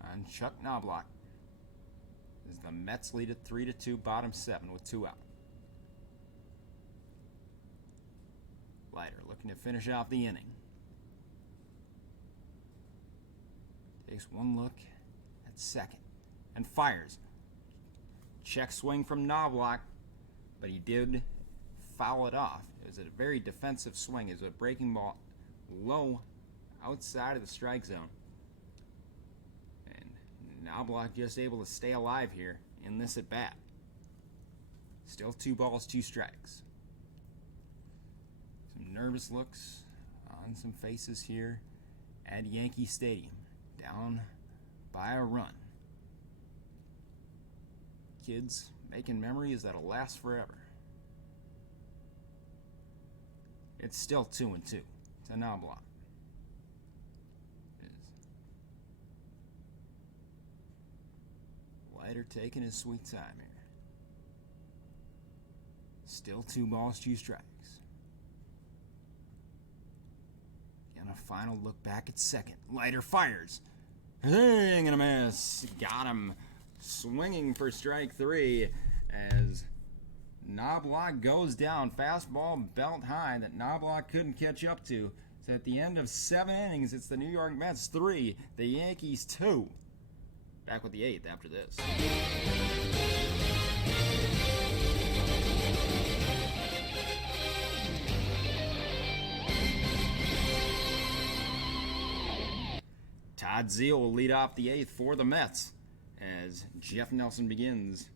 on Chuck Knobloch as the Mets lead at 3-2, bottom 7 with 2 out. Leiter looking to finish off the inning. Takes one look at second and fires. Check swing from Knobloch, but he did foul it off. It was a very defensive swing. It was a breaking ball low outside of the strike zone. And Knobloch just able to stay alive here in this at bat. Still 2 balls, 2 strikes. Some nervous looks on some faces here at Yankee Stadium. Down by a run. Kids making memories that'll last forever. It's still 2-2 to Knobloch. Leiter taking his sweet time here. Still 2 balls, 2 strikes. And a final look back at second. Leiter fires. Swing and a miss. Got him swinging for strike 3 as Knobloch goes down. Fastball belt high that Knobloch couldn't catch up to. So at the end of 7 innings, it's the New York Mets 3, the Yankees 2. Back with the 8th after this. Todd Zeile will lead off the 8th for the Mets as Jeff Nelson begins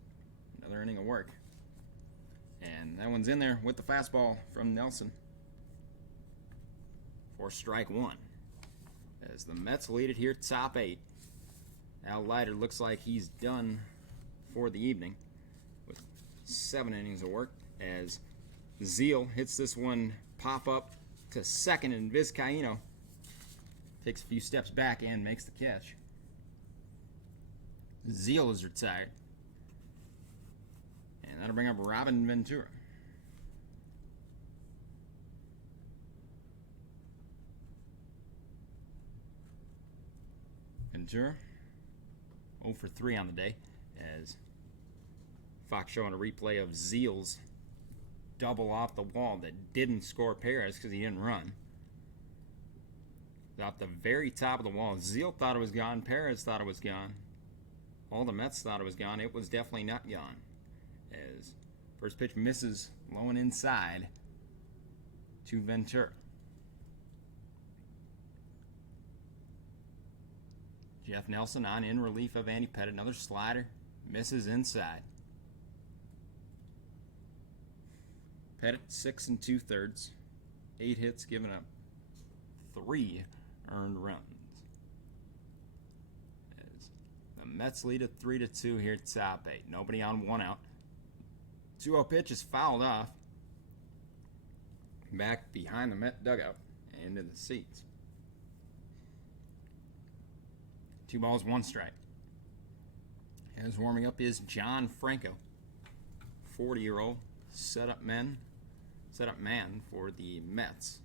another inning of work. And that one's in there with the fastball from Nelson for strike 1. As the Mets lead it here, top 8. Al Leiter looks like he's done for the evening with 7 innings of work as Zeile hits this one pop up to second, and Vizcaíno takes a few steps back and makes the catch. Zeile is retired. And that'll bring up Robin Ventura. Ventura 0 for 3 on the day as Fox showing a replay of Zeile's double off the wall that didn't score Perez because he didn't run. Off the very top of the wall. Zeile thought it was gone. Perez thought it was gone. All the Mets thought it was gone. It was definitely not gone. As first pitch misses low and inside to Ventura. Jeff Nelson on in relief of Andy Pettitte. Another slider. Misses inside. Pettitte 6 2/3. 8 hits, giving up 3 earned runs. As the Mets lead at 3-2 here at top 8. Nobody on, 1 out. 2-0 pitch is fouled off. Back behind the Met dugout and in the seats. 2 balls, 1 strike. As warming up is John Franco, 40-year-old setup man for the Mets.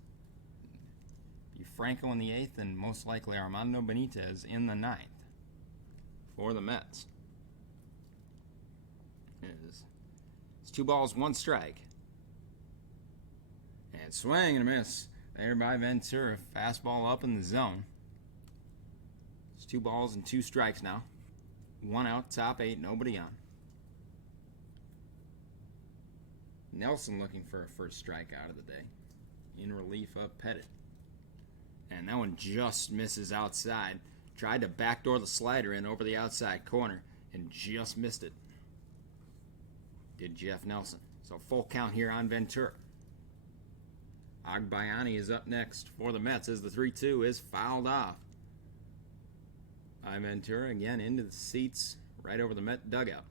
Franco in the 8th, and most likely Armando Benitez in the 9th for the Mets. It's 2 balls, 1 strike. And swing and a miss there by Ventura. Fastball up in the zone. It's 2 balls and 2 strikes now. 1 out, top 8, nobody on. Nelson looking for a first strikeout of the day. In relief of Pettit. And that one just misses outside. Tried to backdoor the slider in over the outside corner and just missed it. Did Jeff Nelson. So full count here on Ventura. Agbayani is up next for the Mets as the 3-2 is fouled off. Ventura again into the seats right over the Met dugout.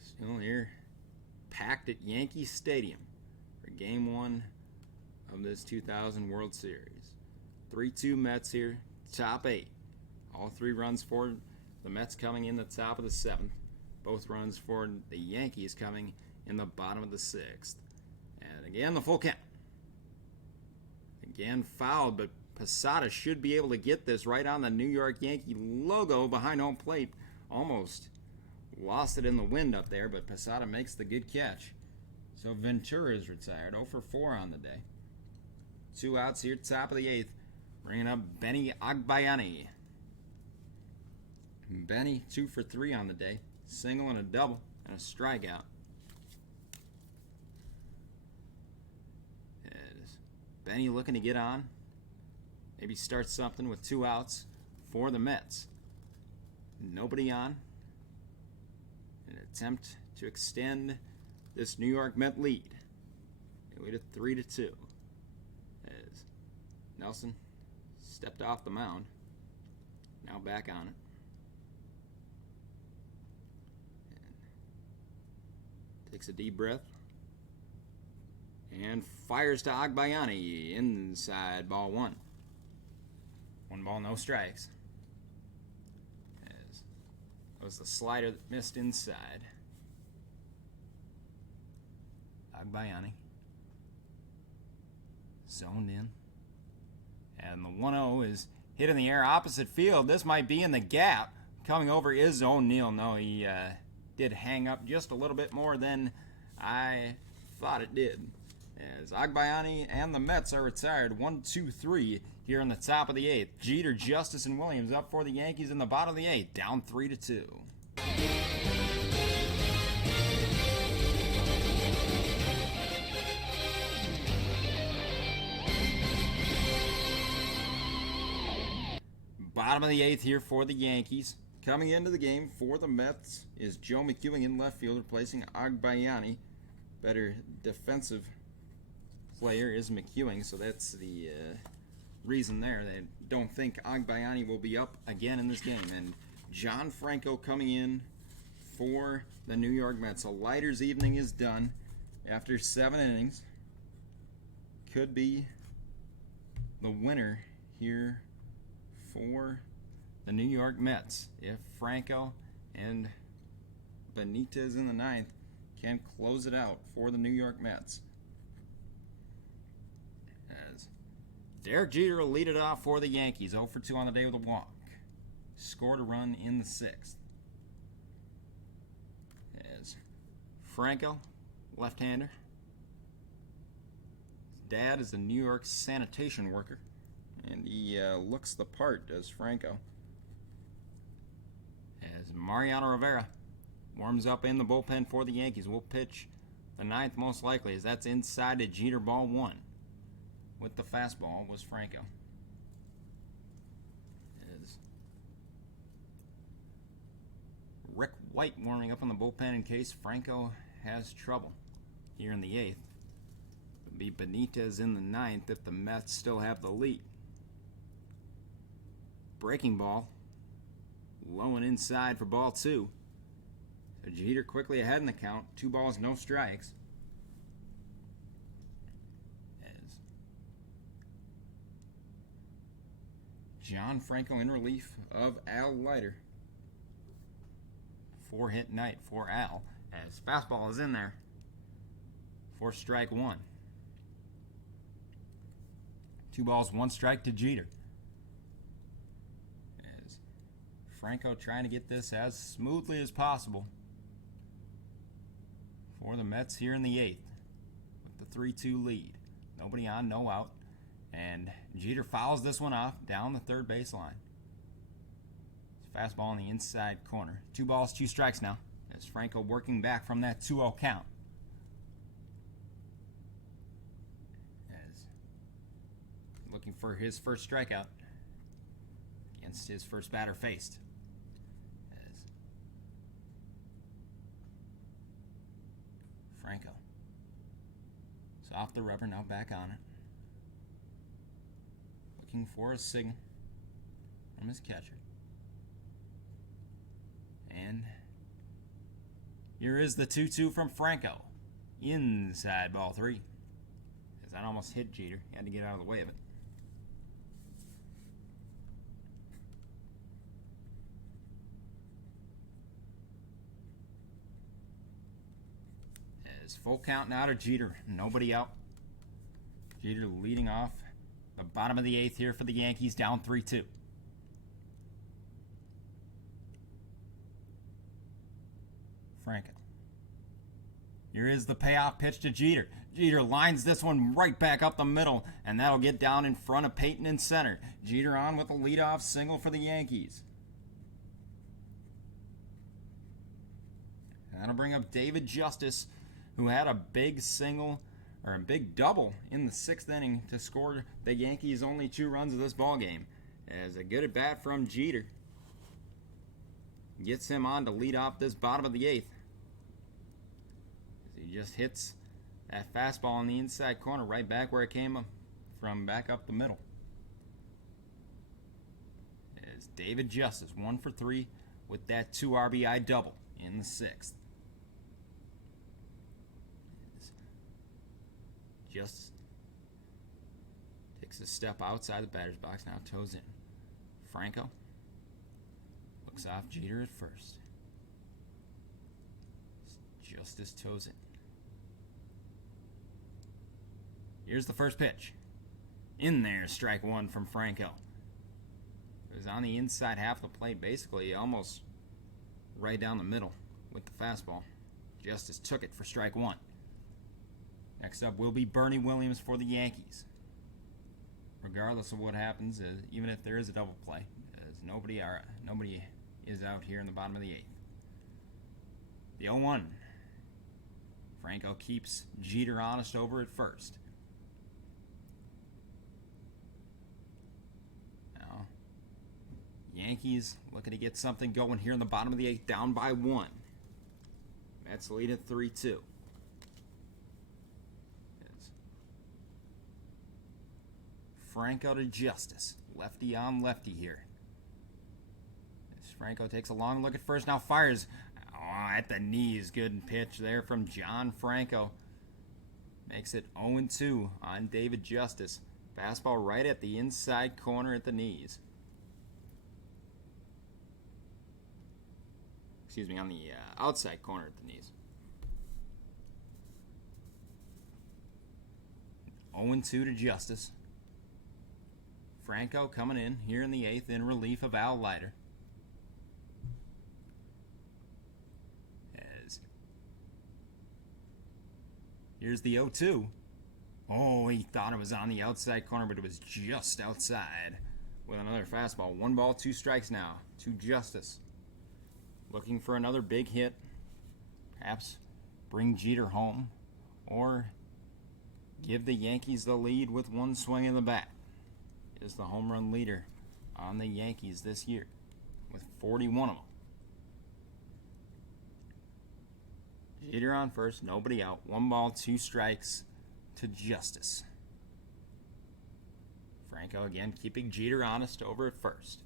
Still here, packed at Yankee Stadium for Game 1 of this 2000 World Series. 3-2 Mets here, top 8. All 3 runs for the Mets coming in the top of the 7th. Both runs for the Yankees coming in the bottom of the 6th. And again, the full count. Again, fouled, but Posada should be able to get this right on the New York Yankee logo behind home plate. Almost lost it in the wind up there, but Posada makes the good catch. So Ventura is retired, 0 for 4 on the day. 2 outs here, top of the 8th. Bringing up Benny Agbayani. Benny, 2 for 3 on the day. Single and a double and a strikeout. Benny looking to get on. Maybe start something with 2 outs for the Mets. Nobody on. An attempt to extend this New York Met lead. They lead it 3-2. As Nelson stepped off the mound. Now back on it. And takes a deep breath. And fires to Agbayani. Inside, ball 1. 1 ball, no strikes. As that was the slider that missed inside. Agbayani. Zoned in. And the 1-0 is hit in the air opposite field. This might be in the gap. Coming over is O'Neill. No, he did hang up just a little bit more than I thought it did. As Agbayani and the Mets are retired, 1-2-3 here in the top of the 8th. Jeter, Justice, and Williams up for the Yankees in the bottom of the 8th, down 3-2. Bottom of the 8th here for the Yankees. Coming into the game for the Mets is Joe McEwing in left field, replacing Agbayani. Better defensive player is McEwing, so that's the reason there. They don't think Agbayani will be up again in this game. And John Franco coming in for the New York Mets. A lighter's evening is done after 7 innings. Could be the winner here for the New York Mets if Franco and Benitez in the 9th can close it out for the New York Mets. As Derek Jeter will lead it off for the Yankees, 0 for 2 on the day with a walk. Scored a run in the 6th. As Franco, left-hander. His dad is a New York sanitation worker, and he looks the part, does Franco. As Mariano Rivera warms up in the bullpen for the Yankees. Will pitch the 9th most likely, as that's inside to Jeter, ball 1. With the fastball was Franco. As Rick White warming up in the bullpen in case Franco has trouble here in the 8th. It'll be Benitez in the 9th if the Mets still have the lead. Breaking ball. Low and inside for ball 2. So Jeter quickly ahead in the count. 2 balls, no strikes. As John Franco in relief of Al Leiter. 4-hit night for Al. As fastball is in there for strike 1. 2 balls, 1 strike to Jeter. As Franco trying to get this as smoothly as possible for the Mets here in the 8th with the 3-2 lead. Nobody on, no out. And Jeter fouls this one off down the third baseline. Fastball in the inside corner. 2 balls, 2 strikes now as Franco working back from that 2-0 count. As looking for his first strikeout against his first batter faced. As Franco is off the rubber, now back on it. Looking for a signal from his catcher. And here is the 2-2 from Franco. Inside ball 3. As that almost hit Jeter. He had to get out of the way of it. As full count now to Jeter. Nobody out. Jeter leading off the bottom of the 8th here for the Yankees, down 3-2. Franco. Here is the payoff pitch to Jeter. Jeter lines this one right back up the middle, and that'll get down in front of Payton in center. Jeter on with a leadoff single for the Yankees. That'll bring up David Justice, who had a big single, or a big double in the 6th inning to score the Yankees' only 2 runs of this ball game. As a good at bat from Jeter gets him on to lead off this bottom of the 8th. As he just hits that fastball in the inside corner right back where it came from, back up the middle. As David Justice 1 for 3 with that 2 RBI double in the 6th. Just takes a step outside the batter's box, now toes in. Franco looks off Jeter at first. Justice toes in. Here's the first pitch. In there, strike 1 from Franco. It was on the inside half of the plate, basically almost right down the middle with the fastball. Justice took it for strike 1. Next up will be Bernie Williams for the Yankees. Regardless of what happens, even if there is a double play, as nobody is out here in the bottom of the 8th. The 0-1. Franco keeps Jeter honest over at first. Now, Yankees looking to get something going here in the bottom of the 8th, down by 1. Mets lead at 3-2. Franco to Justice. Lefty on lefty here. As Franco takes a long look at first, now fires at the knees. Good pitch there from John Franco. Makes it 0-2 on David Justice. Fastball right at the inside corner at the knees. Excuse me, on the outside corner at the knees. 0-2 to Justice. Franco coming in here in the 8th in relief of Al Leiter. As here's the 0-2. Oh, he thought it was on the outside corner, but it was just outside. With another fastball. 1 ball, 2 strikes now to Justice. Looking for another big hit. Perhaps bring Jeter home. Or give the Yankees the lead with 1 swing in the bat. Is the home run leader on the Yankees this year with 41 of them. Jeter on first, nobody out. 1 ball, 2 strikes to Justice. Franco again keeping Jeter honest over at first.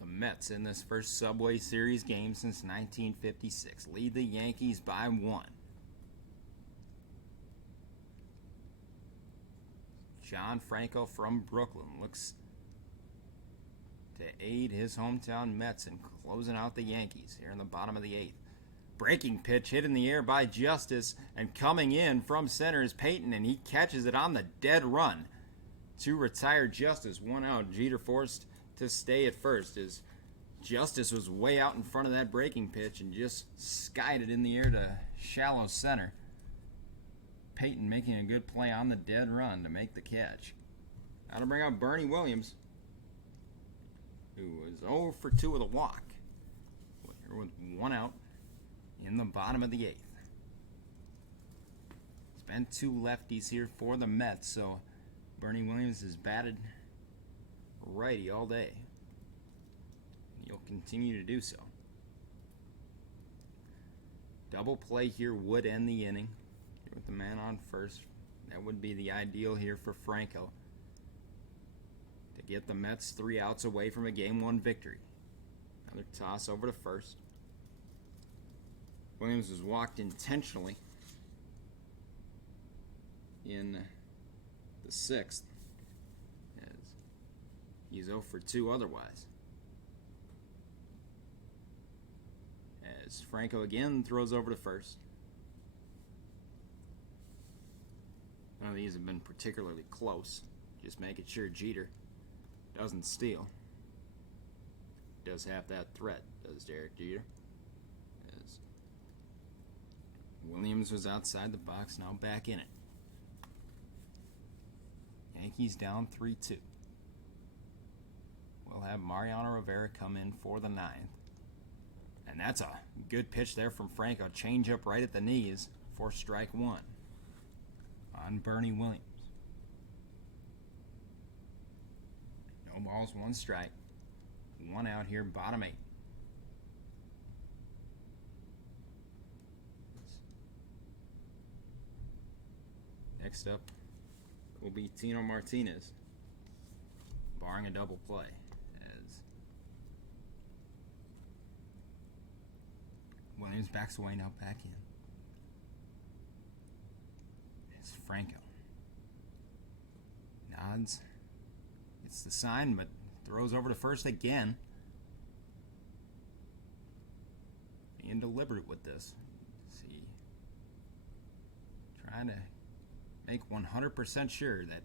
The Mets in this first Subway Series game since 1956 lead the Yankees by 1. John Franco from Brooklyn looks to aid his hometown Mets in closing out the Yankees here in the bottom of the 8th Breaking pitch hit in the air by Justice, and coming in from center is Peyton, and he catches it on the dead run to retire Justice. 1 out. Jeter forced to stay at first as Justice was way out in front of that breaking pitch and just skied it in the air to shallow center. Peyton making a good play on the dead run to make the catch. Now to bring out Bernie Williams, who was 0 for 2 with a walk. Here with 1 out in the bottom of the 8th. It's been 2 lefties here for the Mets, so Bernie Williams has batted righty all day. And he'll continue to do so. Double play here would end the inning. Here with the man on first. That would be the ideal here for Franco to get the Mets 3 outs away from a Game 1 victory. Another toss over to first. Williams was walked intentionally in the 6th, as he's 0 for 2 otherwise. As Franco again throws over to first. None of these have been particularly close. Just making sure Jeter doesn't steal. Does have that threat, does Derek Jeter. As Williams was outside the box, now back in it. Yankees down 3-2. We'll have Mariano Rivera come in for the 9th. And that's a good pitch there from Franco. Change up right at the knees for strike 1 on Bernie Williams. No balls, 1 strike. 1 out here, bottom 8. Next up will be Tino Martinez, barring a double play, as Williams backs away, now back in. It's Franco. Nods. It's the sign, but throws over to first again. Being deliberate with this. See, trying to make 100% sure that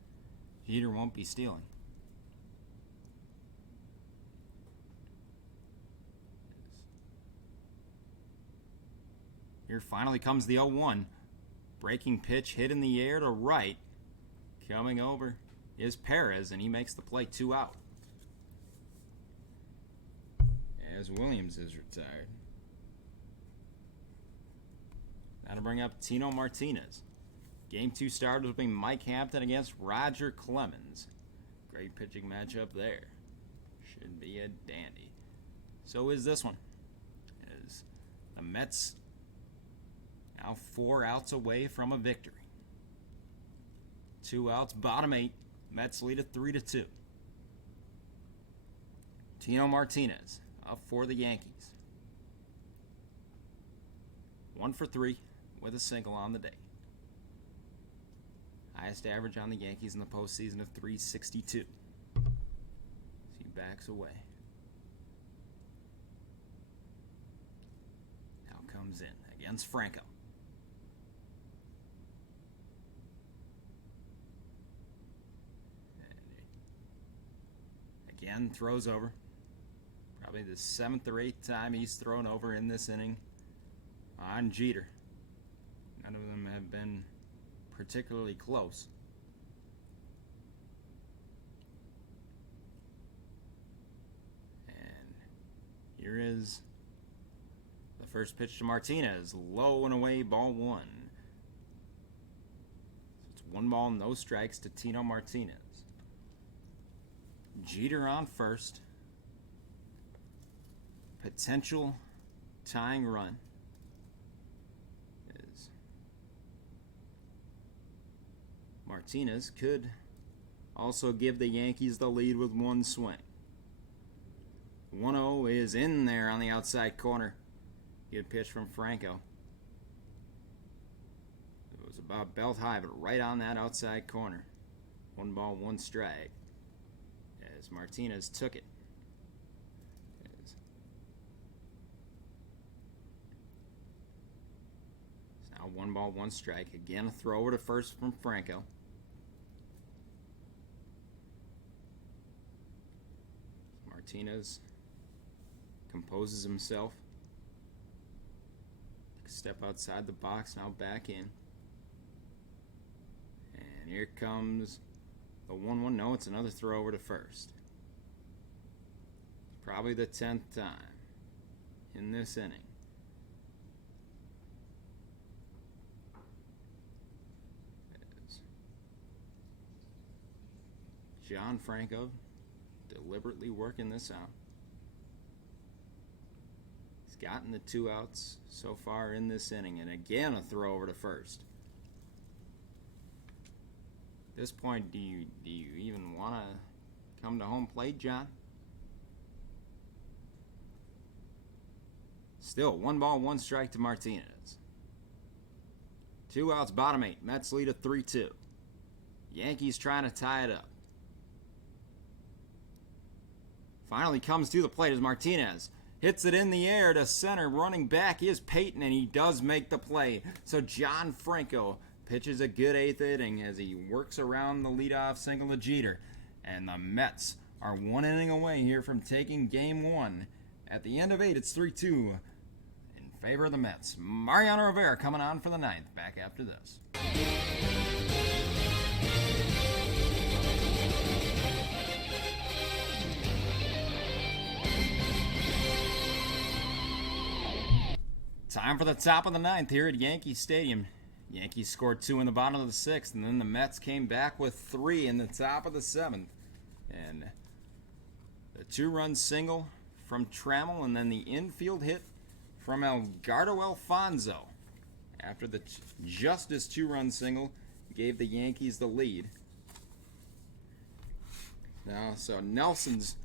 Jeter won't be stealing. Here finally comes the 0-1. Breaking pitch hit in the air to right. Coming over is Perez, and he makes the play 2 out. As Williams is retired. Now to bring up Tino Martinez. Game 2 starters will be Mike Hampton against Roger Clemens. Great pitching matchup there. Should be a dandy. So is this one. As the Mets now 4 outs away from a victory. 2 outs, bottom 8. Mets lead at 3-2. Tino Martinez up for the Yankees. 1 for 3 with a single on the day. Highest average on the Yankees in the postseason of .362. So he backs away. Now comes in against Franco. And again, throws over. Probably the 7th or 8th time he's thrown over in this inning on Jeter. None of them have been particularly close. And here is the first pitch to Martinez. Low and away, ball 1. So it's 1 ball, no strikes to Tino Martinez. Jeter on first. Potential tying run. Martinez could also give the Yankees the lead with 1 swing. 1-0 is in there on the outside corner. Good pitch from Franco. It was about belt high, but right on that outside corner. 1 ball, 1 strike. As Martinez took it. 1 ball, 1 strike. Again, a throw over to first from Franco. Martinez composes himself. Step outside the box, now back in. And here comes the 1-1. No, it's another throw over to first. Probably the 10th time in this inning. As John Franco deliberately working this out. He's gotten the 2 outs so far in this inning, and again a throw over to first. At this point, do you even want to come to home plate, John? Still, 1 ball, 1 strike to Martinez. 2 outs, bottom 8. Mets lead at 3-2. Yankees trying to tie it up. Finally comes to the plate as Martinez hits it in the air to center. Running back is Peyton, and he does make the play. So John Franco pitches a good 8th inning as he works around the leadoff single to Jeter. And the Mets are 1 inning away here from taking game 1. At the end of 8, it's 3-2 in favor of the Mets. Mariano Rivera coming on for the 9th. Back after this. Time for the top of the 9th here at Yankee Stadium. Yankees scored 2 in the bottom of the 6th, and then the Mets came back with 3 in the top of the 7th. And the 2-run single from Trammell, and then the infield hit from Edgardo Alfonzo after the Justice 2-run single gave the Yankees the lead. Now, so Nelson's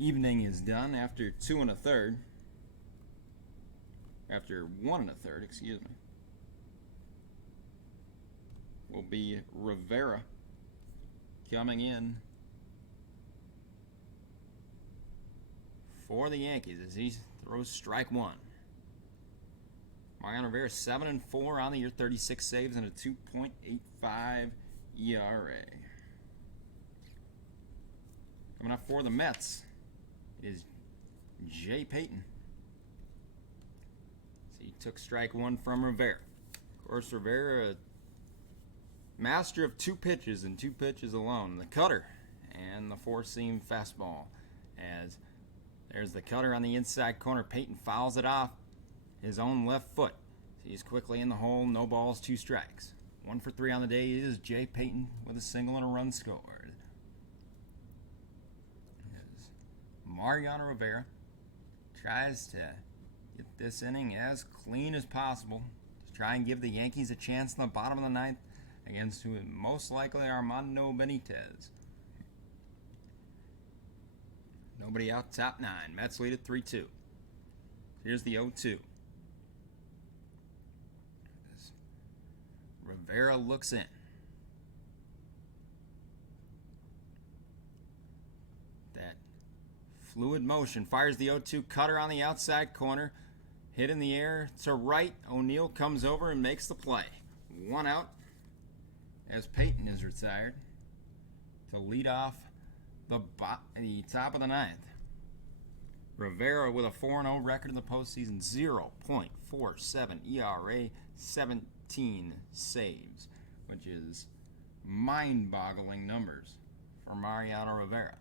evening is done after 2 1/3. After 1 1/3, excuse me. Will be Rivera coming in for the Yankees as he throws strike 1. Mariano Rivera 7-4 on the year, 36 saves and a 2.85 ERA. Coming up for the Mets is Jay Payton. He took strike 1 from Rivera. Of course, Rivera, a master of 2 pitches and 2 pitches alone. The cutter and the 4-seam fastball. As there's the cutter on the inside corner. Payton fouls it off his own left foot. He's quickly in the hole. No balls, 2 strikes. 1 for 3 on the day is Jay Payton with a single and a run scored. As Mariano Rivera tries to get this inning as clean as possible to try and give the Yankees a chance in the bottom of the 9th against who most likely Armando Benitez. Nobody out, top 9. Mets lead at 3-2. Here's the 0-2. Rivera looks in. That fluid motion fires the 0-2 cutter on the outside corner. Hit in the air to right. O'Neill comes over and makes the play. 1 out as Payton is retired to lead off the top of the 9th. Rivera with a 4-0 record in the postseason, 0.47 ERA, 17 saves, which is mind-boggling numbers for Mariano Rivera.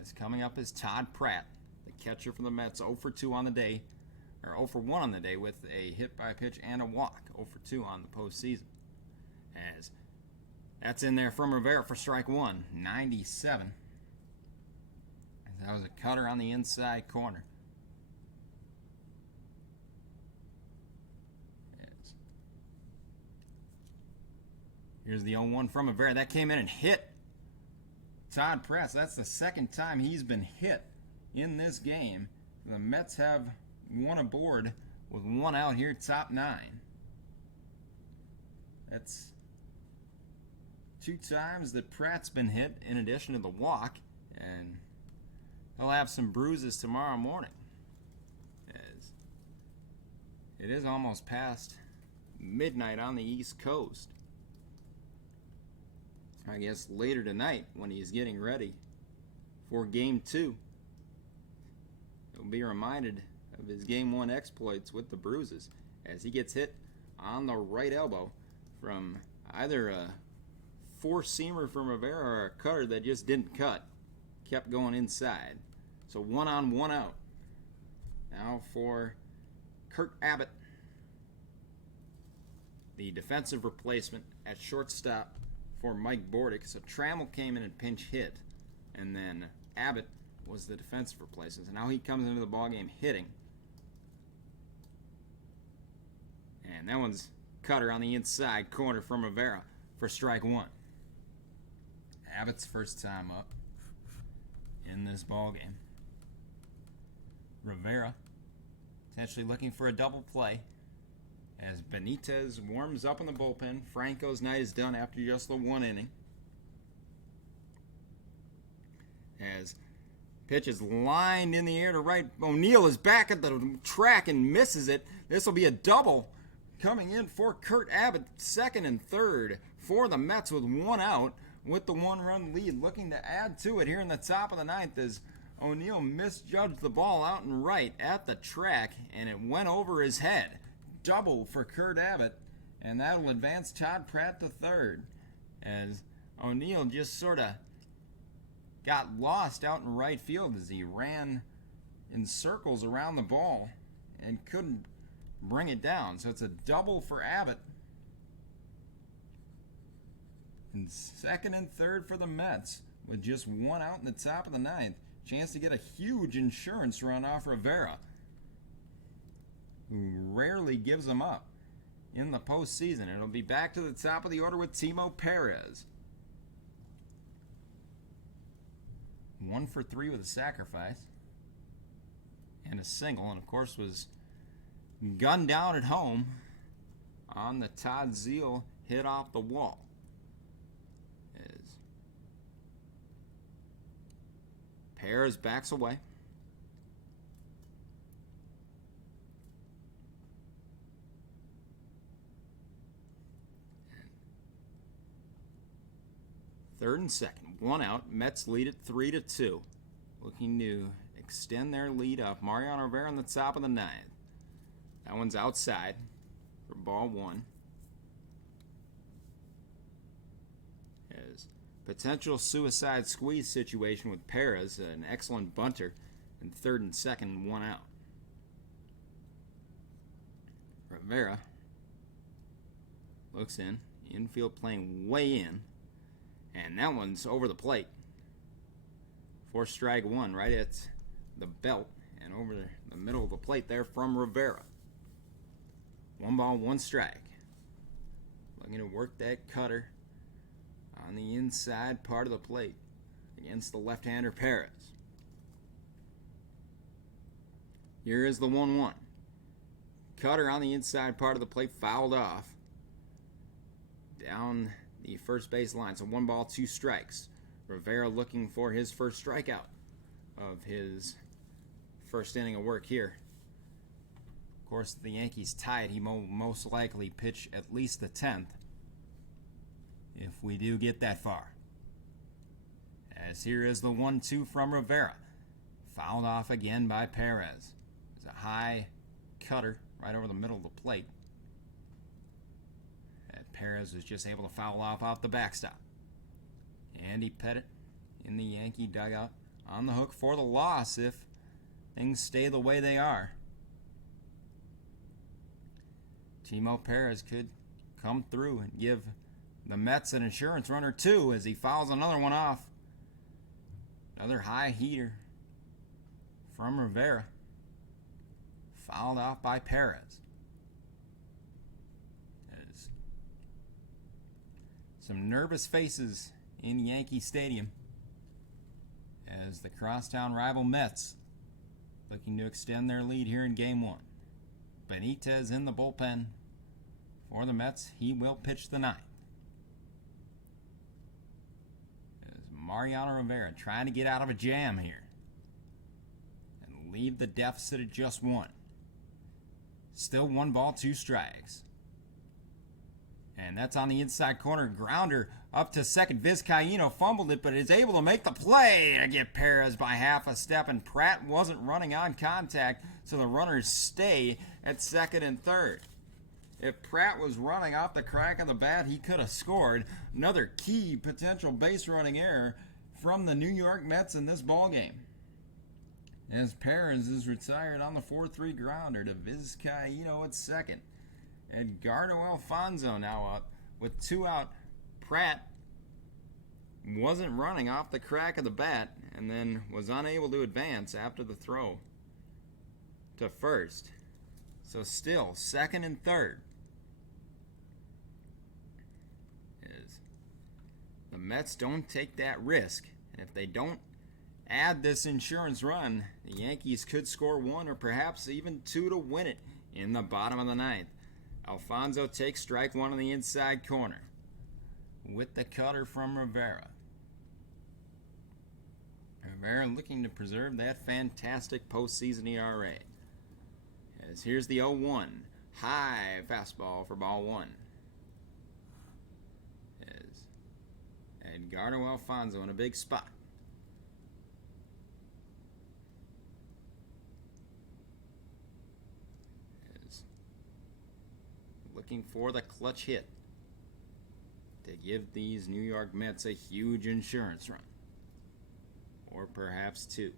As coming up is Todd Pratt, the catcher for the Mets, 0 for 2 on the day, or 0 for 1 on the day with a hit by pitch and a walk, 0 for 2 on the postseason. As that's in there from Rivera for strike 1, 97. That was a cutter on the inside corner. Here's the 0-1 from Rivera. That came in and hit Todd Pratt. That's the second time he's been hit in this game. The Mets have one aboard with 1 out here, top 9. That's 2 times that Pratt's been hit in addition to the walk, and he'll have some bruises tomorrow morning. As it is almost past midnight on the East Coast. I guess later tonight, when he's getting ready for Game 2, he'll be reminded of his Game 1 exploits with the bruises as he gets hit on the right elbow from either a four-seamer from Rivera or a cutter that just didn't cut. Kept going inside. So 1 on, 1 out. Now for Kurt Abbott, the defensive replacement at shortstop for Mike Bordick. So Trammell came in and pinch hit, and then Abbott was the defensive replacement. So now he comes into the ballgame hitting. And that one's cutter on the inside corner from Rivera for strike 1. Abbott's first time up in this ballgame. Rivera potentially looking for a double play as Benitez warms up in the bullpen. Franco's night is done after just the 1 inning. As pitch is lined in the air to right. O'Neill is back at the track and misses it. This will be a double coming in for Kurt Abbott, second and third for the Mets with 1 out with the 1-run lead. Looking to add to it here in the top of the 9th as O'Neill misjudged the ball out and right at the track, and it went over his head. Double for Kurt Abbott, and that'll advance Todd Pratt to third as O'Neill just sort of got lost out in right field as he ran in circles around the ball and couldn't bring it down. So it's a double for Abbott. And second and third for the Mets with just 1 out in the top of the 9th. Chance to get a huge insurance run off Rivera, who rarely gives them up in the postseason. It'll be back to the top of the order with Timo Perez. 1 for 3 with a sacrifice and a single, and of course was gunned down at home on the Todd Zeile hit off the wall. As Perez backs away. Third and second, 1 out. Mets lead it 3-2. Looking to extend their lead up. Mariano Rivera on the top of the 9th. That one's outside for ball 1. As potential suicide squeeze situation with Perez, an excellent bunter, and third and second, 1 out. Rivera looks in, infield playing way in, and that one's over the plate for strike 1, right at the belt and over the middle of the plate there from Rivera. 1 ball, 1 strike. Looking to work that cutter on the inside part of the plate against the left-hander Perez. Here is the 1-1. Cutter on the inside part of the plate, fouled off down the first base line. So 1 ball, 2 strikes. Rivera looking for his first strikeout of his first inning of work here. Of course, the Yankees tied. He will most likely pitch at least the 10th if we do get that far. As here is the 1-2 from Rivera. Fouled off again by Perez. It's a high cutter right over the middle of the plate. And Perez was just able to foul off the backstop. Andy Pettitte in the Yankee dugout on the hook for the loss if things stay the way they are. Timo Perez could come through and give the Mets an insurance run or 2 as he fouls another one off. Another high heater from Rivera. Fouled off by Perez. As some nervous faces in Yankee Stadium as the crosstown rival Mets looking to extend their lead here in Game 1. Benitez in the bullpen for the Mets. He will pitch the 9th. As Mariano Rivera trying to get out of a jam here and leave the deficit at just 1. Still 1-2 strikes. And that's on the inside corner. Grounder up to second. Vizcaino fumbled it, but is able to make the play to get Perez by half a step. And Pratt wasn't running on contact, so the runners stay at second and third. If Pratt was running off the crack of the bat, he could have scored. Another key potential base running error from the New York Mets in this ballgame, as Perez is retired on the 4-3 grounder to Vizcaino at second. Edgardo Alfonzo now up with 2 out. Pratt wasn't running off the crack of the bat and then was unable to advance after the throw to first. So still second and third. As the Mets don't take that risk, and if they don't add this insurance run, the Yankees could score 1 or perhaps even 2 to win it in the bottom of the ninth. Alfonzo takes strike 1 on the inside corner with the cutter from Rivera. Rivera looking to preserve that fantastic postseason ERA. As here's the 0-1. High fastball for ball 1. As Edgardo Alfonzo in a big spot. Looking for the clutch hit to give these New York Mets a huge insurance run, or perhaps 2.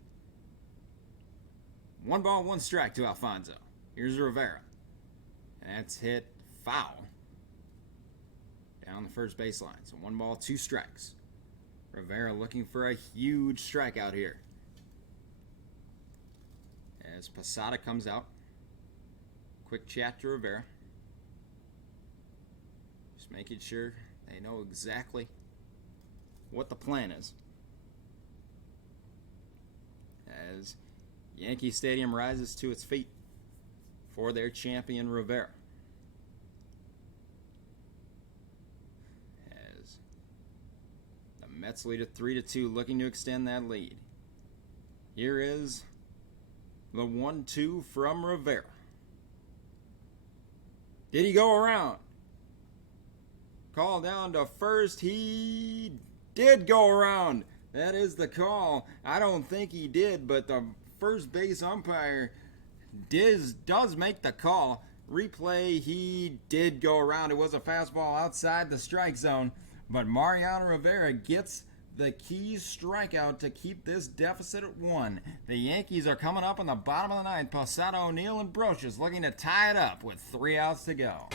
1-1 strike to Alfonzo. Here's Rivera. That's hit foul down the first baseline. So 1-2 strikes. Rivera looking for a huge strikeout here. As Posada comes out. Quick chat to Rivera. Making sure they know exactly what the plan is. As Yankee Stadium rises to its feet for their champion Rivera. As the Mets lead at 3-2, looking to extend that lead. Here is the 1-2 from Rivera. Did he go around? Call down to first. He did go around. That is the call. I don't think he did, but the first base umpire does make the call. Replay, he did go around. It was a fastball outside the strike zone, but Mariano Rivera gets the key strikeout to keep this deficit at 1. The Yankees are coming up on the bottom of the ninth. Posada, O'Neill, and Brocious looking to tie it up with 3 outs to go.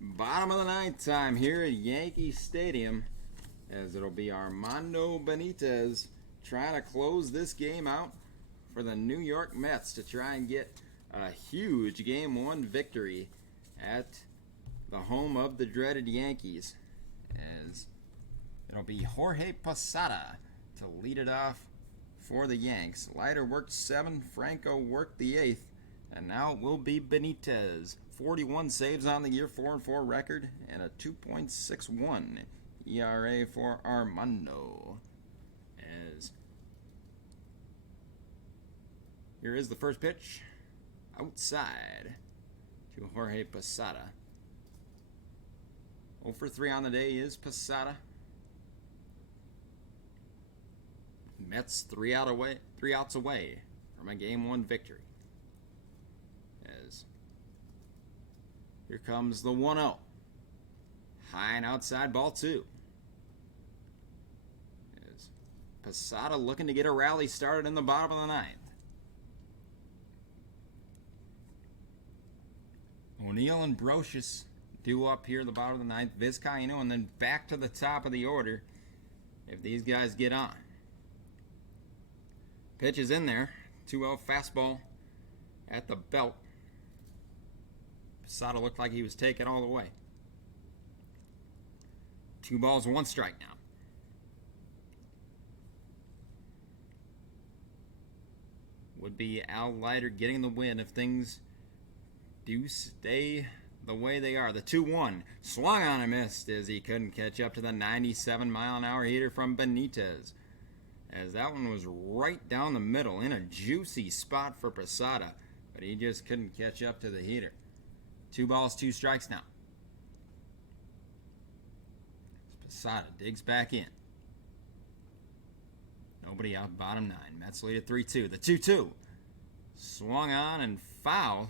Bottom of the ninth time here at Yankee Stadium, as it'll be Armando Benitez trying to close this game out for the New York Mets to try and get a huge Game 1 victory at the home of the dreaded Yankees. As it'll be Jorge Posada to lead it off for the Yanks. Leiter worked 7, Franco worked the 8th, and now it will be Benitez. 41 saves on the year, 4-4 record, and a 2.61 ERA for Armando. As here is the first pitch, outside to Jorge Posada. 0 for 3 on the day is Posada. Mets 3 outs away from a Game 1 victory. As here comes the 1-0. High and outside, ball 2. As Posada looking to get a rally started in the bottom of the ninth. O'Neill and Brocious due up here at the bottom of the ninth. Vizcaino, and then back to the top of the order if these guys get on. Pitch is in there. 2-0 fastball at the belt. Posada looked like he was taken all the way. 2 balls, 1 strike now. Would be Al Leiter getting the win if things do stay the way they are. The 2-1 swung on and missed as he couldn't catch up to the 97-mile-an-hour heater from Benitez. As that one was right down the middle in a juicy spot for Posada, but he just couldn't catch up to the heater. 2 balls, 2 strikes now. Posada digs back in. Nobody out, bottom 9. Mets lead at 3-2. The 2-2 swung on and fouled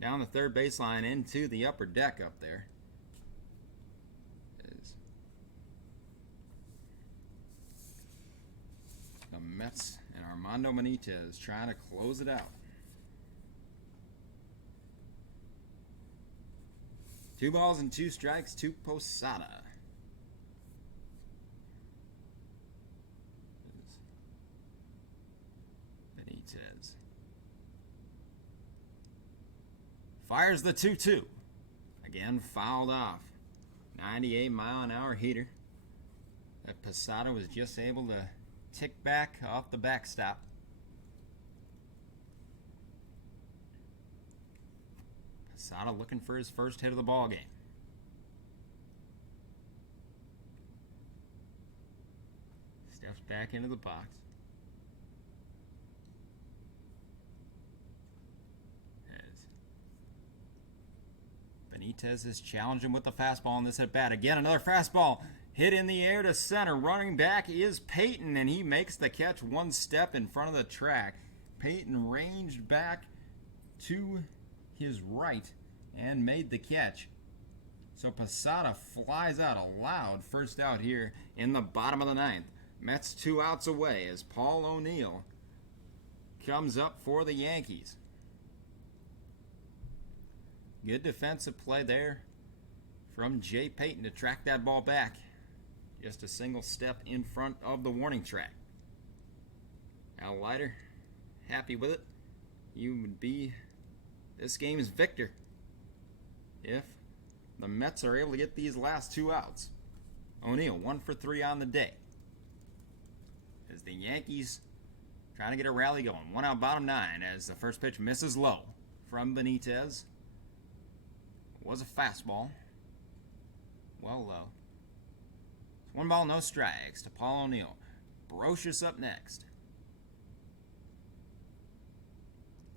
down the third baseline into the upper deck up there. The Mets and Armando Benitez trying to close it out. 2 balls and 2 strikes to Posada. Benitez fires the 2-2. Again fouled off. 98-mile-an-hour heater that Posada was just able to tick back off the backstop. Posada looking for his first hit of the ball game. Steps back into the box. Benitez is challenging with the fastball in this at bat. Again, another fastball hit in the air to center. Running back is Peyton, and he makes the catch one step in front of the track. Peyton ranged back to his right and made the catch. So Posada flies out a loud first out here in the bottom of the 9th. Mets 2 outs away as Paul O'Neill comes up for the Yankees. Good defensive play there from Jay Peyton to track that ball back. Just a single step in front of the warning track. Al Leiter, happy with it. You would be this game's victor if the Mets are able to get these last 2 outs. O'Neill 1 for 3 on the day. As the Yankees trying to get a rally going. 1 out, bottom 9 as the first pitch misses low from Benitez. Was a fastball. Well low. 1 ball, no strikes to Paul O'Neill. Brocious up next.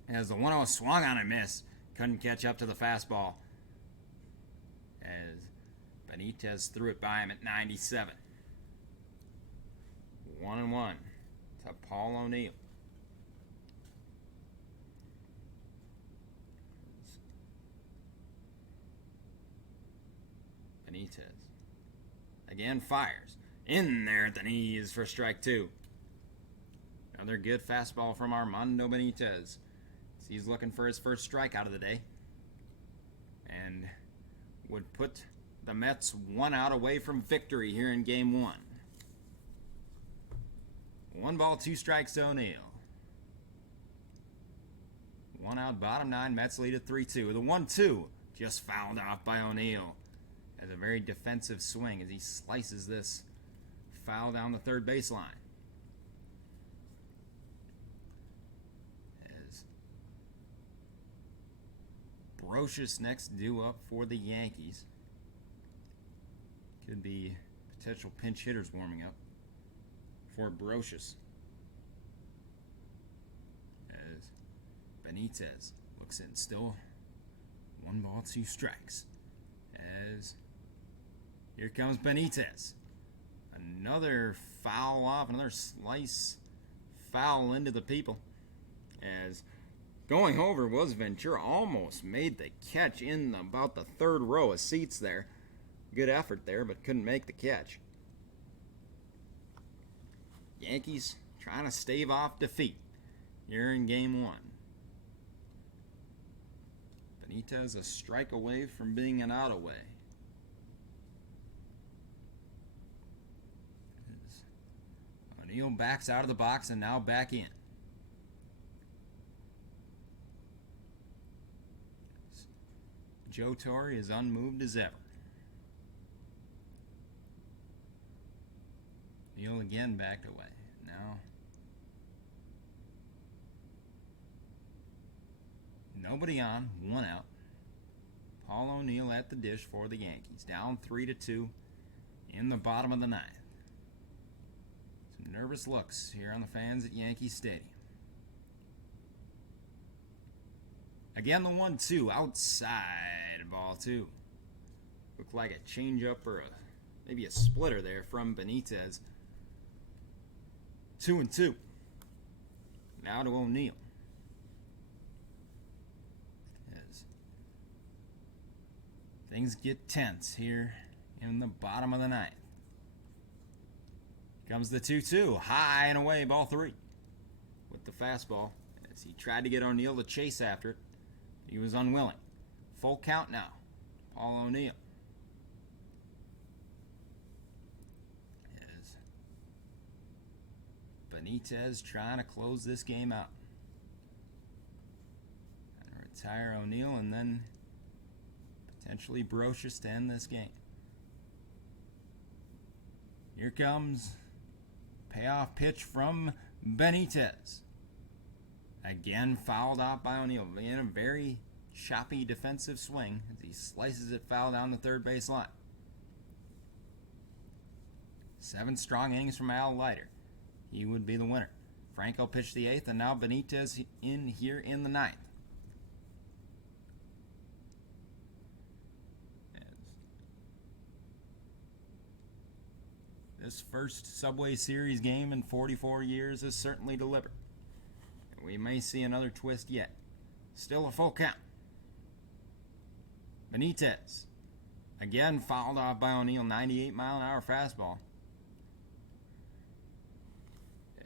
As the 1-0 swung on and missed. Couldn't catch up to the fastball. As Benitez threw it by him at 97. 1-1 to Paul O'Neill. Benitez again fires in there at the knees for strike 2. Another good fastball from Armando Benitez. He's looking for his first strikeout of the day and would put the Mets 1 out away from victory here in game 1. 1 ball, 2 strikes to O'Neill. 1 out, bottom 9. Mets lead at 3-2. The 1-2 just fouled off by O'Neill. As a very defensive swing as he slices this foul down the third baseline. As Brocious next due up for the Yankees. Could be potential pinch hitters warming up for Brocious. As Benitez looks in, still 1 ball, 2 strikes. As here comes Benitez. Another foul off, another slice foul into the people. As going over was Ventura. Almost made the catch in about the 3rd row of seats there. Good effort there, but couldn't make the catch. Yankees trying to stave off defeat here in game 1. Benitez a strike away from being an out away. O'Neill backs out of the box and now back in. Joe Torre is unmoved as ever. O'Neill again backed away. Now nobody on, 1 out. Paul O'Neill at the dish for the Yankees. Down 3-2 in the bottom of the ninth. Some nervous looks here on the fans at Yankee Stadium. Again, the 1-2 outside ball two. Looked like a changeup or maybe a splitter there from Benitez. 2-2. Now to O'Neill. As things get tense here in the bottom of the ninth. Comes the 2-2. High and away, ball three. With the fastball. As he tried to get O'Neill to chase after it, he was unwilling. Full count now. Paul O'Neill. As Benitez trying to close this game out. And retire O'Neill and then potentially Brocious to end this game. Here comes payoff pitch from Benitez. Again fouled out by O'Neill in a very choppy defensive swing as he slices it foul down the third base line. 7 strong innings from Al Leiter. He would be the winner. Franco pitched the 8th, and now Benitez in here in the 9th. This first Subway Series game in 44 years is certainly delivered. We may see another twist yet. Still a full count. Benitez. Again fouled off by O'Neill. 98-mile-an-hour fastball.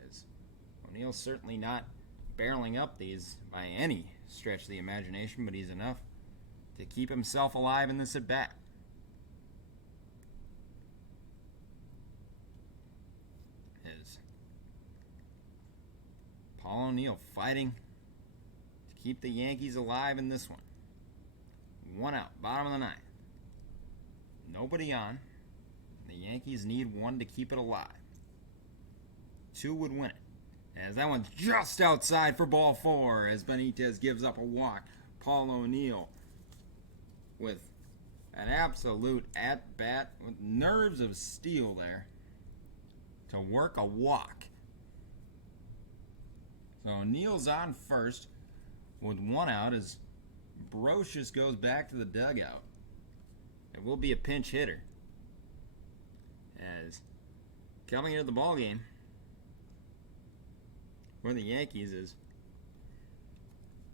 As O'Neill's certainly not barreling up these by any stretch of the imagination, but he's enough to keep himself alive in this at-bat. Paul O'Neill fighting to keep the Yankees alive in this one. 1 out, bottom of the ninth. Nobody on. The Yankees need 1 to keep it alive. 2 would win it. As that one's just outside for ball 4 as Benitez gives up a walk. Paul O'Neill with an absolute at-bat with nerves of steel there to work a walk. So O'Neill's on first with 1 out as Brocious goes back to the dugout. It will be a pinch hitter. As coming into the ballgame for the Yankees is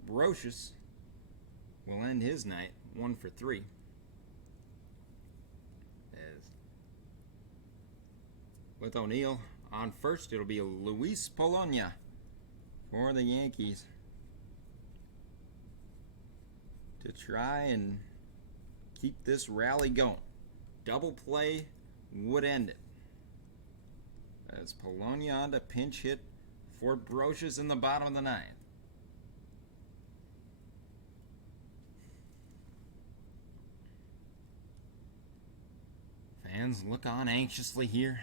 Brocious will end his night 1 for 3. As with O'Neill on first, it'll be Luis Polonia for the Yankees to try and keep this rally going. Double play would end it. As Polonia on to pinch hit for Brocious in the bottom of the ninth. Fans look on anxiously here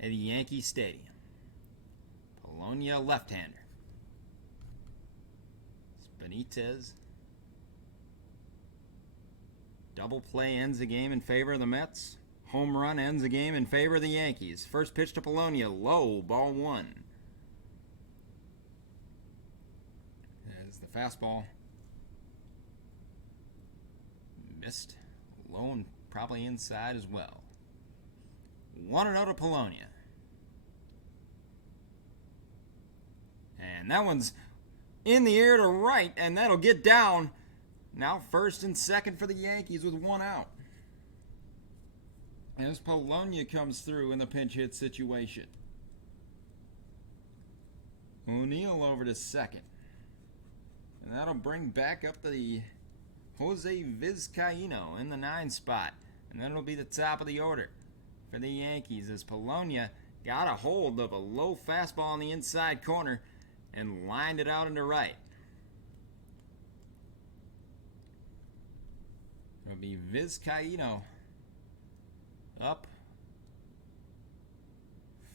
at the Yankee Stadium. Polonia left-hander. Benitez. Double play ends the game in favor of the Mets. Home run ends the game in favor of the Yankees. First pitch to Polonia, low, ball 1. As the fastball missed, low and probably inside as well. 1-0 to Polonia. And that one's in the air to right, and that'll get down. Now first and second for the Yankees with 1 out. As Polonia comes through in the pinch hit situation. O'Neill over to second. And that'll bring back up the Jose Vizcaino in the 9 spot. And then it'll be the top of the order for the Yankees as Polonia got a hold of a low fastball on the inside corner and lined it out into right. It'll be Vizcaino up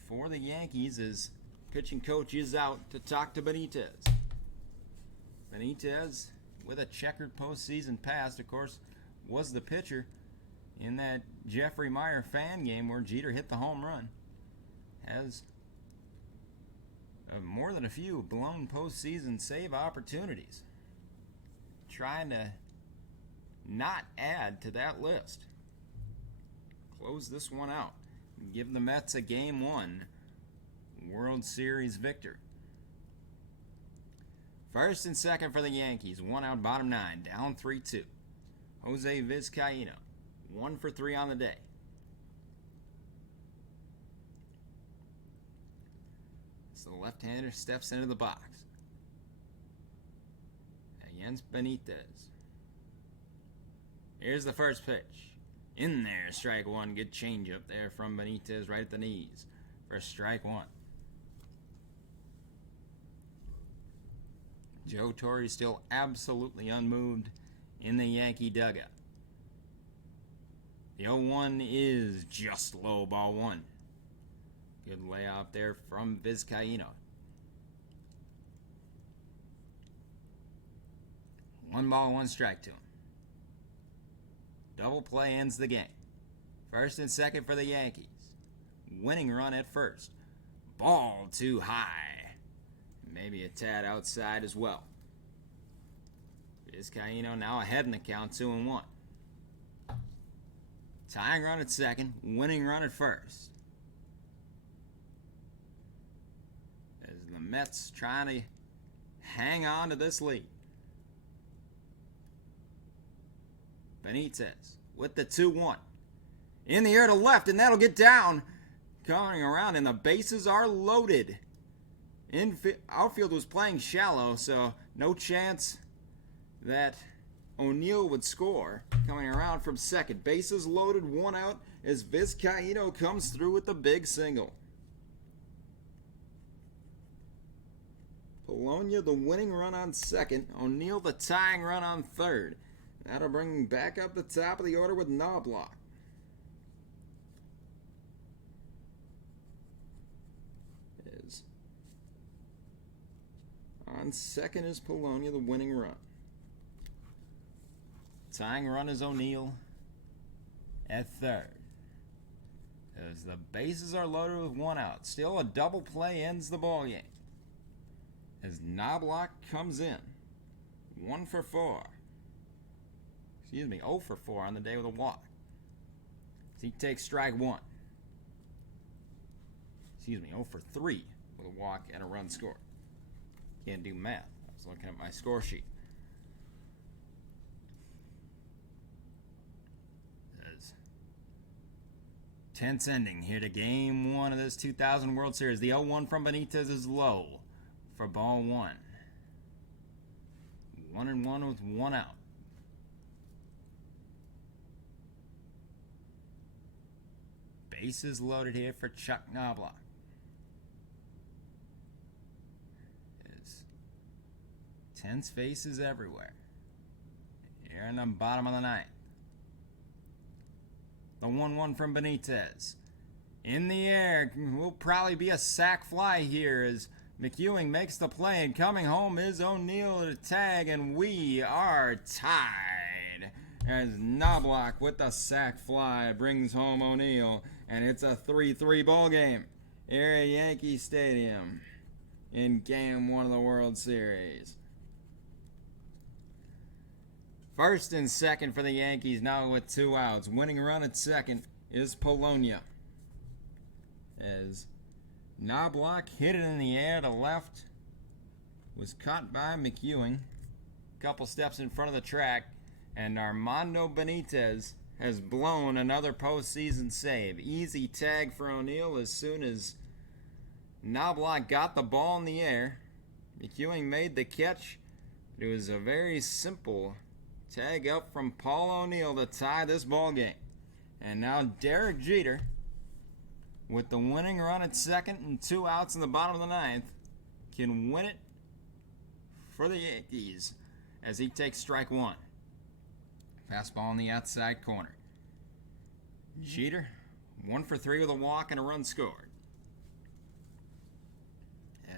for the Yankees as pitching coach is out to talk to Benitez. Benitez with a checkered postseason past, of course, was the pitcher in that Jeffrey Meyer fan game where Jeter hit the home run. Has more than a few blown postseason save opportunities. Trying to not add to that list. Close this one out. Give the Mets a Game 1 World Series victory. First and second for the Yankees. 1 out, bottom 9. Down 3-2. Jose Vizcaino. 1 for 3 on the day. So the left-hander steps into the box. Against Benitez. Here's the first pitch. In there, strike one. Good change up there from Benitez right at the knees for strike one. Joe Torre still absolutely unmoved in the Yankee dugout. The 0-1 is just low, ball one. Good layout there from Vizcaino. 1 ball, 1 strike to him. Double play ends the game. First and second for the Yankees. Winning run at first. Ball too high. Maybe a tad outside as well. Vizcaino now ahead in the count, 2-1. Tying run at second. Winning run at first. As the Mets trying to hang on to this lead. Benitez with the 2-1. In the air to left, and that'll get down. Coming around, and the bases are loaded. Outfield was playing shallow, so no chance that O'Neill would score. Coming around from second. Bases loaded, 1 out as Vizcaino comes through with the big single. Polonia the winning run on second. O'Neill the tying run on third. That'll bring him back up the top of the order with Knobloch. On second is Polonia, the winning run. Tying run is O'Neill at third. As the bases are loaded with 1 out. Still a double play ends the ballgame. As Knobloch comes in. 1 for 4. 0 for 4 on the day with a walk. As he takes strike 1. 0 for 3 with a walk and a run scored. Can't do math. I was looking at my score sheet. As tense ending here to Game 1 of this 2000 World Series. The 0-1 from Benitez is low for ball 1. 1-1 with 1 out. Bases loaded here for Chuck Knobloch. Tense faces everywhere. Here in the bottom of the 9th. The 1-1 from Benitez. In the air. Will probably be a sac fly here as McEwing makes the play. And coming home is O'Neill at a tag. And we are tied. As Knobloch with the sac fly brings home O'Neill. And it's a 3-3 ball game here at Yankee Stadium in Game 1 of the World Series. First and second for the Yankees now with 2 outs. Winning run at second is Polonia. As Knobloch hit it in the air to left. Was caught by McEwing. Couple steps in front of the track. And Armando Benitez has blown another postseason save. Easy tag for O'Neill as soon as Knobloch got the ball in the air. McEwing made the catch. It was a very simple tag up from Paul O'Neill to tie this ball game. And now Derek Jeter with the winning run at second and 2 outs in the bottom of the 9th can win it for the Yankees as he takes strike 1. Fastball in the outside corner. Jeter 1 for 3 with a walk and a run scored.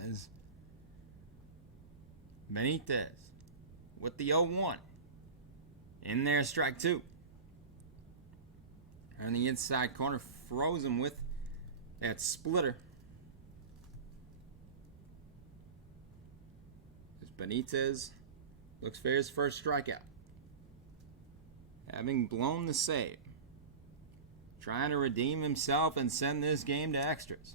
As Benitez with the 0-1. In there, strike 2. On the inside corner, froze him with that splitter. As Benitez looks for his first strikeout. Having blown the save. Trying to redeem himself and send this game to extras.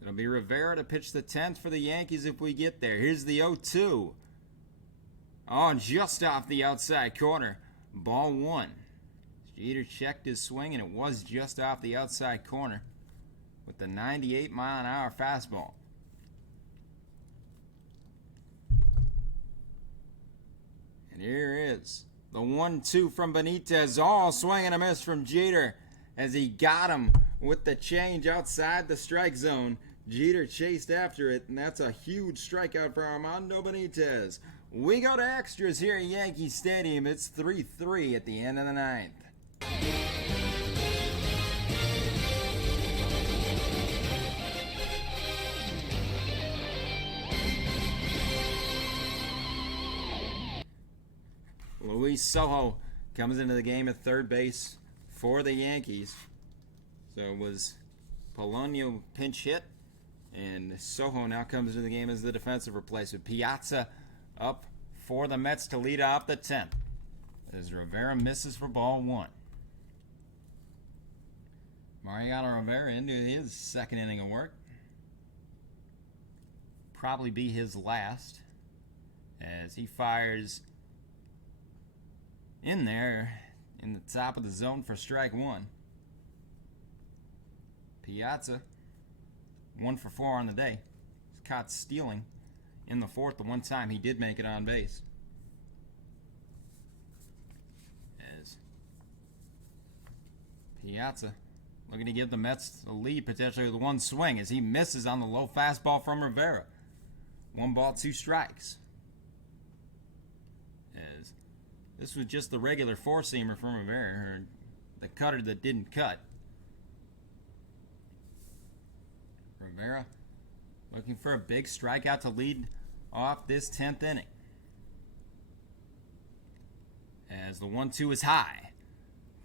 It'll be Rivera to pitch the 10th for the Yankees if we get there. Here's the 0-2. Oh, just off the outside corner. Ball 1. Jeter checked his swing, and it was just off the outside corner with the 98-mile-an-hour fastball. And here is the 1-2 from Benitez. All swing and a miss from Jeter as he got him with the change outside the strike zone. Jeter chased after it, and that's a huge strikeout for Armando Benitez. We go to extras here at Yankee Stadium. It's 3-3 at the end of the ninth. Luis Sojo comes into the game at third base for the Yankees. So it was Polonio pinch hit, and Sojo now comes into the game as the defensive replacement. Piazza up for the Mets to lead off the 10th as Rivera misses for ball 1. Mariano Rivera into his second inning of work. Probably be his last as he fires in there in the top of the zone for strike 1. Piazza, 1 for 4 on the day. He's caught stealing in the 4th the one time he did make it on base. As Piazza looking to give the Mets a lead potentially with one swing as he misses on the low fastball from Rivera. 1 ball, 2 strikes. As this was just the regular four-seamer from Rivera, or the cutter that didn't cut. Rivera looking for a big strikeout to lead off this 10th inning. As the 1-2 is high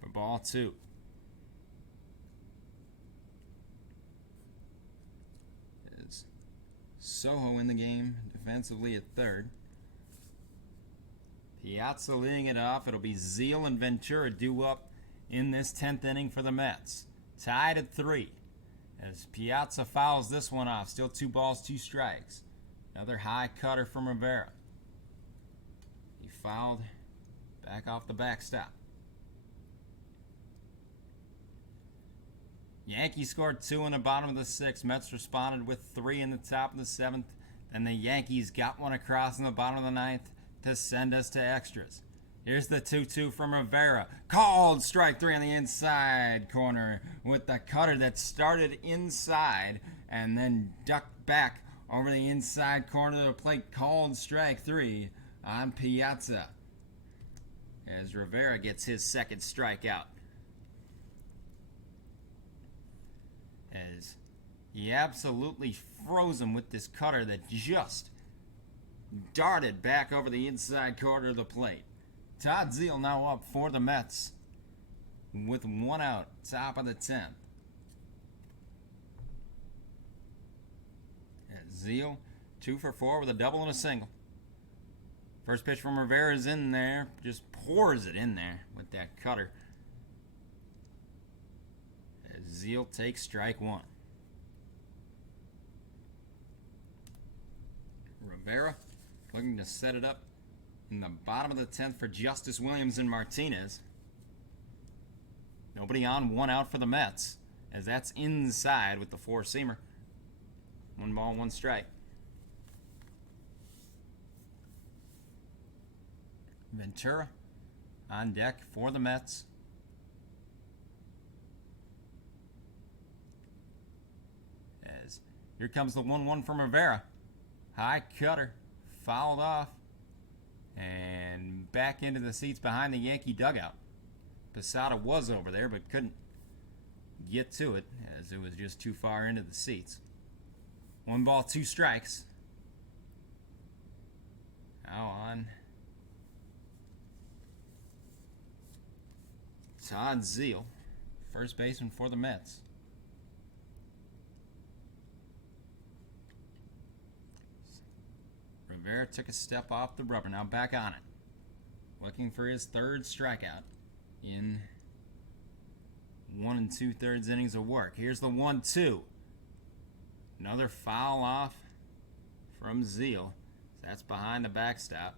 for ball 2. As Sojo in the game defensively at third. Piazza leading it off. It'll be Zeal and Ventura due up in this 10th inning for the Mets. Tied at 3. As Piazza fouls this one off. Still 2 balls, 2 strikes. Another high cutter from Rivera. He fouled back off the backstop. Yankees scored 2 in the bottom of the 6th. Mets responded with 3 in the top of the 7th. Then the Yankees got one across in the bottom of the 9th to send us to extras. Here's the 2-2 from Rivera. Called strike 3 on the inside corner with the cutter that started inside and then ducked back over the inside corner of the plate. Called strike 3 on Piazza as Rivera gets his second strikeout. As he absolutely froze him with this cutter that just darted back over the inside corner of the plate. Todd Zeal now up for the Mets with 1 out, top of the 10th. Zeal, 2 for 4 with a double and a single. First pitch from Rivera is in there, just pours it in there with that cutter. As Zeal takes strike 1. Rivera looking to set it up in the bottom of the 10th for Justice Williams and Martinez. Nobody on, 1 out for the Mets, as that's inside with the four-seamer. 1 ball, 1 strike. Ventura on deck for the Mets. As here comes the 1-1 from Rivera. High cutter, fouled off, and back into the seats behind the Yankee dugout. Posada was over there, but couldn't get to it as it was just too far into the seats. 1 ball, 2 strikes. Now on Todd Zeile, first baseman for the Mets. Rivera took a step off the rubber, now back on it. Looking for his third strikeout in 1 2/3 innings of work. Here's the 1-2. Another foul off from Zeile. That's behind the backstop.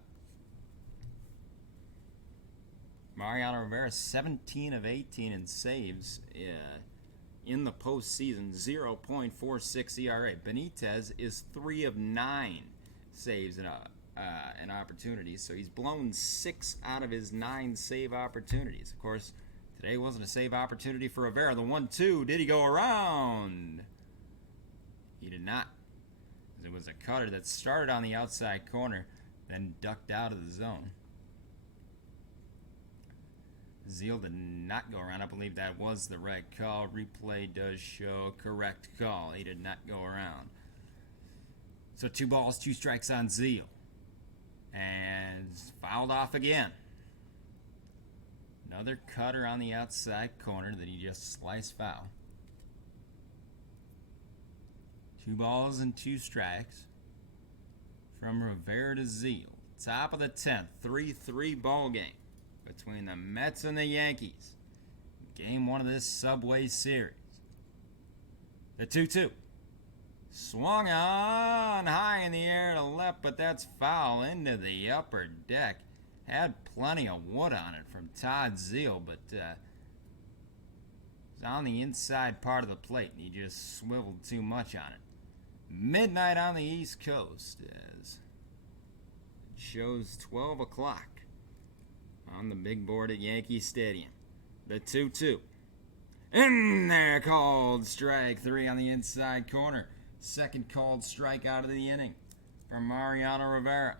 Mariano Rivera, 17 of 18 in saves in the postseason, 0.46 ERA. Benitez is 3 of 9 saves and opportunities, so he's blown 6 out of his 9 save opportunities. Of course, today wasn't a save opportunity for Rivera. The 1-2, did he go around? He did not. It was a cutter that started on the outside corner, then ducked out of the zone. Zeile did not go around. I believe that was the right call. Replay does show correct call. He did not go around. So 2 balls, 2 strikes on Zeile. And fouled off again. Another cutter on the outside corner that he just sliced foul. 2 balls and 2 strikes from Rivera to Zeile. Top of the 10th, 3-3 ball game between the Mets and the Yankees. Game 1 of this Subway Series. The 2-2. Swung on high in the air to left, but that's foul into the upper deck. Had plenty of wood on it from Todd Zeile, but it was on the inside part of the plate, and he just swiveled too much on it. Midnight on the East Coast, as it shows 12 o'clock on the big board at Yankee Stadium. The 2-2. In there, called strike 3 on the inside corner. Second called strikeout of the inning from Mariano Rivera.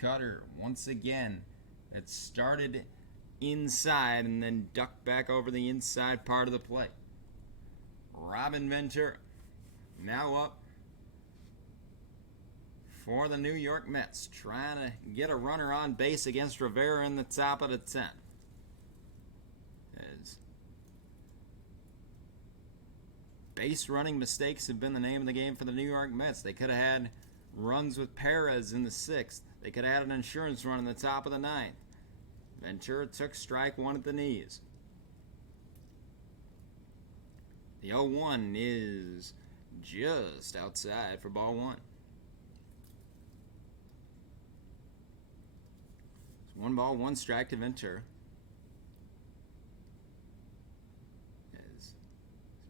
Cutter, once again, that started inside and then ducked back over the inside part of the plate. Robin Ventura now up for the New York Mets, trying to get a runner on base against Rivera in the top of the 10th. As base running mistakes have been the name of the game for the New York Mets. They could have had runs with Perez in the 6th. They could have had an insurance run in the top of the 9th. Ventura took strike 1 at the knees. The 0-1 is just outside for ball 1. It's 1 ball, 1 strike to Ventura. As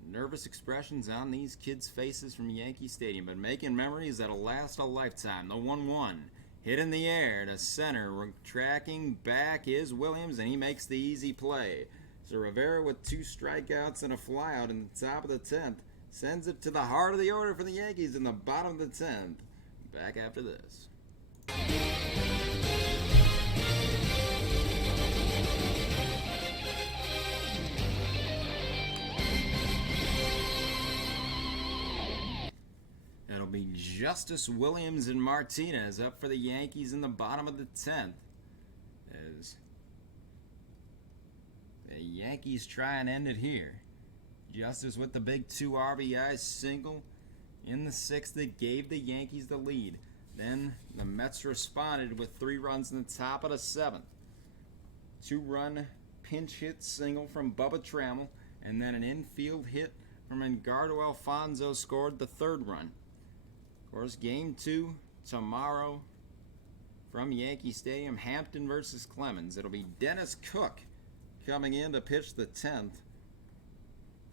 nervous expressions on these kids' faces from Yankee Stadium, but making memories that'll last a lifetime. The 1-1 hit in the air to center. Tracking back is Williams, and he makes the easy play. So Rivera with 2 strikeouts and a flyout in the top of the 10th sends it to the heart of the order for the Yankees in the bottom of the 10th. Back after this. It'll be Justice, Williams, and Martinez up for the Yankees in the bottom of the 10th. As the Yankees try and end it here. Justice with the big 2 RBI single in the 6th that gave the Yankees the lead. Then the Mets responded with 3 runs in the top of the 7th. 2-run pinch hit single from Bubba Trammell, and then an infield hit from Edgardo Alfonzo scored the 3rd run. Of course, game 2 tomorrow from Yankee Stadium, Hampton versus Clemens. It'll be Dennis Cook coming in to pitch the 10th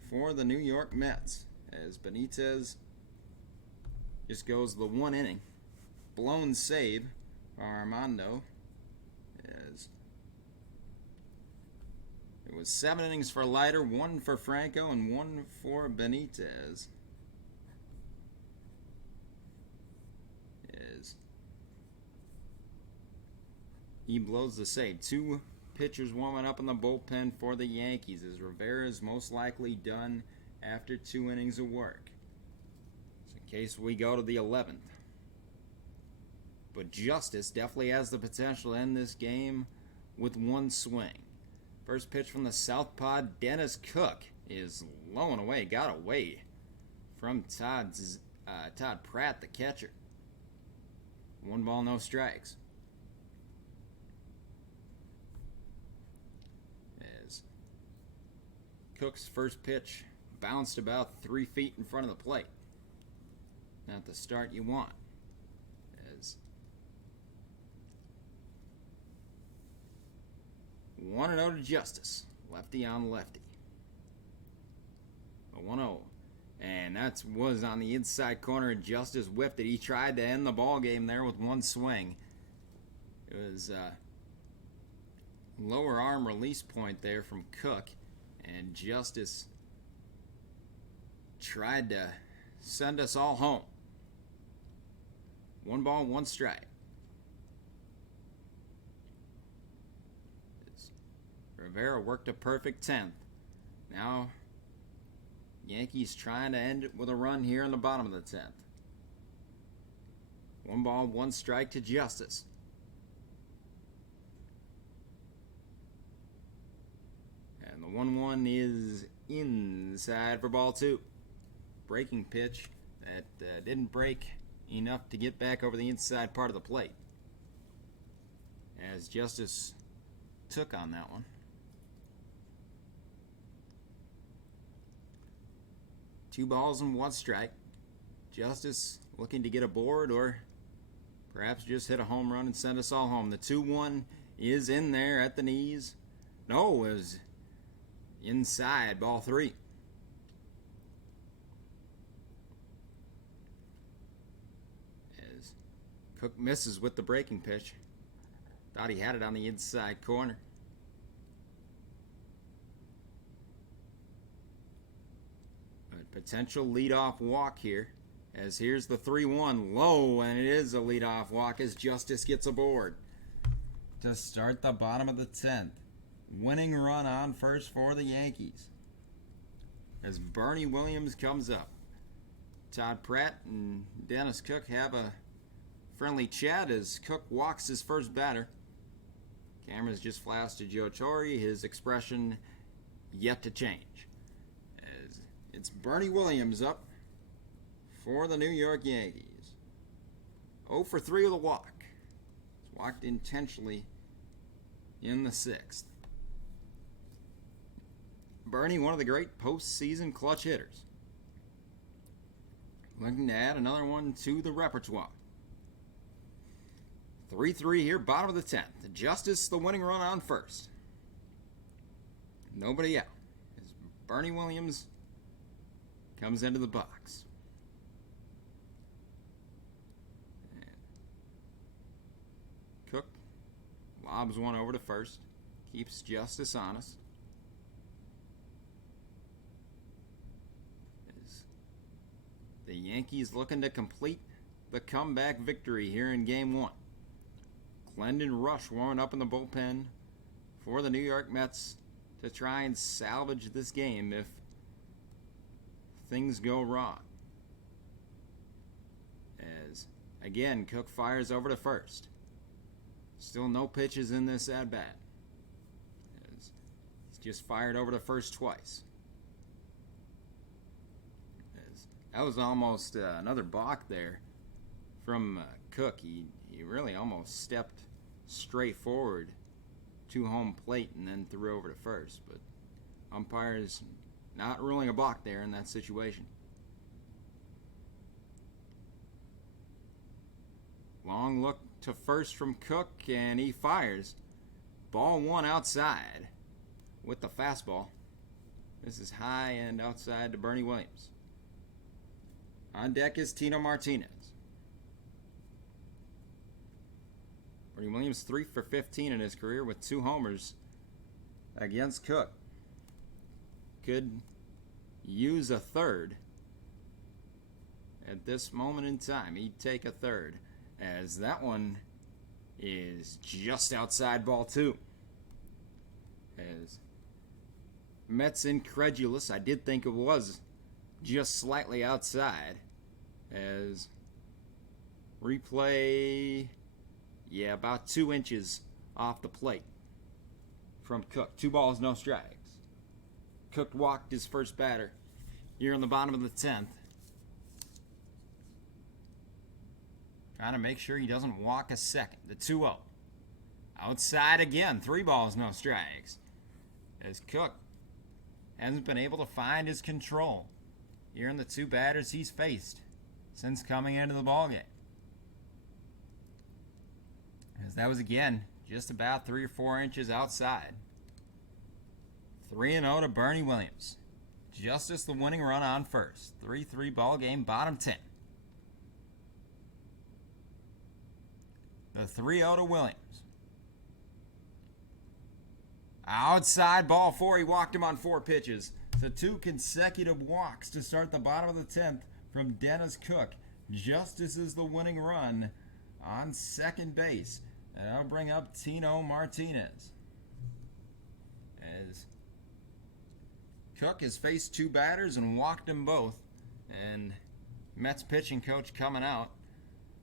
for the New York Mets, as Benitez just goes the 1 inning. Blown save by Armando, as it was 7 innings for Leiter, 1 for Franco, and 1 for Benitez. As he blows the save. 2 pitchers warming up in the bullpen for the Yankees, as Rivera is most likely done after 2 innings of work. So in case we go to the 11th. But Justice definitely has the potential to end this game with one swing. First pitch from the southpaw, Dennis Cook is low and away. Got away from Todd Pratt, the catcher. 1 ball, no strikes. As Cook's first pitch bounced about 3 feet in front of the plate. Not the start you want. As 1-0 to Justice. Lefty on lefty. A 1-0. And that was on the inside corner, and Justice whiffed it. He tried to end the ball game there with one swing. It was lower arm release point there from Cook, and Justice tried to send us all home. 1 ball, 1 strike. Rivera worked a perfect 10th. Now, Yankees trying to end it with a run here in the bottom of the 10th. 1 ball, 1 strike to Justice. And the 1-1 is inside for ball 2. Breaking pitch that didn't break enough to get back over the inside part of the plate. As Justice took on that one. 2 balls and 1 strike. Justice looking to get aboard or perhaps just hit a home run and send us all home. The 2-1 is in there at the knees. No, it was inside, ball 3. As Cook misses with the breaking pitch. Thought he had it on the inside corner. Potential leadoff walk here, as here's the 3-1 low, and it is a leadoff walk as Justice gets aboard to start the bottom of the 10th. Winning run on first for the Yankees as Bernie Williams comes up. Todd Pratt and Dennis Cook have a friendly chat as Cook walks his first batter. Cameras just flashed to Joe Torre, his expression yet to change. It's Bernie Williams up for the New York Yankees. 0 for 3 with a walk. He's walked intentionally in the 6th. Bernie, one of the great postseason clutch hitters. Looking to add another one to the repertoire. 3-3 here, bottom of the 10th. Justice the winning run on first. Nobody out. As Bernie Williams comes into the box. And Cook lobs one over to first. Keeps Justice honest. As the Yankees looking to complete the comeback victory here in Game 1. Glendon Rush warming up in the bullpen for the New York Mets to try and salvage this game if things go wrong. As, again, Cook fires over to first. Still no pitches in this at-bat. As he's just fired over to first twice. As that was almost another balk there from Cook. He really almost stepped straight forward to home plate and then threw over to first. But umpires not ruling a balk there in that situation. Long look to first from Cook, and he fires. Ball 1 outside with the fastball. This is high and outside to Bernie Williams. On deck is Tino Martinez. Bernie Williams 3 for 15 in his career with 2 homers against Cook. Could use a third at this moment in time. He'd take a third, as that one is just outside ball 2. As Mets incredulous, I did think it was just slightly outside. As replay, about 2 inches off the plate. from Cook. 2 balls, no strikes. Cook walked his first batter here in the bottom of the 10th. Trying to make sure he doesn't walk a second. The 2-0. Outside again. 3 balls, no strikes. As Cook hasn't been able to find his control here in the 2 batters he's faced since coming into the ballgame. As that was again just about 3 or 4 inches outside. 3-0 to Bernie Williams. Justice the winning run on first. 3-3 ball game, bottom 10. The 3-0 to Williams. Outside ball 4. He walked him on 4 pitches. So 2 consecutive walks to start the bottom of the 10th from Dennis Cook. Justice is the winning run on second base. And that'll bring up Tino Martinez. As Cook has faced 2 batters and walked them both. And Mets pitching coach coming out.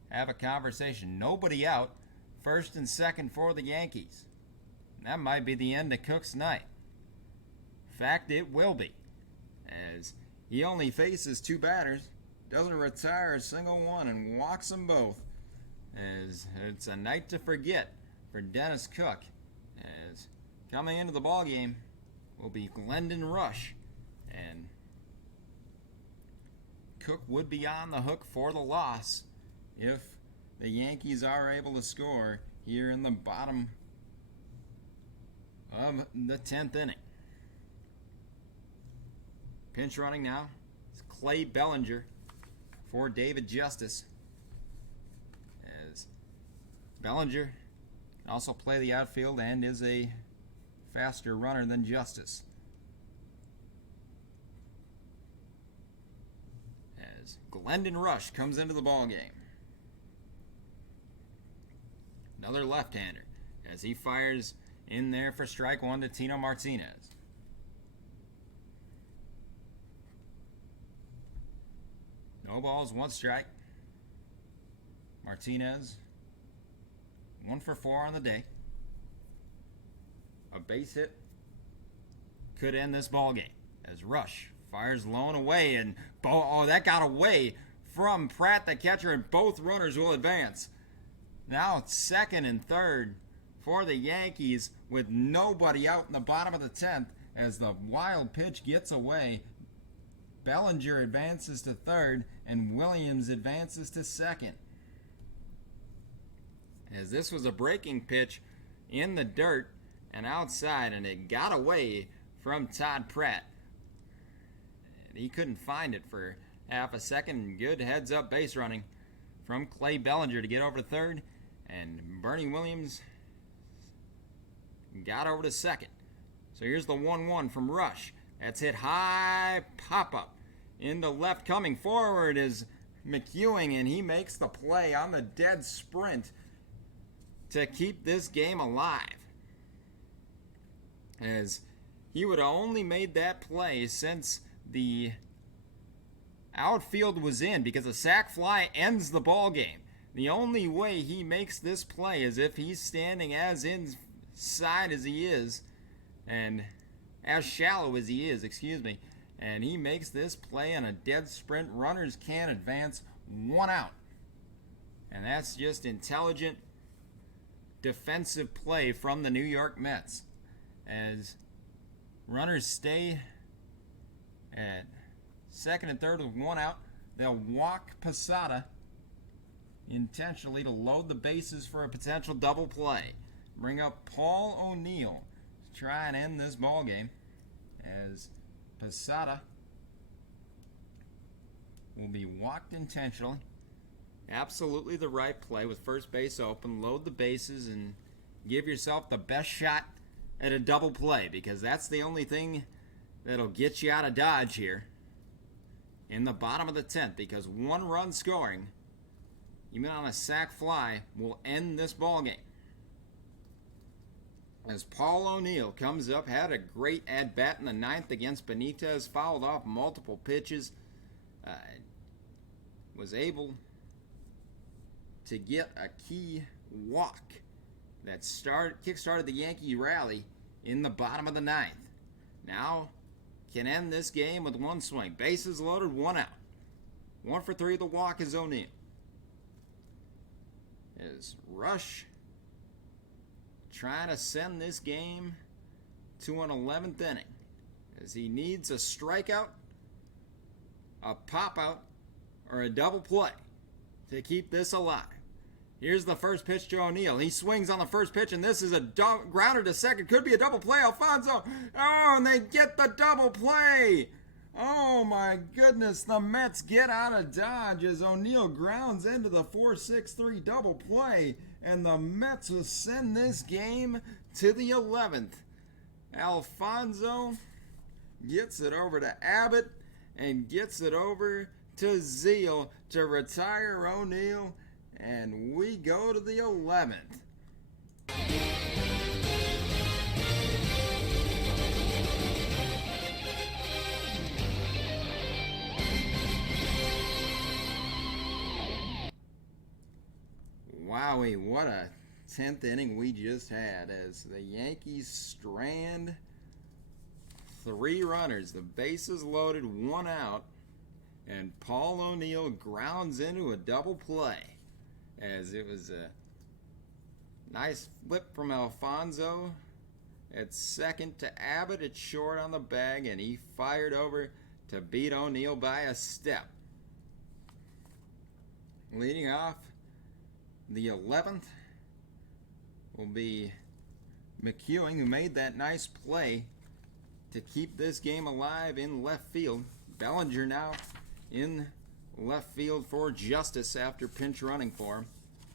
Have a conversation. Nobody out. First and second for the Yankees. That might be the end of Cook's night. In fact, it will be. As he only faces 2 batters, doesn't retire a single one, and walks them both. As it's a night to forget for Dennis Cook. As coming into the ballgame will be Glendon Rush. And Cook would be on the hook for the loss if the Yankees are able to score here in the bottom of the 10th inning. Pinch running now is Clay Bellinger for David Justice. As Bellinger can also play the outfield and is a faster runner than Justice. As Glendon Rush comes into the ballgame. Another left-hander as he fires in there for strike 1 to Tino Martinez. No balls, 1 strike. Martinez 1 for 4 on the day. A base hit could end this ball game as Rush fires low and away, and that got away from Pratt, the catcher, and both runners will advance. Now it's second and third for the Yankees with nobody out in the bottom of the 10th as the wild pitch gets away. Bellinger advances to third and Williams advances to second. As this was a breaking pitch in the dirt and outside, and it got away from Todd Pratt. And he couldn't find it for half a second. Good heads-up base running from Clay Bellinger to get over to third. And Bernie Williams got over to second. So here's the 1-1 from Rush. That's hit high, pop-up into left. Coming forward is McEwing, and he makes the play on the dead sprint to keep this game alive. As he would have only made that play since the outfield was in, because a sac fly ends the ball game. The only way he makes this play is if he's standing as inside as he is, and as shallow as he is, and he makes this play on a dead sprint. Runners can't advance, 1 out. And that's just intelligent defensive play from the New York Mets. As runners stay at second and third with 1 out, they'll walk Posada intentionally to load the bases for a potential double play. Bring up Paul O'Neill to try and end this ball game, as Posada will be walked intentionally. Absolutely the right play with first base open. Load the bases and give yourself the best shot at a double play, because that's the only thing that'll get you out of Dodge here in the bottom of the 10th, because 1 run scoring, even on a sac fly, will end this ball game. As Paul O'Neill comes up, had a great at-bat in the 9th against Benitez, fouled off multiple pitches, was able to get a key walk that kick-started the Yankee rally in the bottom of the ninth. Now can end this game with one swing. Bases loaded, one out. 1 for 3. The walk is O'Neill. Is Rush trying to send this game to an 11th inning, as he needs a strikeout, a pop-out, or a double play to keep this alive. Here's the first pitch to O'Neill. He swings on the first pitch, and this is a grounder to second. Could be a double play. Alfonso. Oh, and they get the double play. Oh, my goodness. The Mets get out of Dodge as O'Neill grounds into the 4-6-3 double play, and the Mets will send this game to the 11th. Alfonso gets it over to Abbott and gets it over to Zeal to retire O'Neill, and we go to the 11th. Wowie, what a 10th inning we just had, as the Yankees strand 3 runners, the bases loaded, 1 out, and Paul O'Neill grounds into a double play, as it was a nice flip from Alfonso at second to Abbott at short on the bag, and he fired over to beat O'Neill by a step. Leading off the 11th will be McEwing, who made that nice play to keep this game alive in left field. Bellinger now in left field for Justice after pinch running for him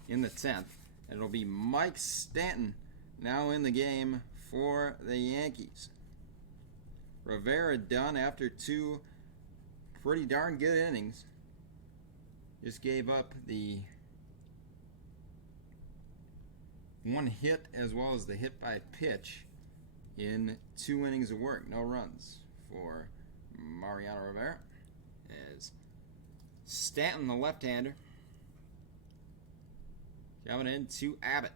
in the 10th. And it'll be Mike Stanton now in the game for the Yankees. Rivera done after 2 pretty darn good innings. Just gave up the 1 hit as well as the hit by pitch in 2 innings of work. No runs for Mariano Rivera, as Stanton, the left-hander, coming in to Abbott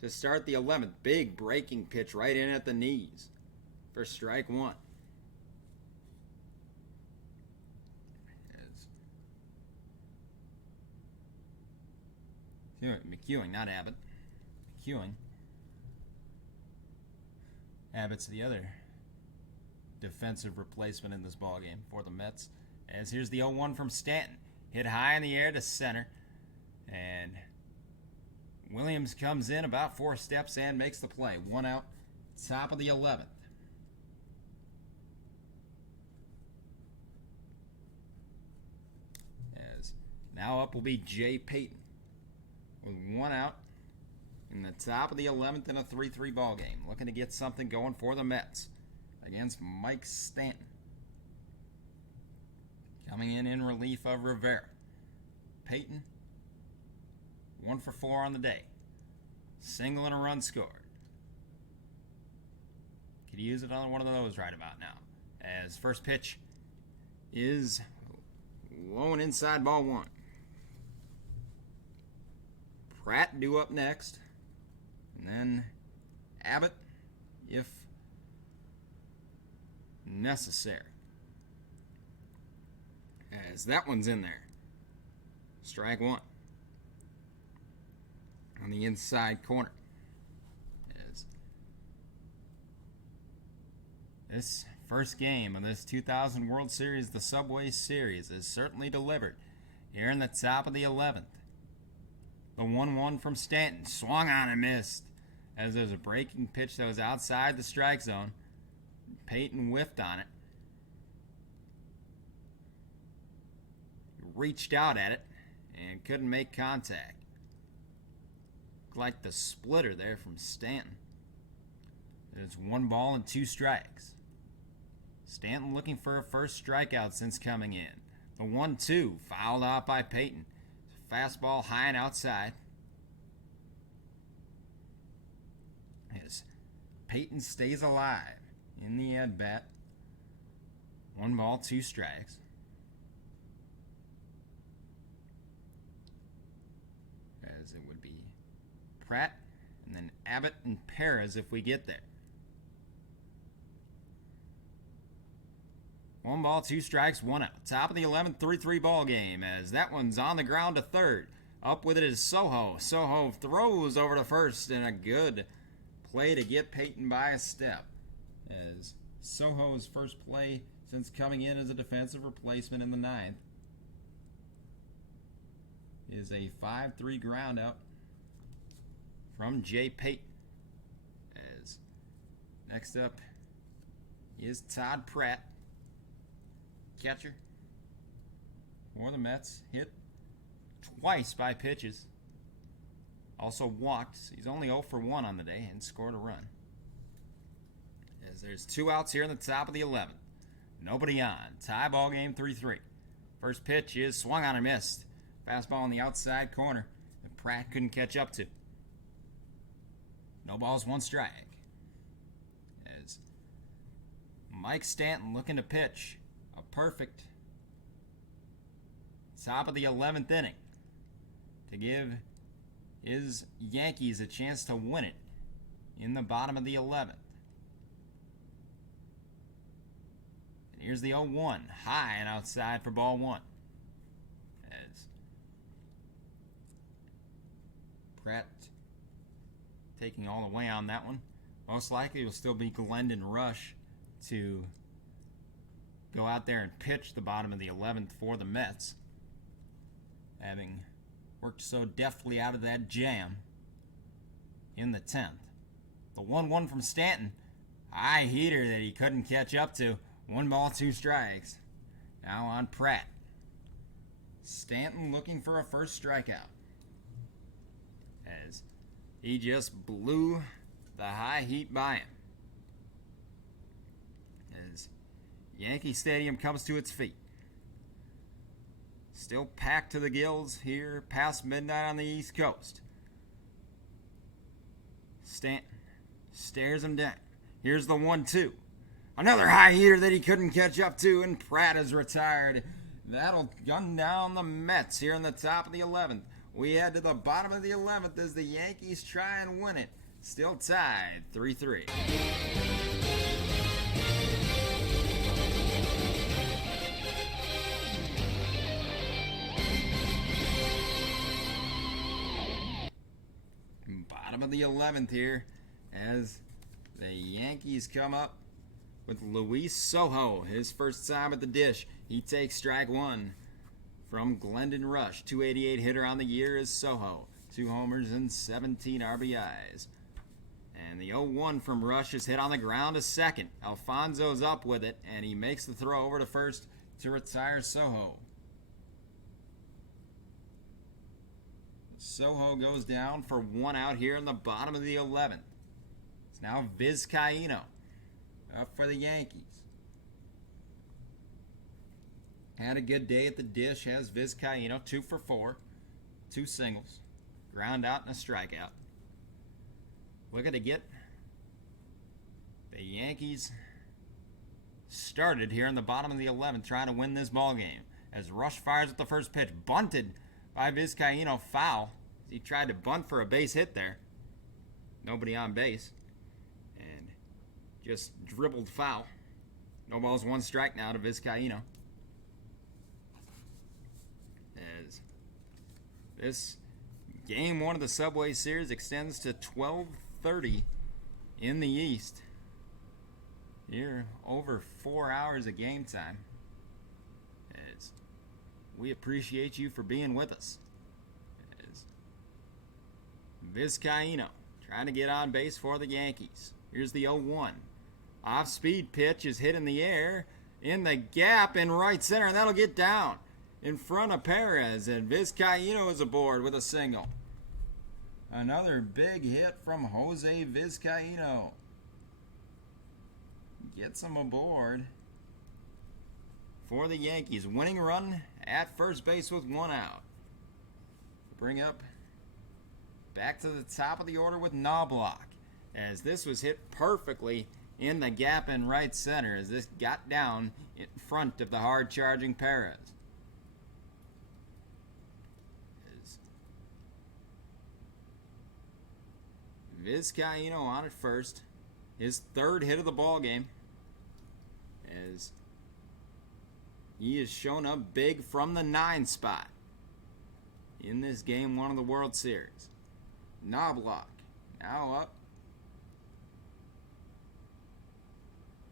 to start the 11th. Big breaking pitch right in at the knees for strike 1. McEwing, not Abbott. McEwing. Abbott's the other defensive replacement in this ballgame for the Mets. As here's the 0-1 from Stanton. Hit high in the air to center. And Williams comes in about 4 steps and makes the play. 1 out, top of the 11th. As now up will be Jay Payton with 1 out in the top of the 11th in a 3-3 ball game, looking to get something going for the Mets against Mike Stanton. Coming in relief of Rivera. Payton, 1 for 4 on the day. Single and a run scored. Could use it on one of those right about now, as first pitch is low and inside, ball 1. Pratt due up next, and then Abbott if necessary. As that one's in there. Strike 1 on the inside corner. As this first game of this 2000 World Series, the Subway Series, is certainly delivered here in the top of the 11th. The 1-1 from Stanton. Swung on and missed, as there's a breaking pitch that was outside the strike zone. Payton whiffed on it. Reached out at it and couldn't make contact. Looked like the splitter there from Stanton. It's 1 ball and 2 strikes. Stanton looking for a first strikeout since coming in. The 1-2 fouled out by Payton. Fastball high and outside. As Payton stays alive in the at-bat. 1 ball, 2 strikes. As it would be Pratt and then Abbott and Perez if we get there. 1 ball, 2 strikes, 1 out. Top of the 11th, 3-3 ball game as that one's on the ground to third. Up with it is Soho. Soho throws over to first and a good play to get Peyton by a step. As Soho's first play since coming in as a defensive replacement in the 9th is a 5-3 ground out from Jay Payton. As next up is Todd Pratt, catcher for the Mets. Hit twice by pitches. Also walked. He's only 0 for 1 on the day and scored a run. As there's 2 outs here in the top of the 11th. Nobody on. Tie ball game 3-3. First pitch is swung on and missed. Fastball in the outside corner that Pratt couldn't catch up to. No balls, 1 strike. As Mike Stanton looking to pitch a perfect top of the 11th inning to give his Yankees a chance to win it in the bottom of the 11th. And here's the 0-1, high and outside for ball 1. As Pratt taking all the way on that one. Most likely will still be Glendon Rush to go out there and pitch the bottom of the 11th for the Mets, having worked so deftly out of that jam in the 10th. The 1-1 from Stanton, high heater that he couldn't catch up to. 1 ball, 2 strikes. Now on Pratt. Stanton looking for a first strikeout, as he just blew the high heat by him. As Yankee Stadium comes to its feet. Still packed to the gills here past midnight on the East Coast. Stanton stares him down. Here's the 1-2. Another high heater that he couldn't catch up to, and Pratt is retired. That'll gun down the Mets here in the top of the 11th. We head to the bottom of the 11th as the Yankees try and win it. Still tied 3-3. Bottom of the 11th here as the Yankees come up with Luis Soho. His first time at the dish. He takes strike 1 from Glendon Rush. 288 hitter on the year is Soho. 2 homers and 17 RBIs. And the 0-1 from Rush is hit on the ground to second. Alfonso's up with it, and he makes the throw over to first to retire Soho. Soho goes down for 1 out here in the bottom of the 11th. It's now Vizcaino up for the Yankees. Had a good day at the dish, has Vizcaino. 2 for 4. 2 singles. Ground out and a strikeout. Looking to get the Yankees started here in the bottom of the 11th, trying to win this ball game. As Rush fires at the first pitch, bunted by Vizcaino, foul. He tried to bunt for a base hit there. Nobody on base. And just dribbled foul. No balls, 1 strike now to Vizcaino. As this game 1 of the Subway Series extends to 12:30 in the East. Here, over 4 hours of game time. As we appreciate you for being with us. As Vizcaino trying to get on base for the Yankees. Here's the 0-1. Off-speed pitch is hit in the air in the gap in right center, and that'll get down in front of Perez, and Vizcaino is aboard with a single. Another big hit from Jose Vizcaino. Gets him aboard for the Yankees. Winning run at first base with 1 out. Bring up back to the top of the order with Knobloch, as this was hit perfectly in the gap in right center as this got down in front of the hard-charging Perez. As Vizcaino on at first, his 3rd hit of the ball game, as He has shown up big from the 9 spot in this Game 1 of the World Series. Knobloch now up.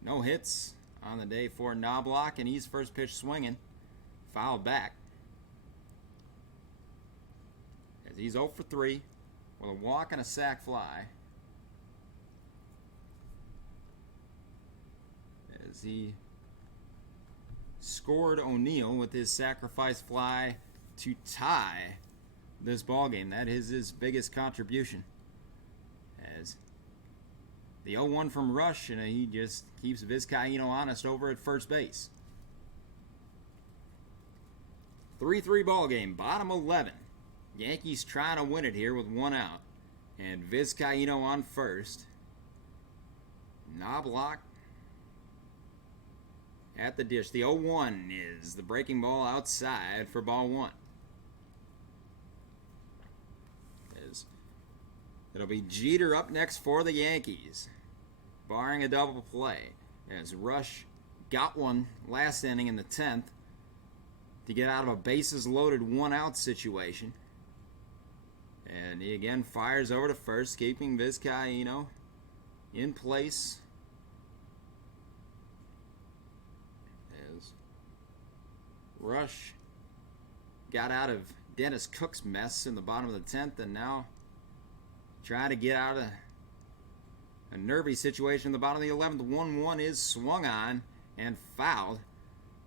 No hits on the day for Knobloch, and he's first pitch swinging. Foul back. As he's 0 for 3 with a walk and a sac fly. As he scored O'Neill with his sacrifice fly to tie this ball game. That is his biggest contribution. As the 0-1 from Rush, and he just keeps Vizcaino honest over at first base. 3-3 ball game, bottom 11. Yankees trying to win it here with 1 out. And Vizcaino on first. Knobloch at the dish. The 0-1 is the breaking ball outside for ball 1. It'll be Jeter up next for the Yankees, barring a double play, as Rush got one last inning in the 10th to get out of a bases-loaded 1-out situation. And he again fires over to first, keeping Vizcaino in place. As Rush got out of Dennis Cook's mess in the bottom of the 10th, and now trying to get out of a nervy situation in the bottom of the 11th. 1-1 is swung on and fouled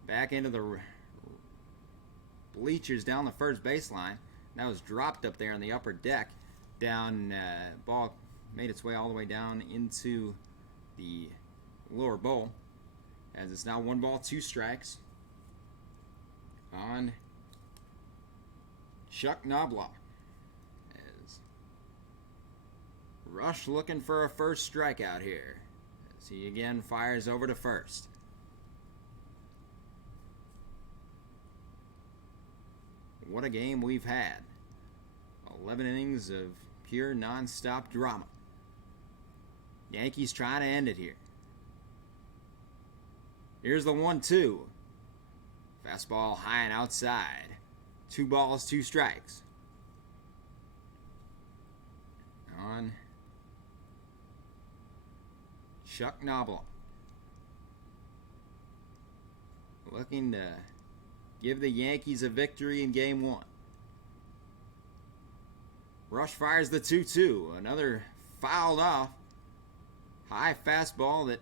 back into the bleachers down the first baseline. That was dropped up there on the upper deck. Down, ball made its way all the way down into the lower bowl. As it's now 1 ball, 2 strikes on Chuck Knobloch. Rush looking for a first strikeout here, as he again fires over to first. What a game we've had. 11 innings of pure non-stop drama. Yankees trying to end it here. Here's the 1-2. Fastball high and outside. 2 balls, 2 strikes. On Chuck Knobloch, looking to give the Yankees a victory in Game 1. Rush fires the 2-2. Another fouled off high fastball that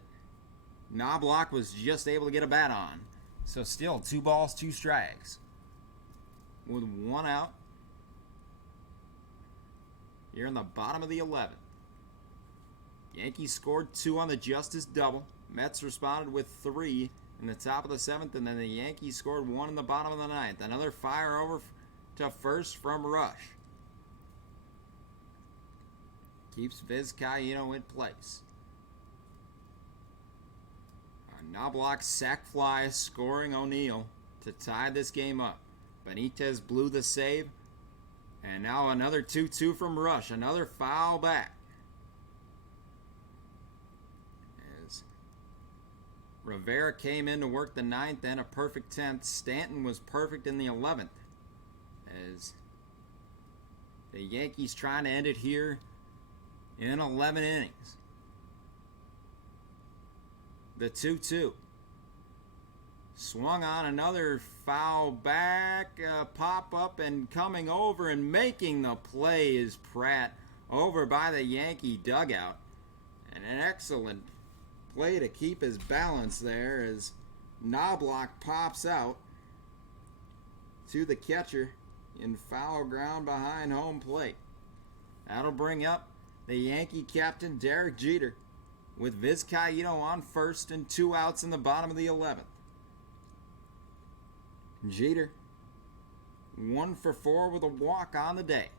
Knobloch was just able to get a bat on. So still 2 balls, 2 strikes with 1 out here in the bottom of the 11th. Yankees scored 2 on the Justice double. Mets responded with 3 in the top of the 7th, and then the Yankees scored 1 in the bottom of the 9th. Another fire over to first from Rush. Keeps Vizcaino in place. Knobloch sac fly scoring O'Neill to tie this game up. Benitez blew the save. And now another 2-2 from Rush. Another foul back. Rivera came in to work the 9th and a perfect 10th. Stanton was perfect in the 11th. As the Yankees trying to end it here in 11 innings. The 2-2. Swung on, another foul back, pop up, and coming over and making the play is Pratt over by the Yankee dugout. And an excellent play to keep his balance there as Knobloch pops out to the catcher in foul ground behind home plate. That'll bring up the Yankee captain Derek Jeter with Vizcaino on first and 2 outs in the bottom of the 11th. Jeter 1 for 4 with a walk on the day.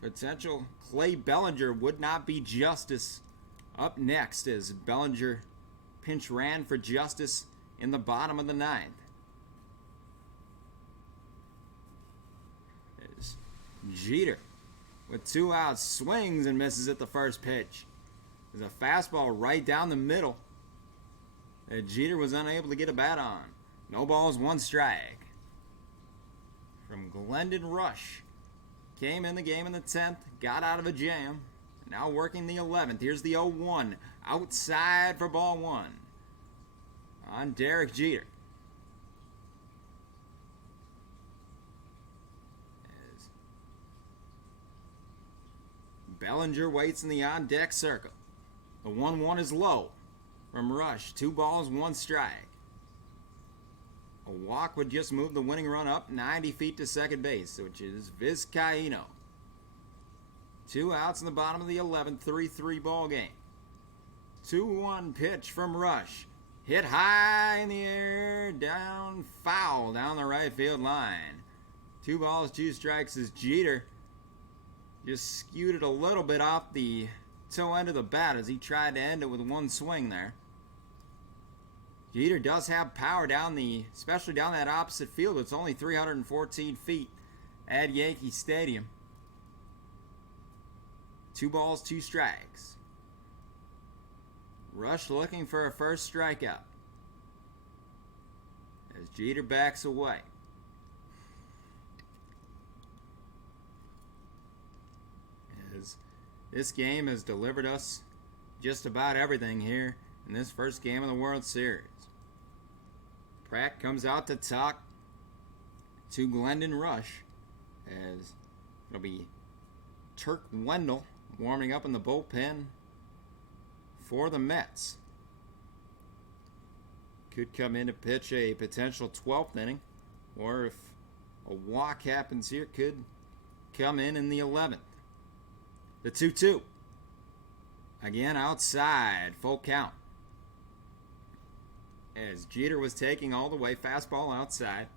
Potential Clay Bellinger would not be Justice up next as Bellinger pinch ran for Justice in the bottom of the 9th. As Jeter with 2 outs swings and misses at the first pitch. There's a fastball right down the middle that Jeter was unable to get a bat on. No balls, one strike. From Glendon Rush. Came in the game in the 10th, got out of a jam. Now working the 11th. Here's the 0-1. Outside for ball one. On Derek Jeter. As Bellinger waits in the on-deck circle. The 1-1 is low from Rush. 2 balls, 1 strike. A walk would just move the winning run up 90 feet to second base, which is Vizcaino. 2 outs in the bottom of the 11th, 3-3 ball game. 2-1 pitch from Rush. Hit high in the air, down foul down the right field line. 2 balls, 2 strikes as Jeter just skewed it a little bit off the toe end of the bat as he tried to end it with 1 swing there. Jeter does have power especially down that opposite field. It's only 314 feet at Yankee Stadium. 2 balls, 2 strikes. Rush looking for a first strikeout as Jeter backs away. As this game has delivered us just about everything here in this first game of the World Series. Pratt comes out to talk to Glendon Rush as it'll be Turk Wendell warming up in the bullpen for the Mets. Could come in to pitch a potential 12th inning, or if a walk happens here, could come in the 11th. The 2-2. Again outside, full count. As Jeter was taking all the way, fastball outside.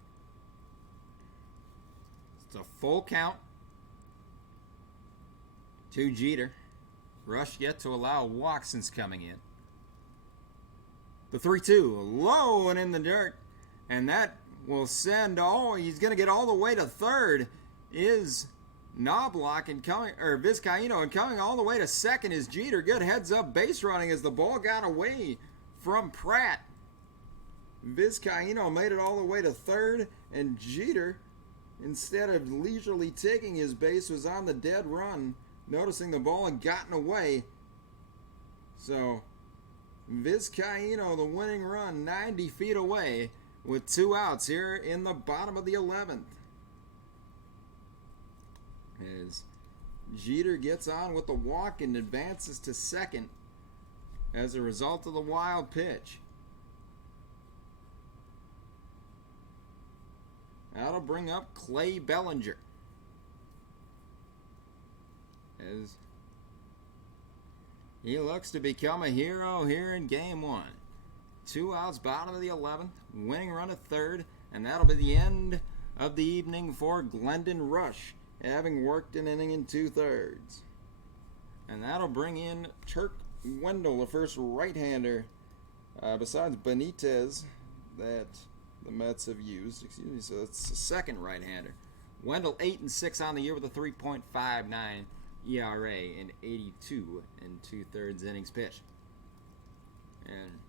It's a full count to Jeter. Rush yet to allow a walk since coming in. The 3-2, low and in the dirt. And that will send he's going to get all the way to third is Knobloch and Vizcaino, and coming all the way to second is Jeter. Good heads up base running as the ball got away from Pratt. Vizcaino made it all the way to third, and Jeter, instead of leisurely taking his base, was on the dead run, noticing the ball had gotten away. So Vizcaino, the winning run, 90 feet away with 2 outs here in the bottom of the 11th. As Jeter gets on with the walk and advances to second as a result of the wild pitch. That'll bring up Clay Bellinger. As he looks to become a hero here in game 1. 2 outs, bottom of the 11th, winning run at third, and that'll be the end of the evening for Glendon Rush, having worked an inning in 2/3. And that'll bring in Turk Wendell, the first right-hander, besides Benitez, that the Mets have used. So it's the second right-hander. Wendell 8-6 on the year with a 3.59 ERA and 82 2/3 innings pitched. And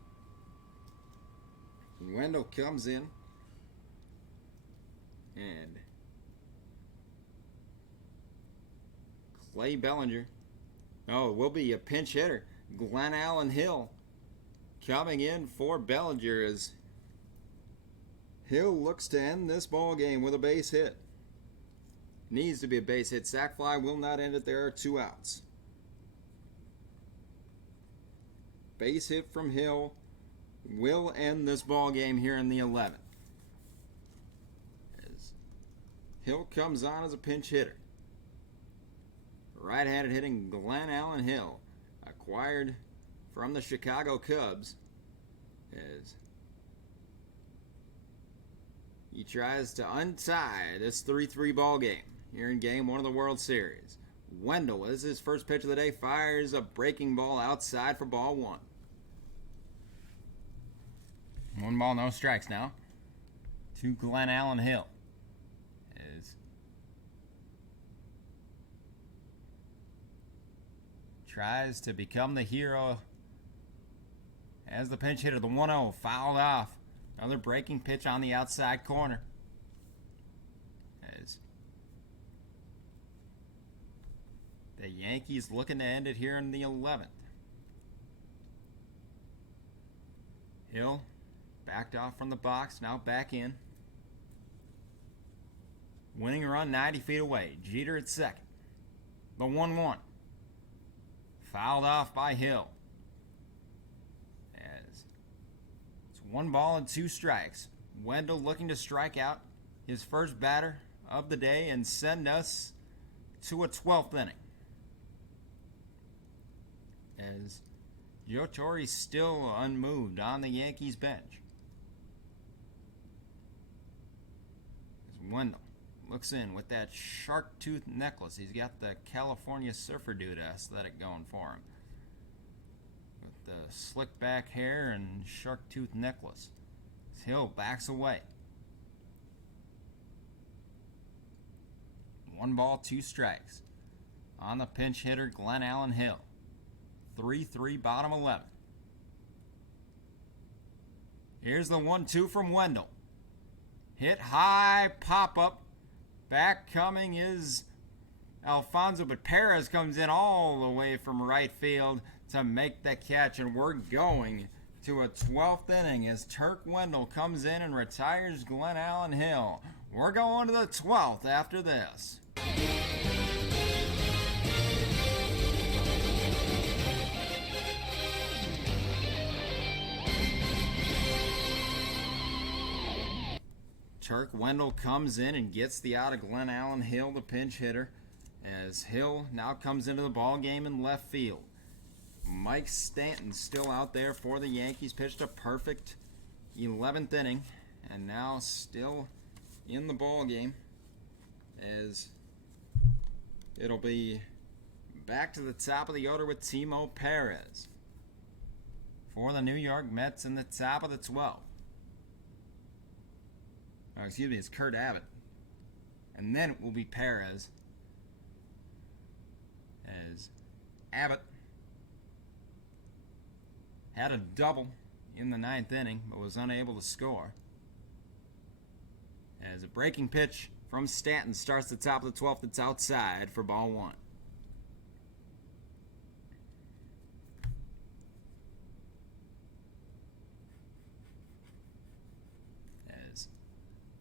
Wendell comes in, and Clay Bellinger, it will be a pinch hitter, Glenn Allen Hill, coming in for Bellinger as Hill looks to end this ball game with a base hit. Needs to be a base hit. Sac fly will not end it. There are 2 outs. Base hit from Hill will end this ball game here in the 11th. As Hill comes on as a pinch hitter. Right-handed hitting Glenn Allen Hill, acquired from the Chicago Cubs, as he tries to untie this 3-3 ball game here in game 1 of the World Series. Wendell, as his first pitch of the day, fires a breaking ball outside for ball 1. 1 ball, no strikes now to Glenn Allen Hill. As tries to become the hero as the pinch hitter. The 1-0 fouled off. Another breaking pitch on the outside corner. As the Yankees looking to end it here in the 11th. Hill backed off from the box, now back in. Winning run 90 feet away. Jeter at second. The 1-1. Fouled off by Hill. As it's 1 ball and 2 strikes. Wendell looking to strike out his first batter of the day and send us to a 12th inning. As Joe Torre's still unmoved on the Yankees bench. As Wendell looks in with that shark tooth necklace. He's got the California Surfer Dude aesthetic going for him. With the slick back hair and shark tooth necklace. Hill backs away. 1 ball, 2 strikes. On the pinch hitter, Glenn Allen Hill. 3-3 bottom 11. Here's the 1-2 from Wendell. Hit high, pop up. Back coming is Alfonso, but Perez comes in all the way from right field to make the catch, and we're going to a 12th inning as Turk Wendell comes in and retires Glenn Allen Hill. We're going to the 12th after this. Turk Wendell comes in and gets the out of Glenn Allen Hill, the pinch hitter, as Hill now comes into the ball game in left field. Mike Stanton still out there for the Yankees, pitched a perfect 11th inning, and now still in the ball game as it'll be back to the top of the order with Timo Perez for the New York Mets in the top of the 12th. It's Kurt Abbott. And then it will be Perez. As Abbott had a double in the 9th inning, but was unable to score. As a breaking pitch from Stanton starts the top of the 12th, it's outside for ball 1.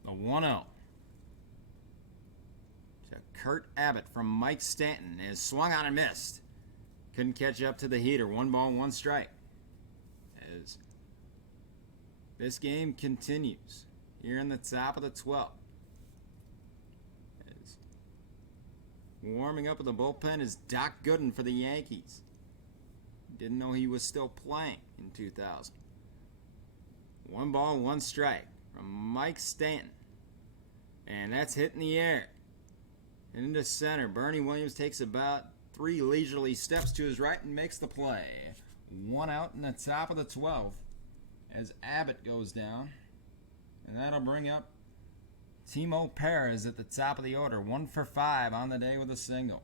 The 1-0 to Kurt Abbott from Mike Stanton is swung on and missed. Couldn't catch up to the heater. 1 ball, 1 strike. As this game continues here in the top of the 12th. As warming up with the bullpen is Doc Gooden for the Yankees. Didn't know he was still playing in 2000. 1 ball, 1 strike from Mike Stanton. And that's hit in the air. And into center. Bernie Williams takes about 3 leisurely steps to his right and makes the play. 1 out in the top of the 12th as Abbott goes down. And that'll bring up Timo Perez at the top of the order. 1 for 5 on the day with a single.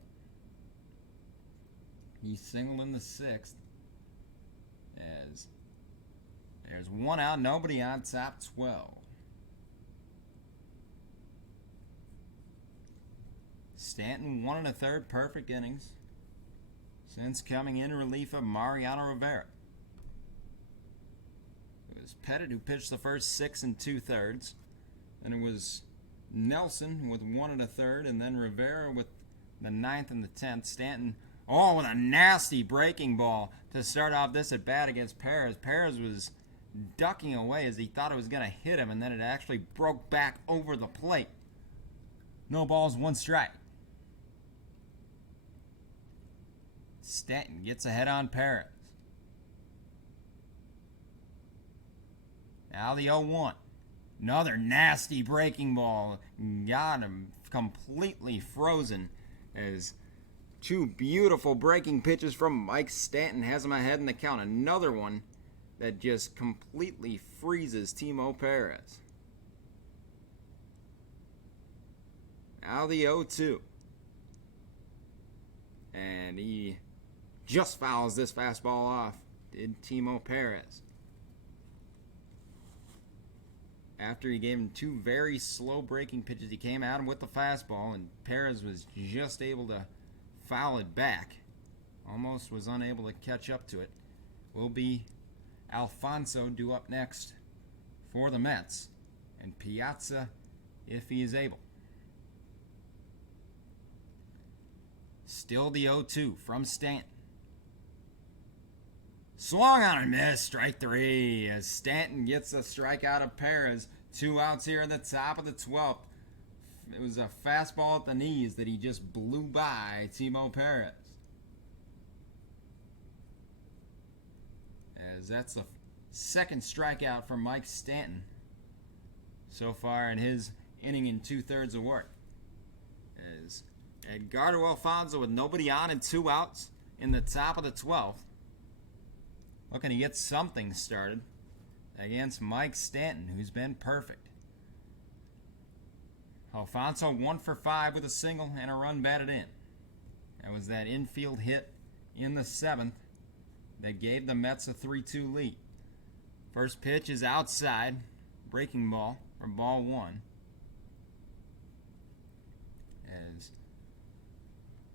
He singled in the 6th. As there's 1 out, nobody on top 12. Stanton 1 1/3 perfect innings since coming in relief of Mariano Rivera. It was Pettit who pitched the first 6 2/3. Then it was Nelson with 1 1/3, and then Rivera with the 9th and the 10th. Stanton, with a nasty breaking ball to start off this at bat against Perez. Perez was ducking away as he thought it was going to hit him, and then it actually broke back over the plate. No balls, 1 strike. Stanton gets ahead on Perez. Now the 0-1. Another nasty breaking ball. Got him completely frozen as 2 beautiful breaking pitches from Mike Stanton has him ahead in the count. Another one that just completely freezes Timo Perez. Now the 0-2. And he just fouls this fastball off. Did Timo Perez. After he gave him two very slow breaking pitches, he came at him with the fastball, and Perez was just able to foul it back. Almost was unable to catch up to it. Will be Alfonso due up next for the Mets, and Piazza if he is able. Still the 0-2 from Stanton. Swung on and missed, strike three, as Stanton gets a strikeout of Perez. 2 outs here in the top of the 12th. It was a fastball at the knees that he just blew by Timo Perez. As that's the second strikeout from Mike Stanton so far in his inning and 2/3 of work. As Edgardo Alfonso with nobody on and 2 outs in the top of the 12th. Looking to get something started against Mike Stanton, who's been perfect. Alfonso 1 for 5 with a single and a run batted in. That was that infield hit in the 7th that gave the Mets a 3-2 lead. First pitch is outside, breaking ball, or ball 1. As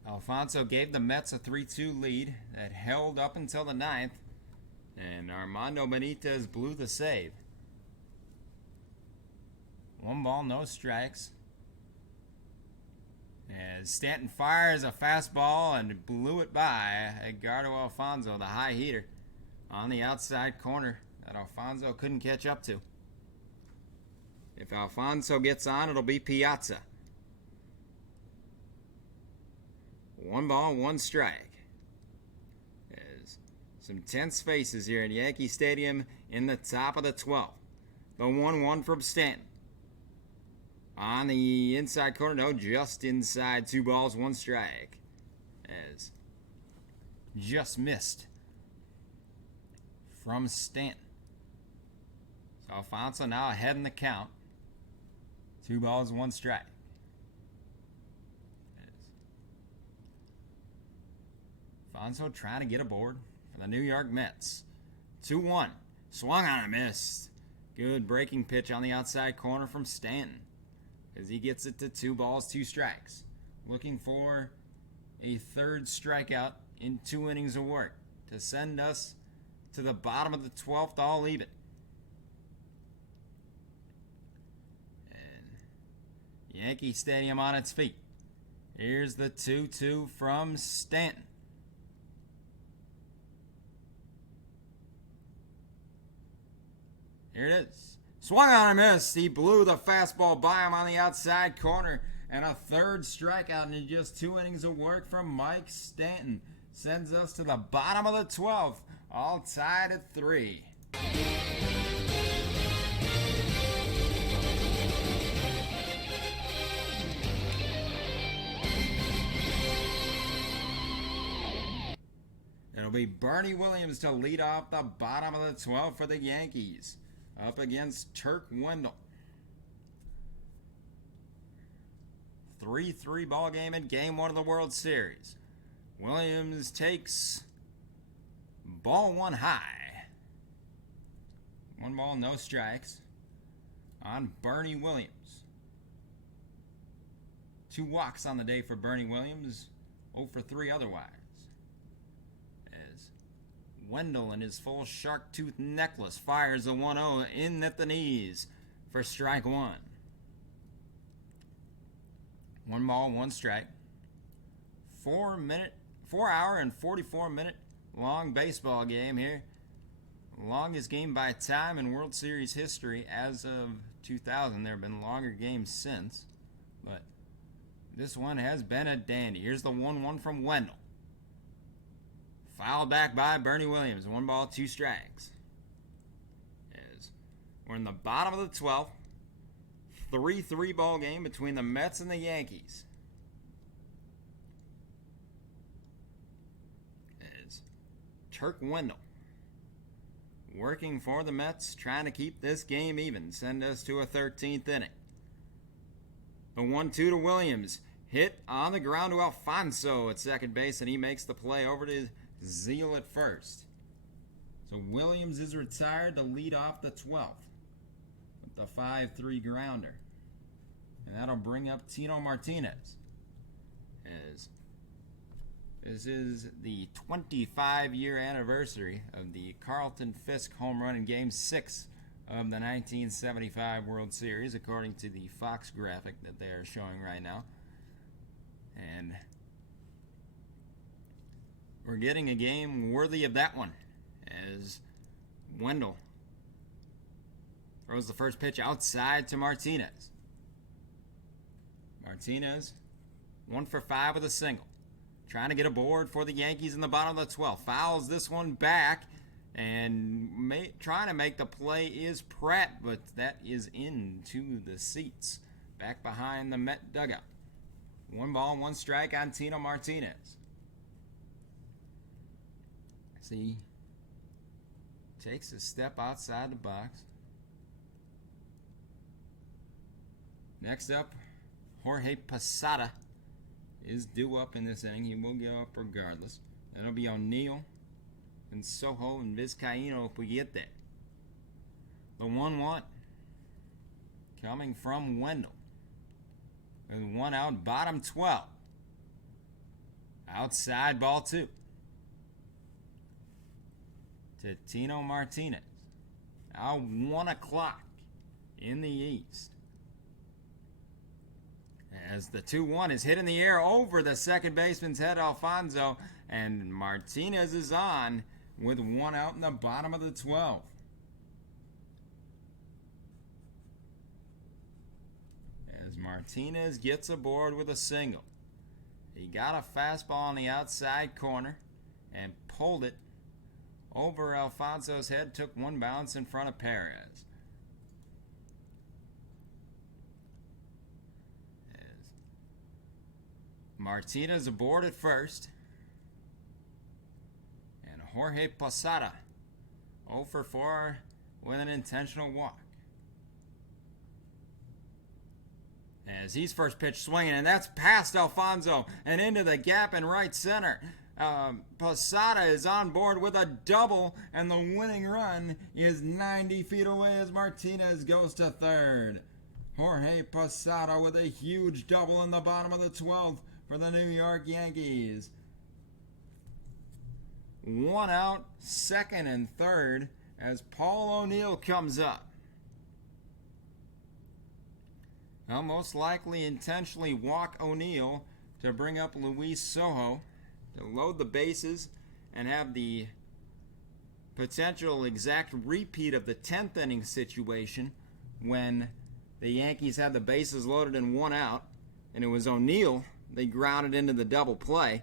Alfonso gave the Mets a 3-2 lead that held up until the 9th, and Armando Benitez blew the save. 1 ball, no strikes. As Stanton fires a fastball and blew it by Edgardo Alfonso, the high heater, on the outside corner that Alfonso couldn't catch up to. If Alfonso gets on, it'll be Piazza. 1 ball, 1 strike. As some tense faces here in Yankee Stadium in the top of the 12th. The 1-1 from Stanton. On the inside corner, no, just inside. 2 balls, 1 strike. As just missed from Stanton. So Alfonso now ahead in the count. 2 balls, 1 strike. Alfonso trying to get aboard for the New York Mets. 2-1. Swung on and missed. Good breaking pitch on the outside corner from Stanton, as he gets it to 2 balls, 2 strikes. Looking for a 3rd strikeout in 2 innings of work to send us to the bottom of the 12th, all even. And Yankee Stadium on its feet. Here's the 2-2 from Stanton. Here it is. Swung on and missed. He blew the fastball by him on the outside corner. And a 3rd strikeout in just 2 innings of work from Mike Stanton sends us to the bottom of the 12th, all tied at 3. It'll be Bernie Williams to lead off the bottom of the 12th for the Yankees, up against Turk Wendell. 3-3 ball game in Game 1 of the World Series. Williams takes ball 1 high. 1 ball, no strikes on Bernie Williams. 2 walks on the day for Bernie Williams, 0 for 3 otherwise. As Wendell in his full shark tooth necklace fires a 1-0 in at the knees for strike 1. 1 ball, 1 strike. 4 hour and 44 minute long baseball game here. Longest game by time in World Series history as of 2000. There have been longer games since, but this one has been a dandy. Here's the 1-1 from Wendell. Fouled back by Bernie Williams. 1 ball, 2 strikes. As we're in the bottom of the 12th. 3-3 ball game between the Mets and the Yankees. As Turk Wendell working for the Mets, trying to keep this game even, send us to a 13th inning. The 1-2 to Williams, hit on the ground to Alfonso at second base, and he makes the play over to Zeal at first. So Williams is retired to lead off the 12th with the 5-3 grounder. And that'll bring up Tino Martinez. As this is the 25-year anniversary of the Carlton Fisk home run in Game 6 of the 1975 World Series, according to the Fox graphic that they are showing right now. And we're getting a game worthy of that one, as Wendell throws the first pitch outside to Martinez. Martinez, 1 for 5 with a single. Trying to get a board for the Yankees in the bottom of the 12th. Fouls this one back, and trying to make the play is Pratt, but that is into the seats, back behind the Met dugout. 1 ball, 1 strike on Tino Martinez. See, takes a step outside the box. Next up, Jorge Posada is due up in this inning. He will go up regardless. That'll be O'Neill and Soho and Vizcaíno if we get there. The 1-1 coming from Wendell. And 1 out, bottom 12. Outside ball 2. To Tino Martinez. Now 1 o'clock in the East. As the 2-1 is hit in the air over the second baseman's head, Alfonso, and Martinez is on with 1 out in the bottom of the 12th. As Martinez gets aboard with a single. He got a fastball on the outside corner and pulled it over Alfonso's head, took 1 bounce in front of Perez. Martinez aboard at first. And Jorge Posada 0 for 4 with an intentional walk. As he's first pitch swinging, and that's past Alfonso and into the gap in right center. Posada is on board with a double, and the winning run is 90 feet away as Martinez goes to third. Jorge Posada with a huge double in the bottom of the 12th for the New York Yankees. 1 out, second and third, as Paul O'Neill comes up. Now, most likely intentionally walk O'Neill to bring up Luis Sojo to load the bases and have the potential exact repeat of the 10th inning situation when the Yankees had the bases loaded and 1 out, and it was O'Neill. They grounded into the double play.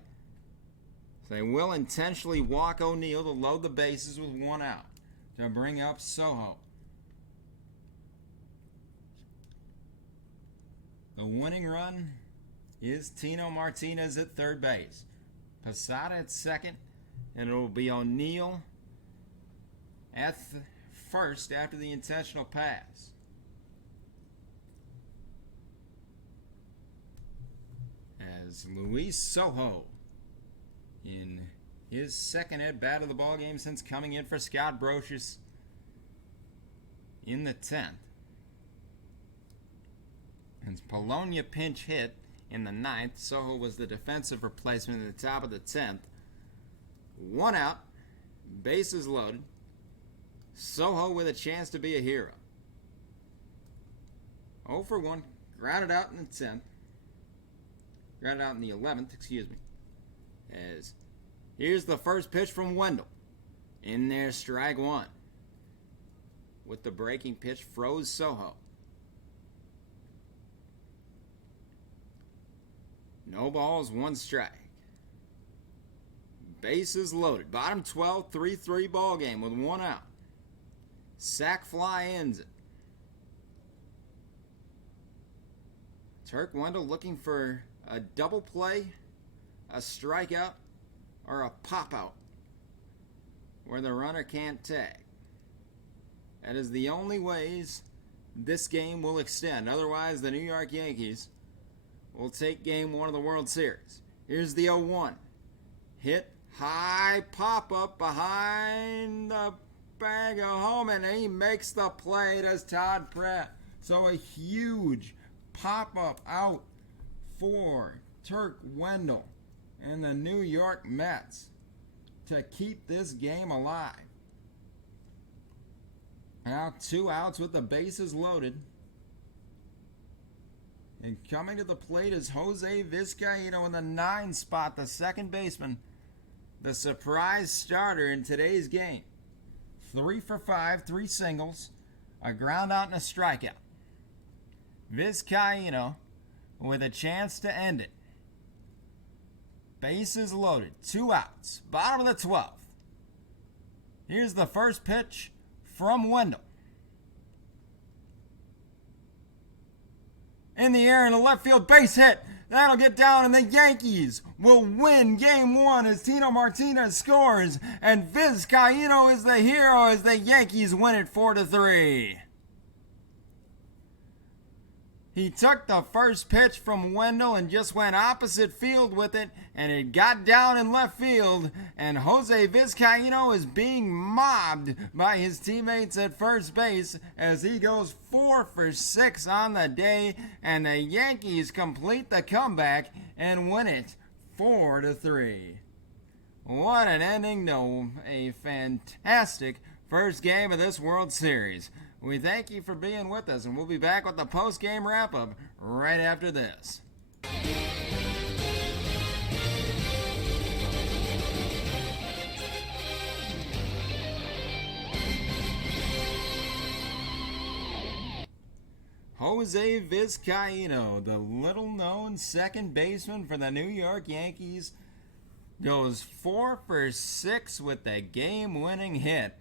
So they will intentionally walk O'Neill to load the bases with 1 out to bring up Sojo. The winning run is Tino Martinez at third base. Posada at second, and it will be O'Neill at first after the intentional pass. As Luis Sojo, in his second at-bat of the ballgame since coming in for Scott Brocious in the 10th. And Polonia pinch hit in the 9th. Sojo was the defensive replacement in the top of the 10th. 1 out, bases loaded. Sojo with a chance to be a hero. 0 for 1, grounded out in the 10th. Grounded out in the 11th, As here's the first pitch from Wendell. In there, strike 1. With the breaking pitch, froze Sojo. No balls, 1 strike. Bases loaded. Bottom 12, 3-3 ball game with 1 out. Sac fly ends it. Turk Wendell looking for a double play, a strikeout, or a pop-out where the runner can't tag. That is the only ways this game will extend. Otherwise, the New York Yankees will take Game 1 of the World Series. Here's the 0-1. Hit High pop-up behind the bag of home, and he makes the play to Todd Pratt. So a huge pop-up out for Turk Wendell and the New York Mets to keep this game alive. Now 2 outs with the bases loaded. And coming to the plate is Jose Vizcaino in the 9 spot, the second baseman. The surprise starter in today's game. 3 for 5, 3 singles, a ground out and a strikeout. Vizcaino with a chance to end it. Bases loaded, 2 outs, bottom of the 12th. Here's the first pitch from Wendell. In the air and a left field base hit. That'll get down, and the Yankees will win Game 1 as Tino Martinez scores, and Vizcaino is the hero as the Yankees win it 4-3. He took the first pitch from Wendell and just went opposite field with it, and it got down in left field, and Jose Vizcaino is being mobbed by his teammates at first base as he goes 4 for 6 on the day, and the Yankees complete the comeback and win it 4-3. What an ending to a fantastic first game of this World Series. We thank you for being with us, and we'll be back with the post-game wrap-up right after this. Jose Vizcaino, the little-known second baseman for the New York Yankees, goes 4 for 6 with the game-winning hit.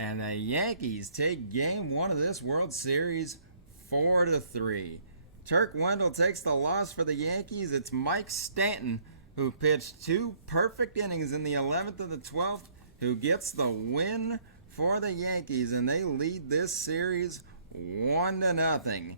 And the Yankees take Game 1 of this World Series 4-3. Turk Wendell takes the loss for the Yankees. It's Mike Stanton, who pitched 2 perfect innings in the 11th of the 12th, who gets the win for the Yankees, and they lead this series 1-0.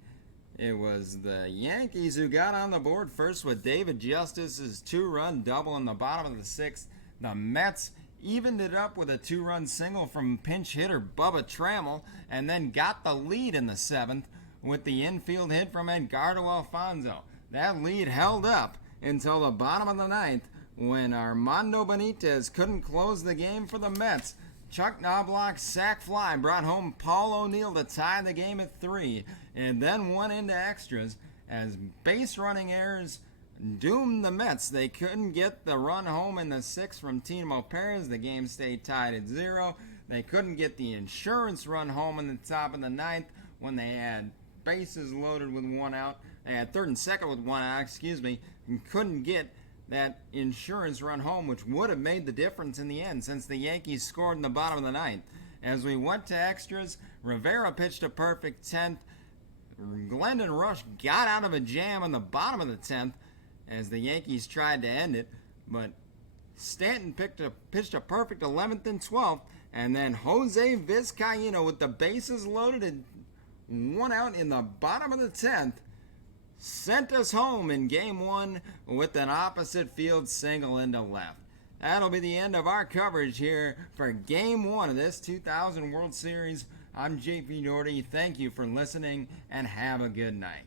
It was the Yankees who got on the board first with David Justice's 2-run double in the bottom of the 6th. The Mets evened it up with a 2-run single from pinch hitter Bubba Trammell, and then got the lead in the 7th with the infield hit from Edgardo Alfonzo. That lead held up until the bottom of the 9th when Armando Benitez couldn't close the game for the Mets. Chuck Knobloch's sac fly brought home Paul O'Neill to tie the game at 3, and then went into extras as base running errors doomed the Mets. They couldn't get the run home in the 6th from Timo Perez. The game stayed tied at 0. They couldn't get the insurance run home in the top of the 9th when they had bases loaded with 1 out. They had 3rd and 2nd with 1 out, and couldn't get that insurance run home, which would have made the difference in the end since the Yankees scored in the bottom of the 9th. As we went to extras, Rivera pitched a perfect 10th. Glendon Rush got out of a jam in the bottom of the 10th as the Yankees tried to end it, but Stanton pitched a perfect 11th and 12th, and then Jose Vizcaino with the bases loaded and 1 out in the bottom of the 10th sent us home in Game 1 with an opposite field single into left. That'll be the end of our coverage here for Game 1 of this 2000 World Series. I'm JP Doherty. Thank you for listening, and have a good night.